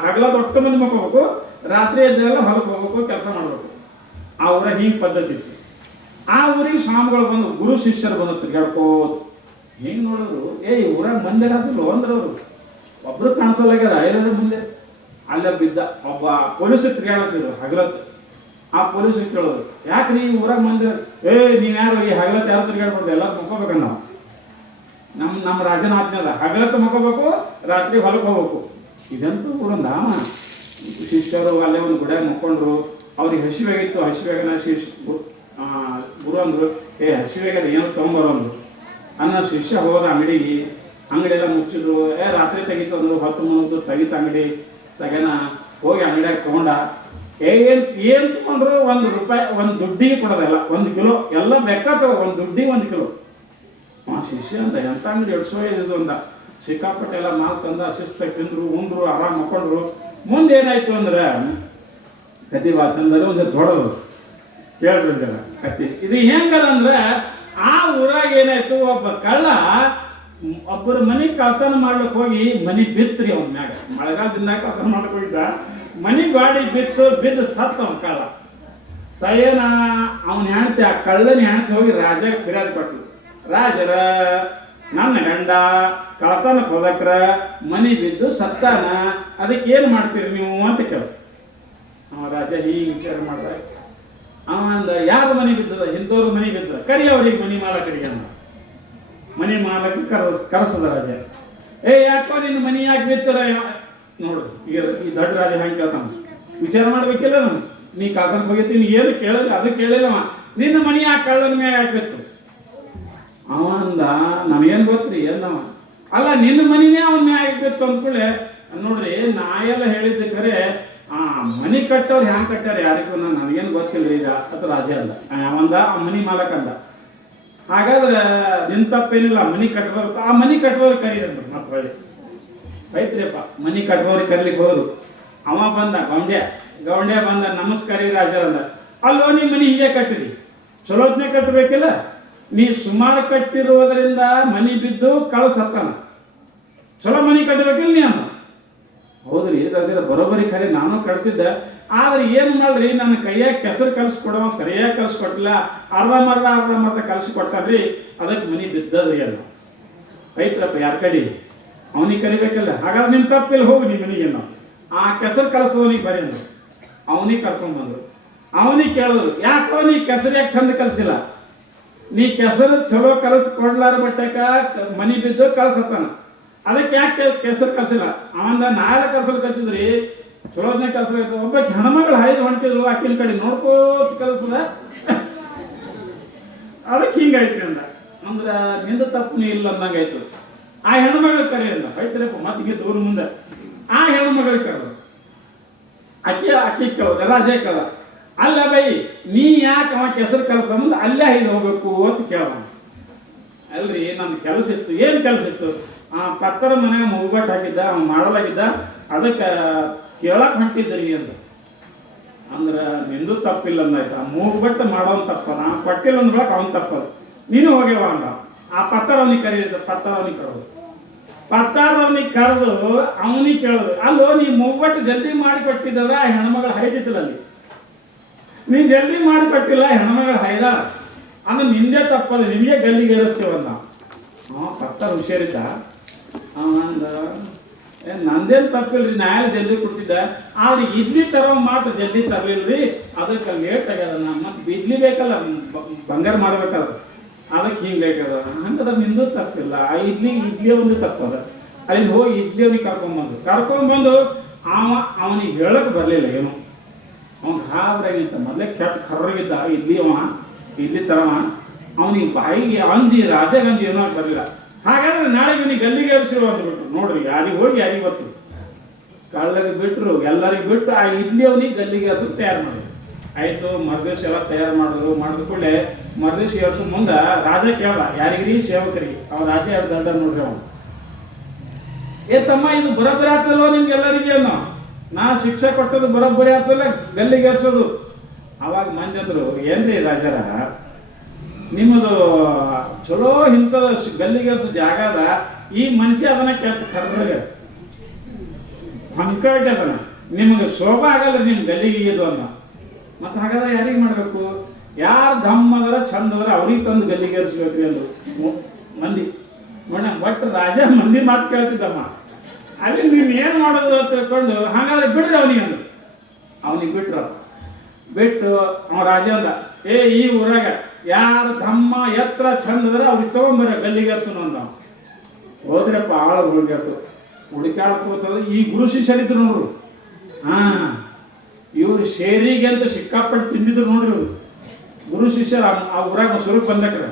ಹಗಲತ್ತು ಒಟ್ಟು ಮಂದಿ ಮಕ್ಕೋಬೇಕು, ರಾತ್ರಿ ಎದ್ದೆಲ್ಲ ಹೊಲಕ್ಕೆ ಹೋಗ್ಬೇಕು, ಕೆಲಸ ಮಾಡ್ಬೇಕು. ಆ ಊರಾಗ ಹಿಂಗೆ ಪದ್ಧತಿ ಇತ್ತು. ಆ ಊರಿಗೆ ಸ್ವಾಮಿಗಳು ಬಂದು, ಗುರು ಶಿಷ್ಯರು ಬಂದು ತಿರ್ಗಾಡ್ಕೋದು. ಹಿಂಗೆ ನೋಡಿದ್ರು, ಈ ಊರಾಗ ಮಂದಿ ಹಾಕಿದ್ರು ಅಂದ್ರೆ ಅವರು ಒಬ್ರು ಕಾಣಿಸಲಾಗ್ಯದ ಎಲ್ಲರೂ ಮುಂದೆ. ಅಲ್ಲೇ ಬಿದ್ದ ಒಬ್ಬ ಪೊಲೀಸರು ತಿರ್ಗಾಡ್ತಿದ್ರು ಹಗಲತ್ತು. ಆ ಪೊಲೀಸರು ಕೇಳೋದು, ಯಾಕ್ರಿ ಈ ಊರಾಗ ಮಂದಿ ನೀವು ಯಾರು ಈ ಹಗಲತ್ತು ಯಾರು ತಿರ್ಗಾಡ್ಬಾರ್ದು, ಎಲ್ಲ ಮುಕ್ಕೋಬೇಕ ನಾವು. ನಮ್ಮ ರಾಜನ ಆಜ್ಞೆ ಅದ, ಹಗಲತ್ತು ಮುಕ್ಕೋಬೇಕು, ರಾತ್ರಿ ಹೊಲಕ್ಕೆ ಹೋಗ್ಬೇಕು. ಇದಂತೂ ಒಂದು ಶಿಷ್ಯರು ಅಲ್ಲೇ ಒಂದು ಗುಡಿಯಾಗ ಮುಕ್ಕೊಂಡ್ರು. ಅವ್ರಿಗೆ ಹಸಿವಾಗಿತ್ತು. ಹಸಿವಾಗನ ಗುರು ಅಂದರು, ಹಸಿವಾಗದ ಏನು ತೊಗೊಂಬರೋಂದ್ರು. ಶಿಷ್ಯ ಹೋದ ಅಂಗಡಿಗೆ, ಅಂಗಡಿ ಎಲ್ಲ ಮುಚ್ಚಿದ್ರು. ರಾತ್ರಿ ತೆಗಿತು ಅಂದ್ರು, 10 ಮುಗಿದು ತೆಗಿತು ಅಂಗಡಿ. ತಗನ ಹೋಗಿ ಅಂಗಡಿಯಾಗ ತೊಗೊಂಡ. ಏನು ತೊಗೊಂಡ್ರು? ₹1, ಒಂದು ದುಡ್ಡಿಗೆ ಕೊಡೋದಲ್ಲ, 1 ಕಿಲೋ ಎಲ್ಲ ಬೇಕಾಗ್ತವ, 1 ದುಡ್ಡಿಗೆ 1 ಕಿಲೋ. ಶಿಷ್ಯ ಅಂದ, ಎಂತ ಅಂಗಡಿ ಎಡ್ಸೋದು ಅಂದ. ಸಿಕ್ಕಾಪಟ್ಟೆ ಎಲ್ಲ ಮಾಲ್ ತಂದ, ಶಿಸ್ತಾಗಿ ತಿಂದ್ರು, ಉಂಡ್ರು, ಆರಾಮ್ ಮಕ್ಕೊಂಡ್ರು. ಮುಂದೆ ಏನಾಯ್ತು ಅಂದ್ರೆ ಕತಿ ವಾಚನದಲ್ಲಿ ಒಂದು ದೊಡ್ಡದು ಕೇಳ್ಬಿಡ್ತಾರ ಕತಿ. ಇದು ಹೆಂಗದಂದ್ರೆ, ಆ ಊರಾಗ ಏನಾಯ್ತು, ಒಬ್ಬ ಕಳ್ಳ ಒಬ್ಬರ ಮನೆ ಕಳ್ತನ ಮಾಡ್ಲಿಕ್ಕೆ ಹೋಗಿ ಮನೆ ಬಿತ್ರಿ. ಅವನ ಮ್ಯಾಗ ಮಳೆಗಾಲದಿಂದ ಕಳ್ತನ ಮಾಡ್ಲಿಕ್ಕೆ ಹೋಗಿದ್ದ. ಮನೆ ಗಾಡಿ ಬಿದ್ದು ಸತ್ತ ಅವನ ಕಳ್ಳ. ಸಯ್ಯನ ಅವನ ಹೆಣ್ತಿ, ಆ ಕಳ್ಳನ ಹೆಣ್ತಿ ಹೋಗಿ ರಾಜ ಫಿರ್ಯಾದಿ ಕೊಟ್ಲು. ರಾಜರ, ನನ್ನ ಗಂಡ ಕಳ್ತನಕ್ಕೆ ಹೋದಕ್ರ ಮನೆ ಬಿದ್ದು ಸತ್ತಾನ, ಅದಕ್ಕೆ ಏನು ಮಾಡ್ತೀರಿ ನೀವು ಅಂತ ಕೇಳ. ಅವ ರಾಜ ಹೀಗೆ ವಿಚಾರ ಮಾಡ್ದ. ಅವಂದ, ಯಾರ ಮನೆ ಬಿದ್ದದ? ಇಂಥವ್ರ ಮನೆ ಬಿದ್ದದ, ಕರಿ ಅವ್ರಿಗೆ ಮನೆ ಮಾಲಕರಿಗೆ ಅಂದ. ಮನೆ ಮಾಲಕ ಕರೆಸದ ರಾಜ. ಯಾಕೋ ನಿನ್ನ ಮನೆ ಯಾಕೆ ಬಿತ್ತರ? ನೋಡು ಈಗ ಈ ದೊಡ್ಡ ರಾಜ ಹೆಂಗೆ ಕೇಳ್ತಾನ, ವಿಚಾರ ಮಾಡ್ಬೇಕಿಲ್ಲ ನಾವು. ನೀ ಕಳ್ತನ ಹೋಗಿತ್ತೀನಿ, ಏನು ಕೇಳಿದ? ಅದು ಕೇಳಿಲ್ಲವ. ನಿನ್ನ ಮನೆ ಯಾಕೆ ಕಳ್ಳನ ಮ್ಯಾಗ ಯಾಕೆ ಬಿತ್ತು? ಅವಂದ, ನಮಗೇನು ಗೊತ್ತ್ರಿ ಏನವ? ಅಲ್ಲ, ನಿನ್ನ ಮನಿನೇ ಅವನ ಮ್ಯಾಗ ಬಿತ್ತು ಅಂದ್ಕೊಳ್ಳೆ. ನೋಡ್ರಿ, ನಾ ಎಲ್ಲ ಹೇಳಿದ್ದೆ ಖರೆ, ಮನಿ ಕಟ್ಟವ್ರು ಹ್ಯಾಂಗ ಕಟ್ಟಾರ ಯಾರಿಗೂ ನನಗೇನು ಗೊತ್ತಿಲ್ಲ ಈಗ ಅಂತ ರಾಜ ಅಂದ. ಅವಂದ ಆ ಮನಿ ಮಾಲಕ ಅಂದ. ಹಾಗಾದ್ರೆ ನಿನ್ ತಪ್ಪೇನಿಲ್ಲ, ಮನಿ ಕಟ್ಟದವ್ರು, ಆ ಮನಿ ಕಟ್ಟದವ್ರು ಕರಿ ಅಂದ್ರು. ಮತ್ತೆ ಹೊಳ್ಳಿ ಐತ್ರಿಯಪ್ಪ, ಮನಿ ಕಟ್ಟದವ್ರಿಗೆ ಕರ್ಲಿಕ್ಕೆ ಹೋದ್ರು. ಅವ ಬಂದ, ಗೌಂಡ್ಯ ಬಂದ, ನಮಸ್ಕಾರ ರಾಜ ಅಂದ. ಅಲ್ಲೋ, ನಿಮ್ಮ ಮನಿ ಹಿಂಗೆ ಕಟ್ಟಿರಿ, ಚಲೋತ್ನೇ ಕಟ್ಟಬೇಕಿಲ್ಲ. ನೀ ಸುಮಾರು ಕಟ್ಟಿರುವುದರಿಂದ ಮನಿ ಬಿದ್ದು ಕಳ್ಸತ್ತಾನ, ಚಲೋ ಮನಿ ಕಟ್ಟಬೇಕಿಲ್ಲ ನೀ ಅನ್ನ. ಹೌದ್ರಿ ರಾಜರ, ಬರೋಬ್ಬರಿ ಖರೆ, ನಾನು ಕಟ್ತಿದ್ದೆ. ಆದ್ರೆ ಏನು ಮಾಡ್ರಿ, ನನ್ನ ಕೈಯಾಗ ಕೆಸರು ಕಲ್ಸ್ಕೊಡೋ ಸರಿಯಾಗಿ ಕಲ್ಸ್ಕೊಟ್ಟಿಲ್ಲ, ಅರ್ಧ ಕಲ್ಸಿಕೊಟ್ಟಾರ್ರಿ, ಅದಕ್ಕೆ ಮನಿ ಬಿದ್ದದ್ರಿ ಅಲ್ಲ. ಐತ್ರಪ್ಪ, ಯಾರ ಕಡಿ ಅವನಿಗೆ ಕರಿಬೇಕಲ್ಲ. ಹಾಗಾದ್ರೆ ನಿನ್ ತಪ್ಪಿಲ್ಲ, ಹೋಗಿ ನಿಮ್ಮ ಮನೆಗೆ ನಾವು ಆ ಕೆಸರು ಕಲ್ಸೋನಿಗೆ ಬರೀ ಅಂದ್ರು. ಅವನಿಗೆ ಕರ್ಕೊಂಡ್ಬಂದ್ರು. ಅವನಿಗೆ ಕೇಳಿದ್ರು, ಯಾಕೋ ನೀ ಕೆಸರು ಯಾಕೆ ಚಂದ ಕಲ್ಸಿಲ್ಲ? ನೀ ಕೆಸರು ಚಲೋ ಕಲಸ್ಕೊಡ್ಲಾರ ಬಟ್ಟೆಕ ಮನಿ ಬಿದ್ದು ಕಳ್ಸತ್ತಾನ, ಅದಕ್ಕೆ ಯಾಕೆ ಕೆಸರು ಕಲ್ಸಿಲ್ಲ? ಅವಂದ, ನಾಳೆ ಕಲ್ಸಲ್ ಕಲ್ತಿದ್ರಿ, ಚಲೋದನ್ನೇ ಕಲ್ಸಲ. ಒಬ್ಬ ಹೆಣ್ಮಗಳು ಹಾಯ್ದು ಹೊಂಟಿದ್ರು, ಆಕಿನ ಕಡೆ ನೋಡ್ಕೋತ ಕಲ್ಸದ, ಅದಕ್ಕೆ ಹಿಂಗಾಯ್ತು ಅಂದ. ಅಂದ್ರೆ ನಿಂದ ತಪ್ಪು ಇಲ್ಲ ಅಂದಂಗಾಯ್ತು. ಆ ಹೆಣ್ಮಗಳ ಕರೆ ಅಂದ. ಐತ್ರಪ್ಪ, ಮತ್ತಿಗೆ ದೂರ ಮುಂದೆ ಆ ಹೆಣ್ಮಗಳ ಕರೆದು ಅಕ್ಕಿ ಕೇಳೋದು. ರಾಜ ಕೇಳ, ಅಲ್ಲ ಬೈ, ನೀ ಯಾಕೆ ಅವ ಕೆಸರು ಕಲಸ ಮುಂದೆ ಅಲ್ಲೇ ಐದು ಹೋಗ್ಬೇಕು ಅಂತ ಕೇಳ. ಅಲ್ರಿ, ನನ್ನ ಕೆಲಸ ಇತ್ತು. ಏನು ಕೆಲಸ ಇತ್ತು? ಪತ್ತರ ಮನೆಗೆ ಮುಗ್ಗಟ್ಟು ಹಾಕಿದ್ದ, ಅವ್ನು ಮಾಡಲಾಗಿದ್ದ, ಅದಕ್ಕೆ ಕೇಳಕ್ಕೆ ಹೊಂಟಿದ್ರಿ ಅಂತ. ಅಂದ್ರೆ ನಿಂದು ತಪ್ಪಿಲ್ಲ ಅಂದಾಯ್ತು. ಆ ಮೂಗ್ಬಟ್ಟು ಮಾಡೋನ್ ತಪ್ಪದ, ಕೊಟ್ಟಿಲ್ಲ ಅಂದ್ರೊಳಗೆ ಅವ್ನು ತಪ್ಪದ, ನೀನು ಹೋಗ್ಯವ ಅಂದ. ಆ ಪತ್ತರ ಅವನಿಗೆ ಕರೀದ, ಪತ್ತರ ಅವನಿಗೆ ಕರೆದು, ಪತ್ತಾರವನಿಗೆ ಕರೆದು ಅವನಿಗೆ ಕೇಳೋದು, ಅಲ್ಲೋ ನೀ ಮೂಗ್ಬಟ್ಟು ಜಲ್ದಿ ಮಾಡಿ ಕೊಟ್ಟಿದ್ದದ, ಆ ಹೆಣ್ಮಗಳು ಹೈದಿತ್ತಲ್ಲ ಅಲ್ಲಿ, ನೀ ಜಲ್ದಿ ಮಾಡಿ ಕೊಟ್ಟಿಲ್ಲ, ಹೆಣ್ಮಗಳು ಹೈದ ಅಂದ್ರೆ ನಿಂದೇ ತಪ್ಪದ, ನಿಮಗೆ ಗಲ್ಲಿಗೆ ಏರಿಸ್ತೇವಂದ. ಪತ್ತಾರ ಹುಷಾರಿದ್ದ. ಅಂದ, ನಂದೇನು ತಪ್ಪಿಲ್ರಿ, ನಾಳೆ ಜಲ್ದಿ ಕೊಡ್ತಿದ್ದ, ಆದ್ರೆ ಇಡ್ಲಿ ತರೋ ಮಾತ್ರ ಜಲ್ದಿ ತರಲಿಲ್ರಿ, ಅದಕ್ಕೆ ಲೇಟ್ ಆಗ್ಯದ. ಮತ್ತೆ ಬಿಡ್ಲಿ ಬೇಕಲ್ಲ, ಬಂಗಾರ ಮಾಡ್ಬೇಕಲ್ಲ, ಅದಕ್ಕೆ ಹಿಂಗೆ ಆಗ್ಯದ. ಹಂಗದ ನಿಂದು ತಪ್ಪಿಲ್ಲ. ಆ ಇಡ್ಲಿ ಒಂದು ತಪ್ಪದ. ಅಲ್ಲಿ ಹೋಗಿ ಇಡ್ಲಿ ಅವನಿಗೆ ಕರ್ಕೊಂಡ್ಬಂದು ಅವನಿಗೆ ಹೇಳಕ್ಕೆ ಬರಲಿಲ್ಲ ಏನು. ಅವ್ನು ಹಾವ್ರಾಗಿತ್ತ, ಮೊದಲೇ ಕೆಟ್ಟ ಕರ್ರಗಿದ್ದ ಇಡ್ಲಿ ತರವ. ಅವನಿಗೆ ಬಾಯಿಗೆ ಅಂಜಿ, ರಾಜಗಂಜಿ ಏನೋ ಬರಲಿಲ್ಲ. ಹಾಗಾದ್ರೆ ನಾಳೆ ಇವನಿಗೆ ಗಲ್ಲಿಗೆ ಏರಿಸಿರು ಅಂದ್ಬಿಟ್ರು. ನೋಡ್ರಿ, ಯಾರಿಗೆ ಹೋಗಿ ಯಾರಿಗೆ ಗೊತ್ತು, ಕಳ್ಳರಿಗೆ ಬಿಟ್ಟರು, ಎಲ್ಲರಿಗೆ ಬಿಟ್ಟು ಆ ಇಡ್ಲಿ ಅವನಿಗೆ ಗಲ್ಲಿಗೆ ಏರ್ಸು ತಯಾರು ಮಾಡಿದ್ರು. ಆಯ್ತು, ಮರ್ದಿವ್ಸ ಎಲ್ಲ ತಯಾರು ಮಾಡಿದ ಕೂಡಲೇ ಮರ್ದಿವ್ಸ ಏರ್ಸು ಮುಂದೆ ರಾಜ ಕೇಳ್ದ, ಯಾರಿಗ್ರಿ? ಸೇವಕರಿಗೆ. ಅವ ರಾಜ ಯಾರು ದಡ್ಡ ನೋಡ್ರಿ. ಅವನು, ತಮ್ಮ ಇದು ಬರೋಬ್ಬರಿ ಆಗ್ತಲ್ವ ನಿಮ್ಗೆಲ್ಲರಿಗೆ? ನಾ ಶಿಕ್ಷೆ ಕೊಟ್ಟದ್ದು ಬರೋಬ್ಬರಿ ಆಗ್ತಲ್ಲ, ಗಲ್ಲಿಗೆ ಏರ್ಸೋದು. ಅವಾಗ ಮಂದಿ ಅಂದ್ರು, ಏನ್ರಿ ರಾಜರ, ನಿಮ್ಮದು ಚಲೋ ಇಂಥ ಗಲ್ಲಿಗೇರ್ಸೋ ಜಾಗದ, ಈ ಮನುಷ್ಯ ಅದನ್ನ ಕೆಟ್ಟ ಕರ್ದಾಗ ಹಂಕಾಟ ಅದನ್ನ, ನಿಮಗೆ ಶೋಭೆ ಆಗಲ್ಲ ನಿಮ್ ಗಲ್ಲಿಗೆ ಇದು ಅನ್ನ. ಮತ್ತೆ ಹಾಗಾದ್ರೆ ಯಾರಿಗೆ ಮಾಡ್ಬೇಕು? ಯಾರು ದಮ್ಮದರ ಚಂದದ್ರ ಅವ್ರಿಗೆ ತಂದು ಗಲ್ಲಿಗೇರಿಸ್ಬೇಕ್ರಿ ಅಂದ್ರು ಮಂದಿ. ಒಟ್ಟು ರಾಜ ಮಂದಿ ಮಾತು ಕೇಳ್ತಿದ್ದಮ್ಮ. ಅಲ್ಲಿ ನೀನು ಏನು ಮಾಡೋದು ಅಂತ ತಿಳ್ಕೊಂಡು, ಹಾಗಾದ್ರೆ ಬಿಡ್ರಿ ಅವನಿಗೆ ಅಂದ್ರು. ಅವನಿಗೆ ಬಿಟ್ರು. ಅವ ರಾಜ ಅಂದ, ಈ ಊರಾಗ ಯಾರ ಧಮ್ಮ ಎತ್ತರ ಚಂದ ಅಂದ್ರೆ ಅವ್ರಿಗೆ ತಗೊಂಬರ ಗಲ್ಲಿಗರ್ಸು ಅಂದ. ಹೋದ್ರಪ್ಪ ಆಳ ಹುಡುಗಾತು ಹುಡುಕಾಡ್ಕೋತದ. ಈ ಗುರು ಶಿಷ್ಯರಿದ್ರು ನೋಡ್ರು. ಇವ್ರು ಶೇರಿಗೆ ಅಂತ ಸಿಕ್ಕಾಪಟ್ಟು ತಿಂದಿದ್ರು ನೋಡ್ರಿ ಇವ್ರು ಗುರು ಶಿಷ್ಯರು. ಆ ಊರಾಗ ಸ್ವರೂಪ ಬಂದಕ್ರ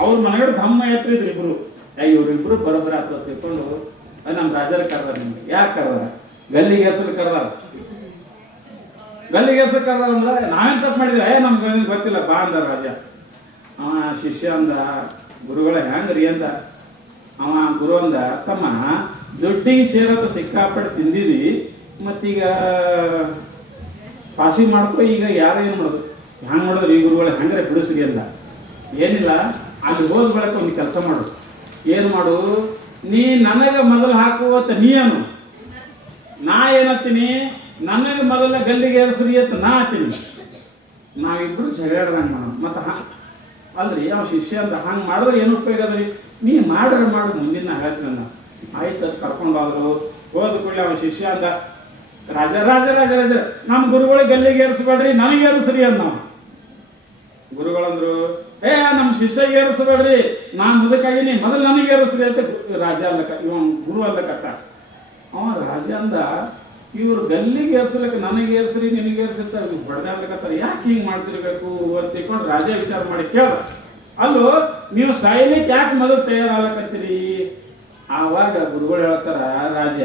ಅವ್ರ ಮನೆಗಡೆ ಧಮ್ಮ ಎತ್ತರ ಇದ್ರು ಇಬ್ರು. ಇವ್ರಿಬ್ರು ಬರೋಬ್ಬರ ಆಗ್ತದೆ ತಿಳ್ಕೊಂಡು ನಮ್ಮ ರಾಜರ ಕರ್ದಾರ. ನಿಮ್ಗೆ ಯಾಕೆ ಕರ್ದಾರ? ಗಲ್ಲಿಗೆರ್ಸಲು ಕರ್ದಾರ. ಗಲ್ಲಿಗೆರ್ಸಲು ಕರ್ದಾರ ಅಂದ್ರೆ ನಾವೇನು ತಪ್ಪು ಮಾಡಿದ್ರೆ ನಮ್ಗೆ ಗೊತ್ತಿಲ್ಲ ಬಾ ಅಂದ ರಾಜ. ಅವ ಶಿಷ್ಯ ಅಂದ, ಗುರುಗಳ ಹೆಂಗ್ರಿ ಅಂದ. ಅವ ಗುರು ಅಂದ, ತಮ್ಮ ದುಡ್ಡಿಗೆ ಸೇರೋದು ಸಿಕ್ಕಾಪಟ್ಟು ತಿಂದಿರಿ, ಮತ್ತೀಗ ಪಾಸಿ ಮಾಡ್ಕೊ, ಈಗ ಯಾರು ಏನು ಮಾಡೋದು? ಹ್ಯಾಂಗೆ ಮಾಡೋದು ಈ ಗುರುಗಳ ಹೆಂಗ್ರೆ ಬಿಡಿಸ್ರಿ ಅಂದ. ಏನಿಲ್ಲ, ಅಲ್ಲಿ ಹೋದ ಬಳಕ ಒಂದು ಕೆಲಸ ಮಾಡು. ಏನು ಮಾಡು, ನೀ ನನಗೆ ಮೊದಲು ಹಾಕುವತ್ತ ನೀ ಅನು, ನಾ ಏನತ್ತೀನಿ ನನಗೆ ಮೊದಲ ಗಲ್ಲಿಗೆ ಏರಿಸ್ರಿ ಅಂತ ನಾ ಹತ್ತೀನಿ. ನಾವಿಬ್ರು ಜಗಾಡ್ದಂಗೆ ಮಾಡೋಣ. ಮತ್ತು ಅಲ್ರಿ ಅವ ಶಿಷ್ಯ ಅಂತ ಹಂಗೆ ಮಾಡಿದ್ರೆ ಏನು ಉಪಯೋಗ ಅದ್ರಿ? ನೀ ಮಾಡ್ರೆ ಮಾಡು, ಮುಂದಿನ ಹೇಳ್ತೀನಿ ನಾನು. ಆಯ್ತು ಅದು ಕರ್ಕೊಂಡೋದ್ರು. ಹೋದ ಕೂಡಲೇ ಅವ ಶಿಷ್ಯ ಅಂದ, ರಾಜ ರಾಜ ರಾಜ ರಾಜ ನಮ್ಮ ಗುರುಗಳಿಗೆ ಗಲ್ಲಿಗೆ ಏರಿಸ್ಬೇಡ್ರಿ, ನನಗೆ ಏರಿಸ್ರಿ ಅಂದ ನಾವು. ಗುರುಗಳಂದ್ರು, ನಮ್ಮ ಶಿಷ್ಯಗೆ ಏರಿಸಬೇಡ್ರಿ, ನಾನು ಮುದಕ್ಕಾಗಿನಿ, ಮೊದಲು ನನಗೆ ಏರಿಸ್ರಿ ಅಂತ ರಾಜ ಅಲ್ಲಕ್ಕ, ಇವ ಗುರು ಅಲ್ಲಕತ್ತ. ಅವ ರಾಜ ಅಂದ, ಇವ್ರು ಗಲ್ಲಿಗೆ ಏರ್ಸಲಕ್ಕೆ ನನಗೆ ಏರ್ಸ್ರಿ ನಿನಗೆ ಏರ್ಸಿರ್ತಾರೆ, ಬಡ್ದಾಡ್ಲಿಕ್ಕತ್ತಾರೆ, ಯಾಕೆ ಹಿಂಗೆ ಮಾಡ್ತಿರ್ಬೇಕು ಅಂತ ತಿಳ್ಕೊಂಡು ರಾಜ ವಿಚಾರ ಮಾಡಿ ಕೇಳ. ಅಲ್ಲೋ ನೀವು ಸಾಯ್ಲಿಕ್ಕೆ ಯಾಕೆ ಮೊದಲು ತಯಾರಾಗತ್ತೀರಿ? ಆವಾಗ ಗುರುಗಳು ಹೇಳ್ತಾರ, ರಾಜ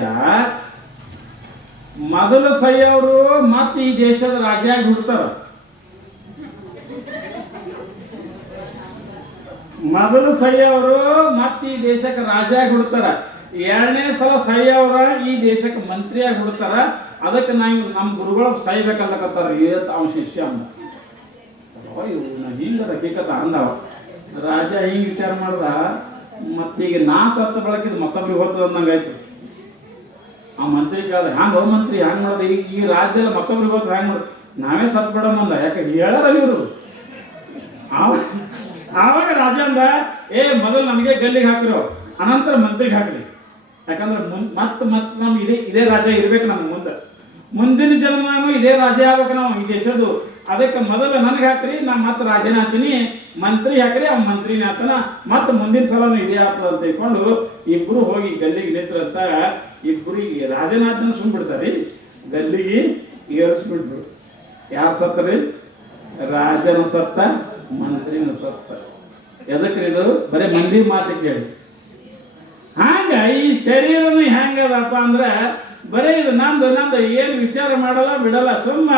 ಮೊದಲು ಸೈಯವರು ಮತ್ತೆ ಈ ದೇಶದ ರಾಜಾಗಿ ಹುಡ್ತಾರ. ಮೊದಲು ಸೈಯವರು ಮತ್ತೆ ಈ ದೇಶಕ್ಕೆ ರಾಜಾಗಿ ಹುಡ್ತಾರ. ಎರಡನೇ ಸಲ ಸೈಯವ್ರ ಈ ದೇಶಕ್ಕೆ ಮಂತ್ರಿಯಾಗಿ ಹುಡ್ತಾರ. ಅದಕ್ಕೆ ನಮ್ಮ ಗುರುಗಳು ಸಾಯ್ಬೇಕಲ್ಲಕತ್ತಾರ ಅವ್ನ ಶಿಷ್ಯ ಅಂದ. ಹಿಂಗದ ಹಕೀಕತ ಅಂದವ. ರಾಜ ಹಿಂಗೆ ವಿಚಾರ ಮಾಡ್ದ, ಮತ್ತೀಗ ನಾ ಸತ್ತ ಬಳಕಿದ್ ಮತ್ತೊಬ್ಬರಿಗೆ ಹೋಗ್ತದ ಅಂದಂಗಾಯ್ತು. ಆ ಮಂತ್ರಿ ಕೇಳ್ದ, ಹ್ಯಾಂಗ ಮಂತ್ರಿ ಹ್ಯಾಂಗ ಮಾಡೋದು? ಈಗ ಈ ರಾಜ್ಯದಲ್ಲಿ ಮತ್ತೊಬ್ರಿಗೆ ಹೋಗ್ತದೆ ಹ್ಯಾಂಗ ಮಾಡೋದು? ನಾವೇ ಸತ್ ಬಿಡಮ್ಮ ಅಂದ. ಯಾಕೆ ಹೇಳಲ್ಲ ಇವರು. ಆವಾಗ ರಾಜ ಅಂದ, ಮೊದಲು ನಮಗೆ ಗಲ್ಲಿಗೆ ಹಾಕಿರೋ, ಅನಂತರ ಮಂತ್ರಿಗೆ ಹಾಕ್ರಿ. ಯಾಕಂದ್ರೆ ಮತ್ತೆ ನಮ್ಗೆ ಇದೇ ರಾಜ್ಯ ಇರ್ಬೇಕು. ನಮ್ಗೆ ಮುಂದಿನ ಜನ್ಮನೂ ಇದೇ ರಾಜ್ಯ ಆಗ್ಬೇಕು ನಾವು ಈ ದೇಶದ್ದು. ಅದಕ್ಕೆ ಮೊದಲು ನನಗೆ ಹಾಕ್ರಿ, ನಾ ಮತ್ತೆ ರಾಜನೇ ಹಾಕ್ತೀನಿ. ಮಂತ್ರಿ ಹಾಕ್ರಿ, ಅವ್ ಮಂತ್ರಿನೇ ಹಾಕ್ತಾನ. ಮತ್ತೆ ಮುಂದಿನ ಸಲನು ಇದೇ ಆಗ್ತದ ಅಂತ ತಿಳ್ಕೊಂಡು ಇಬ್ರು ಹೋಗಿ ಗಲ್ಲಿಗೆ ನಿಂತ್ರಂತ. ಇಬ್ಬರಿಗೆ ರಾಜನಾಜ್ಞೆ ಸುಮ್ಬಿಡ್ತಾರಿ, ಗಲ್ಲಿಗೆ ಏರಿಸ್ಬಿಟ್ರು. ಯಾರು ಸತ್ತರಿ? ರಾಜನು ಸತ್ತ, ಮಂತ್ರಿನೂ ಸತ್ತ. ಎದಕ್ರಿ ಇದು? ಬರೀ ಮಂದಿ ಮಾತು ಕೇಳಿ. ಹಂಗ ಈ ಶರೀರನು ಹೆಂಗದಪ್ಪ ಅಂದ್ರೆ ಬರೀ ಇದು ನಂದು ಏನು ವಿಚಾರ ಮಾಡಲ್ಲ ಬಿಡಲ್ಲ. ಸುಮ್ಮ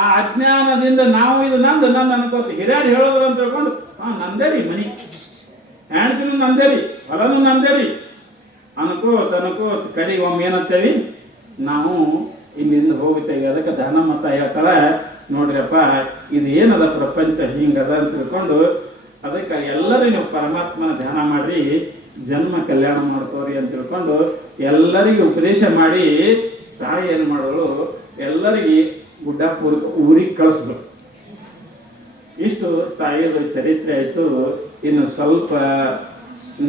ಆ ಅಜ್ಞಾನದಿಂದ ನಾವು ಇದು ನಂದು ಅನ್ಕೋತ ಹಿರಿಯರು ಹೇಳೋದ್ರ ಅಂತ ತಿಳ್ಕೊಂಡು ನಂದೇ ರೀ ಮನಿ, ಹೆಣ್ತಿನೂ ನಂದೇ ರೀ, ಹೊಲನೂ ನಂದೇ ರೀ ಅನ್ಕೋತ ಕಡೆಗೆ ಒಮ್ಮೆ ಏನಂತೇಳಿ ನಾವು ಇಲ್ಲಿಂದ ಹೋಗುತ್ತೇವೆ. ಅದಕ್ಕೆ ದಾನ ಮತ ಹೇಳ್ತಾರ, ನೋಡ್ರಿಯಪ್ಪ ಇದು ಏನದ ಪ್ರಪಂಚ ಹಿಂಗದ ಅಂತ ತಿಳ್ಕೊಂಡು ಅದಕ್ಕೆ ಎಲ್ಲರೂ ನೀವು ಪರಮಾತ್ಮನ ಧ್ಯಾನ ಮಾಡ್ರಿ, ಜನ್ಮ ಕಲ್ಯಾಣ ಮಾಡ್ಕೋರಿ ಅಂತ ತಿಳ್ಕೊಂಡು ಎಲ್ಲರಿಗೂ ಉಪದೇಶ ಮಾಡಿ ತಾಯಿ ಏನು ಮಾಡೋಳು, ಎಲ್ಲರಿಗೆ ಗುಡ್ಡಾಪುರ ಊರಿಗೆ ಕಳಿಸ್ಬೇಕು. ಇಷ್ಟು ತಾಯಿಯದು ಚರಿತ್ರೆ ಆಯಿತು. ಇನ್ನು ಸ್ವಲ್ಪ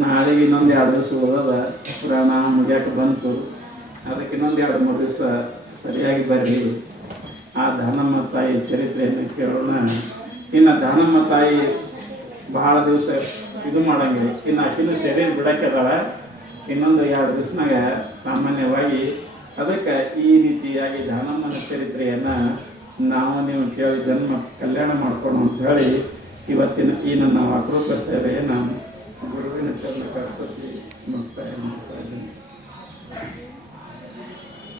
ನಾಳೆಗೆ ಇನ್ನೊಂದು 2 ದಿವಸ ಉಳಿದ ಪುರಾಣ ಮುಗಿಯಕ್ಕೆ ಬಂತು. ಅದಕ್ಕೆ ಇನ್ನೊಂದು 2-3 ದಿವಸ ಸರಿಯಾಗಿ ಬರ್ರಿ, ಆ ದಾನಮ್ಮ ತಾಯಿ ಚರಿತ್ರೆಯನ್ನು ಕೇಳೋಣ. ಇನ್ನು ದಾನಮ್ಮ ತಾಯಿ ಬಹಳ ದಿವಸ ಇದು ಮಾಡಂಗಿಲ್ಲ. ಇನ್ನು ಆಕಿನೂ ಶರೀರ ಬಿಡಕ್ಕೆದಾಳ. ಇನ್ನೊಂದು 2 ದಿವಸನಾಗ ಸಾಮಾನ್ಯವಾಗಿ ಅದಕ್ಕೆ ಈ ರೀತಿಯಾಗಿ ದಾನಮ್ಮನ ಚರಿತ್ರೆಯನ್ನು ನೀವು ಕೇಳಿ ಜನ್ಮ ಕಲ್ಯಾಣ ಮಾಡ್ಕೊಂಡು ಅಂತ ಹೇಳಿ ಇವತ್ತಿನ ಈ ನನ್ನ ಅಪರೂಪ ಸೇವೆಯನ್ನು ಗುರುವಿನ ಚರಣ ಕರ್ಪಿಸಿ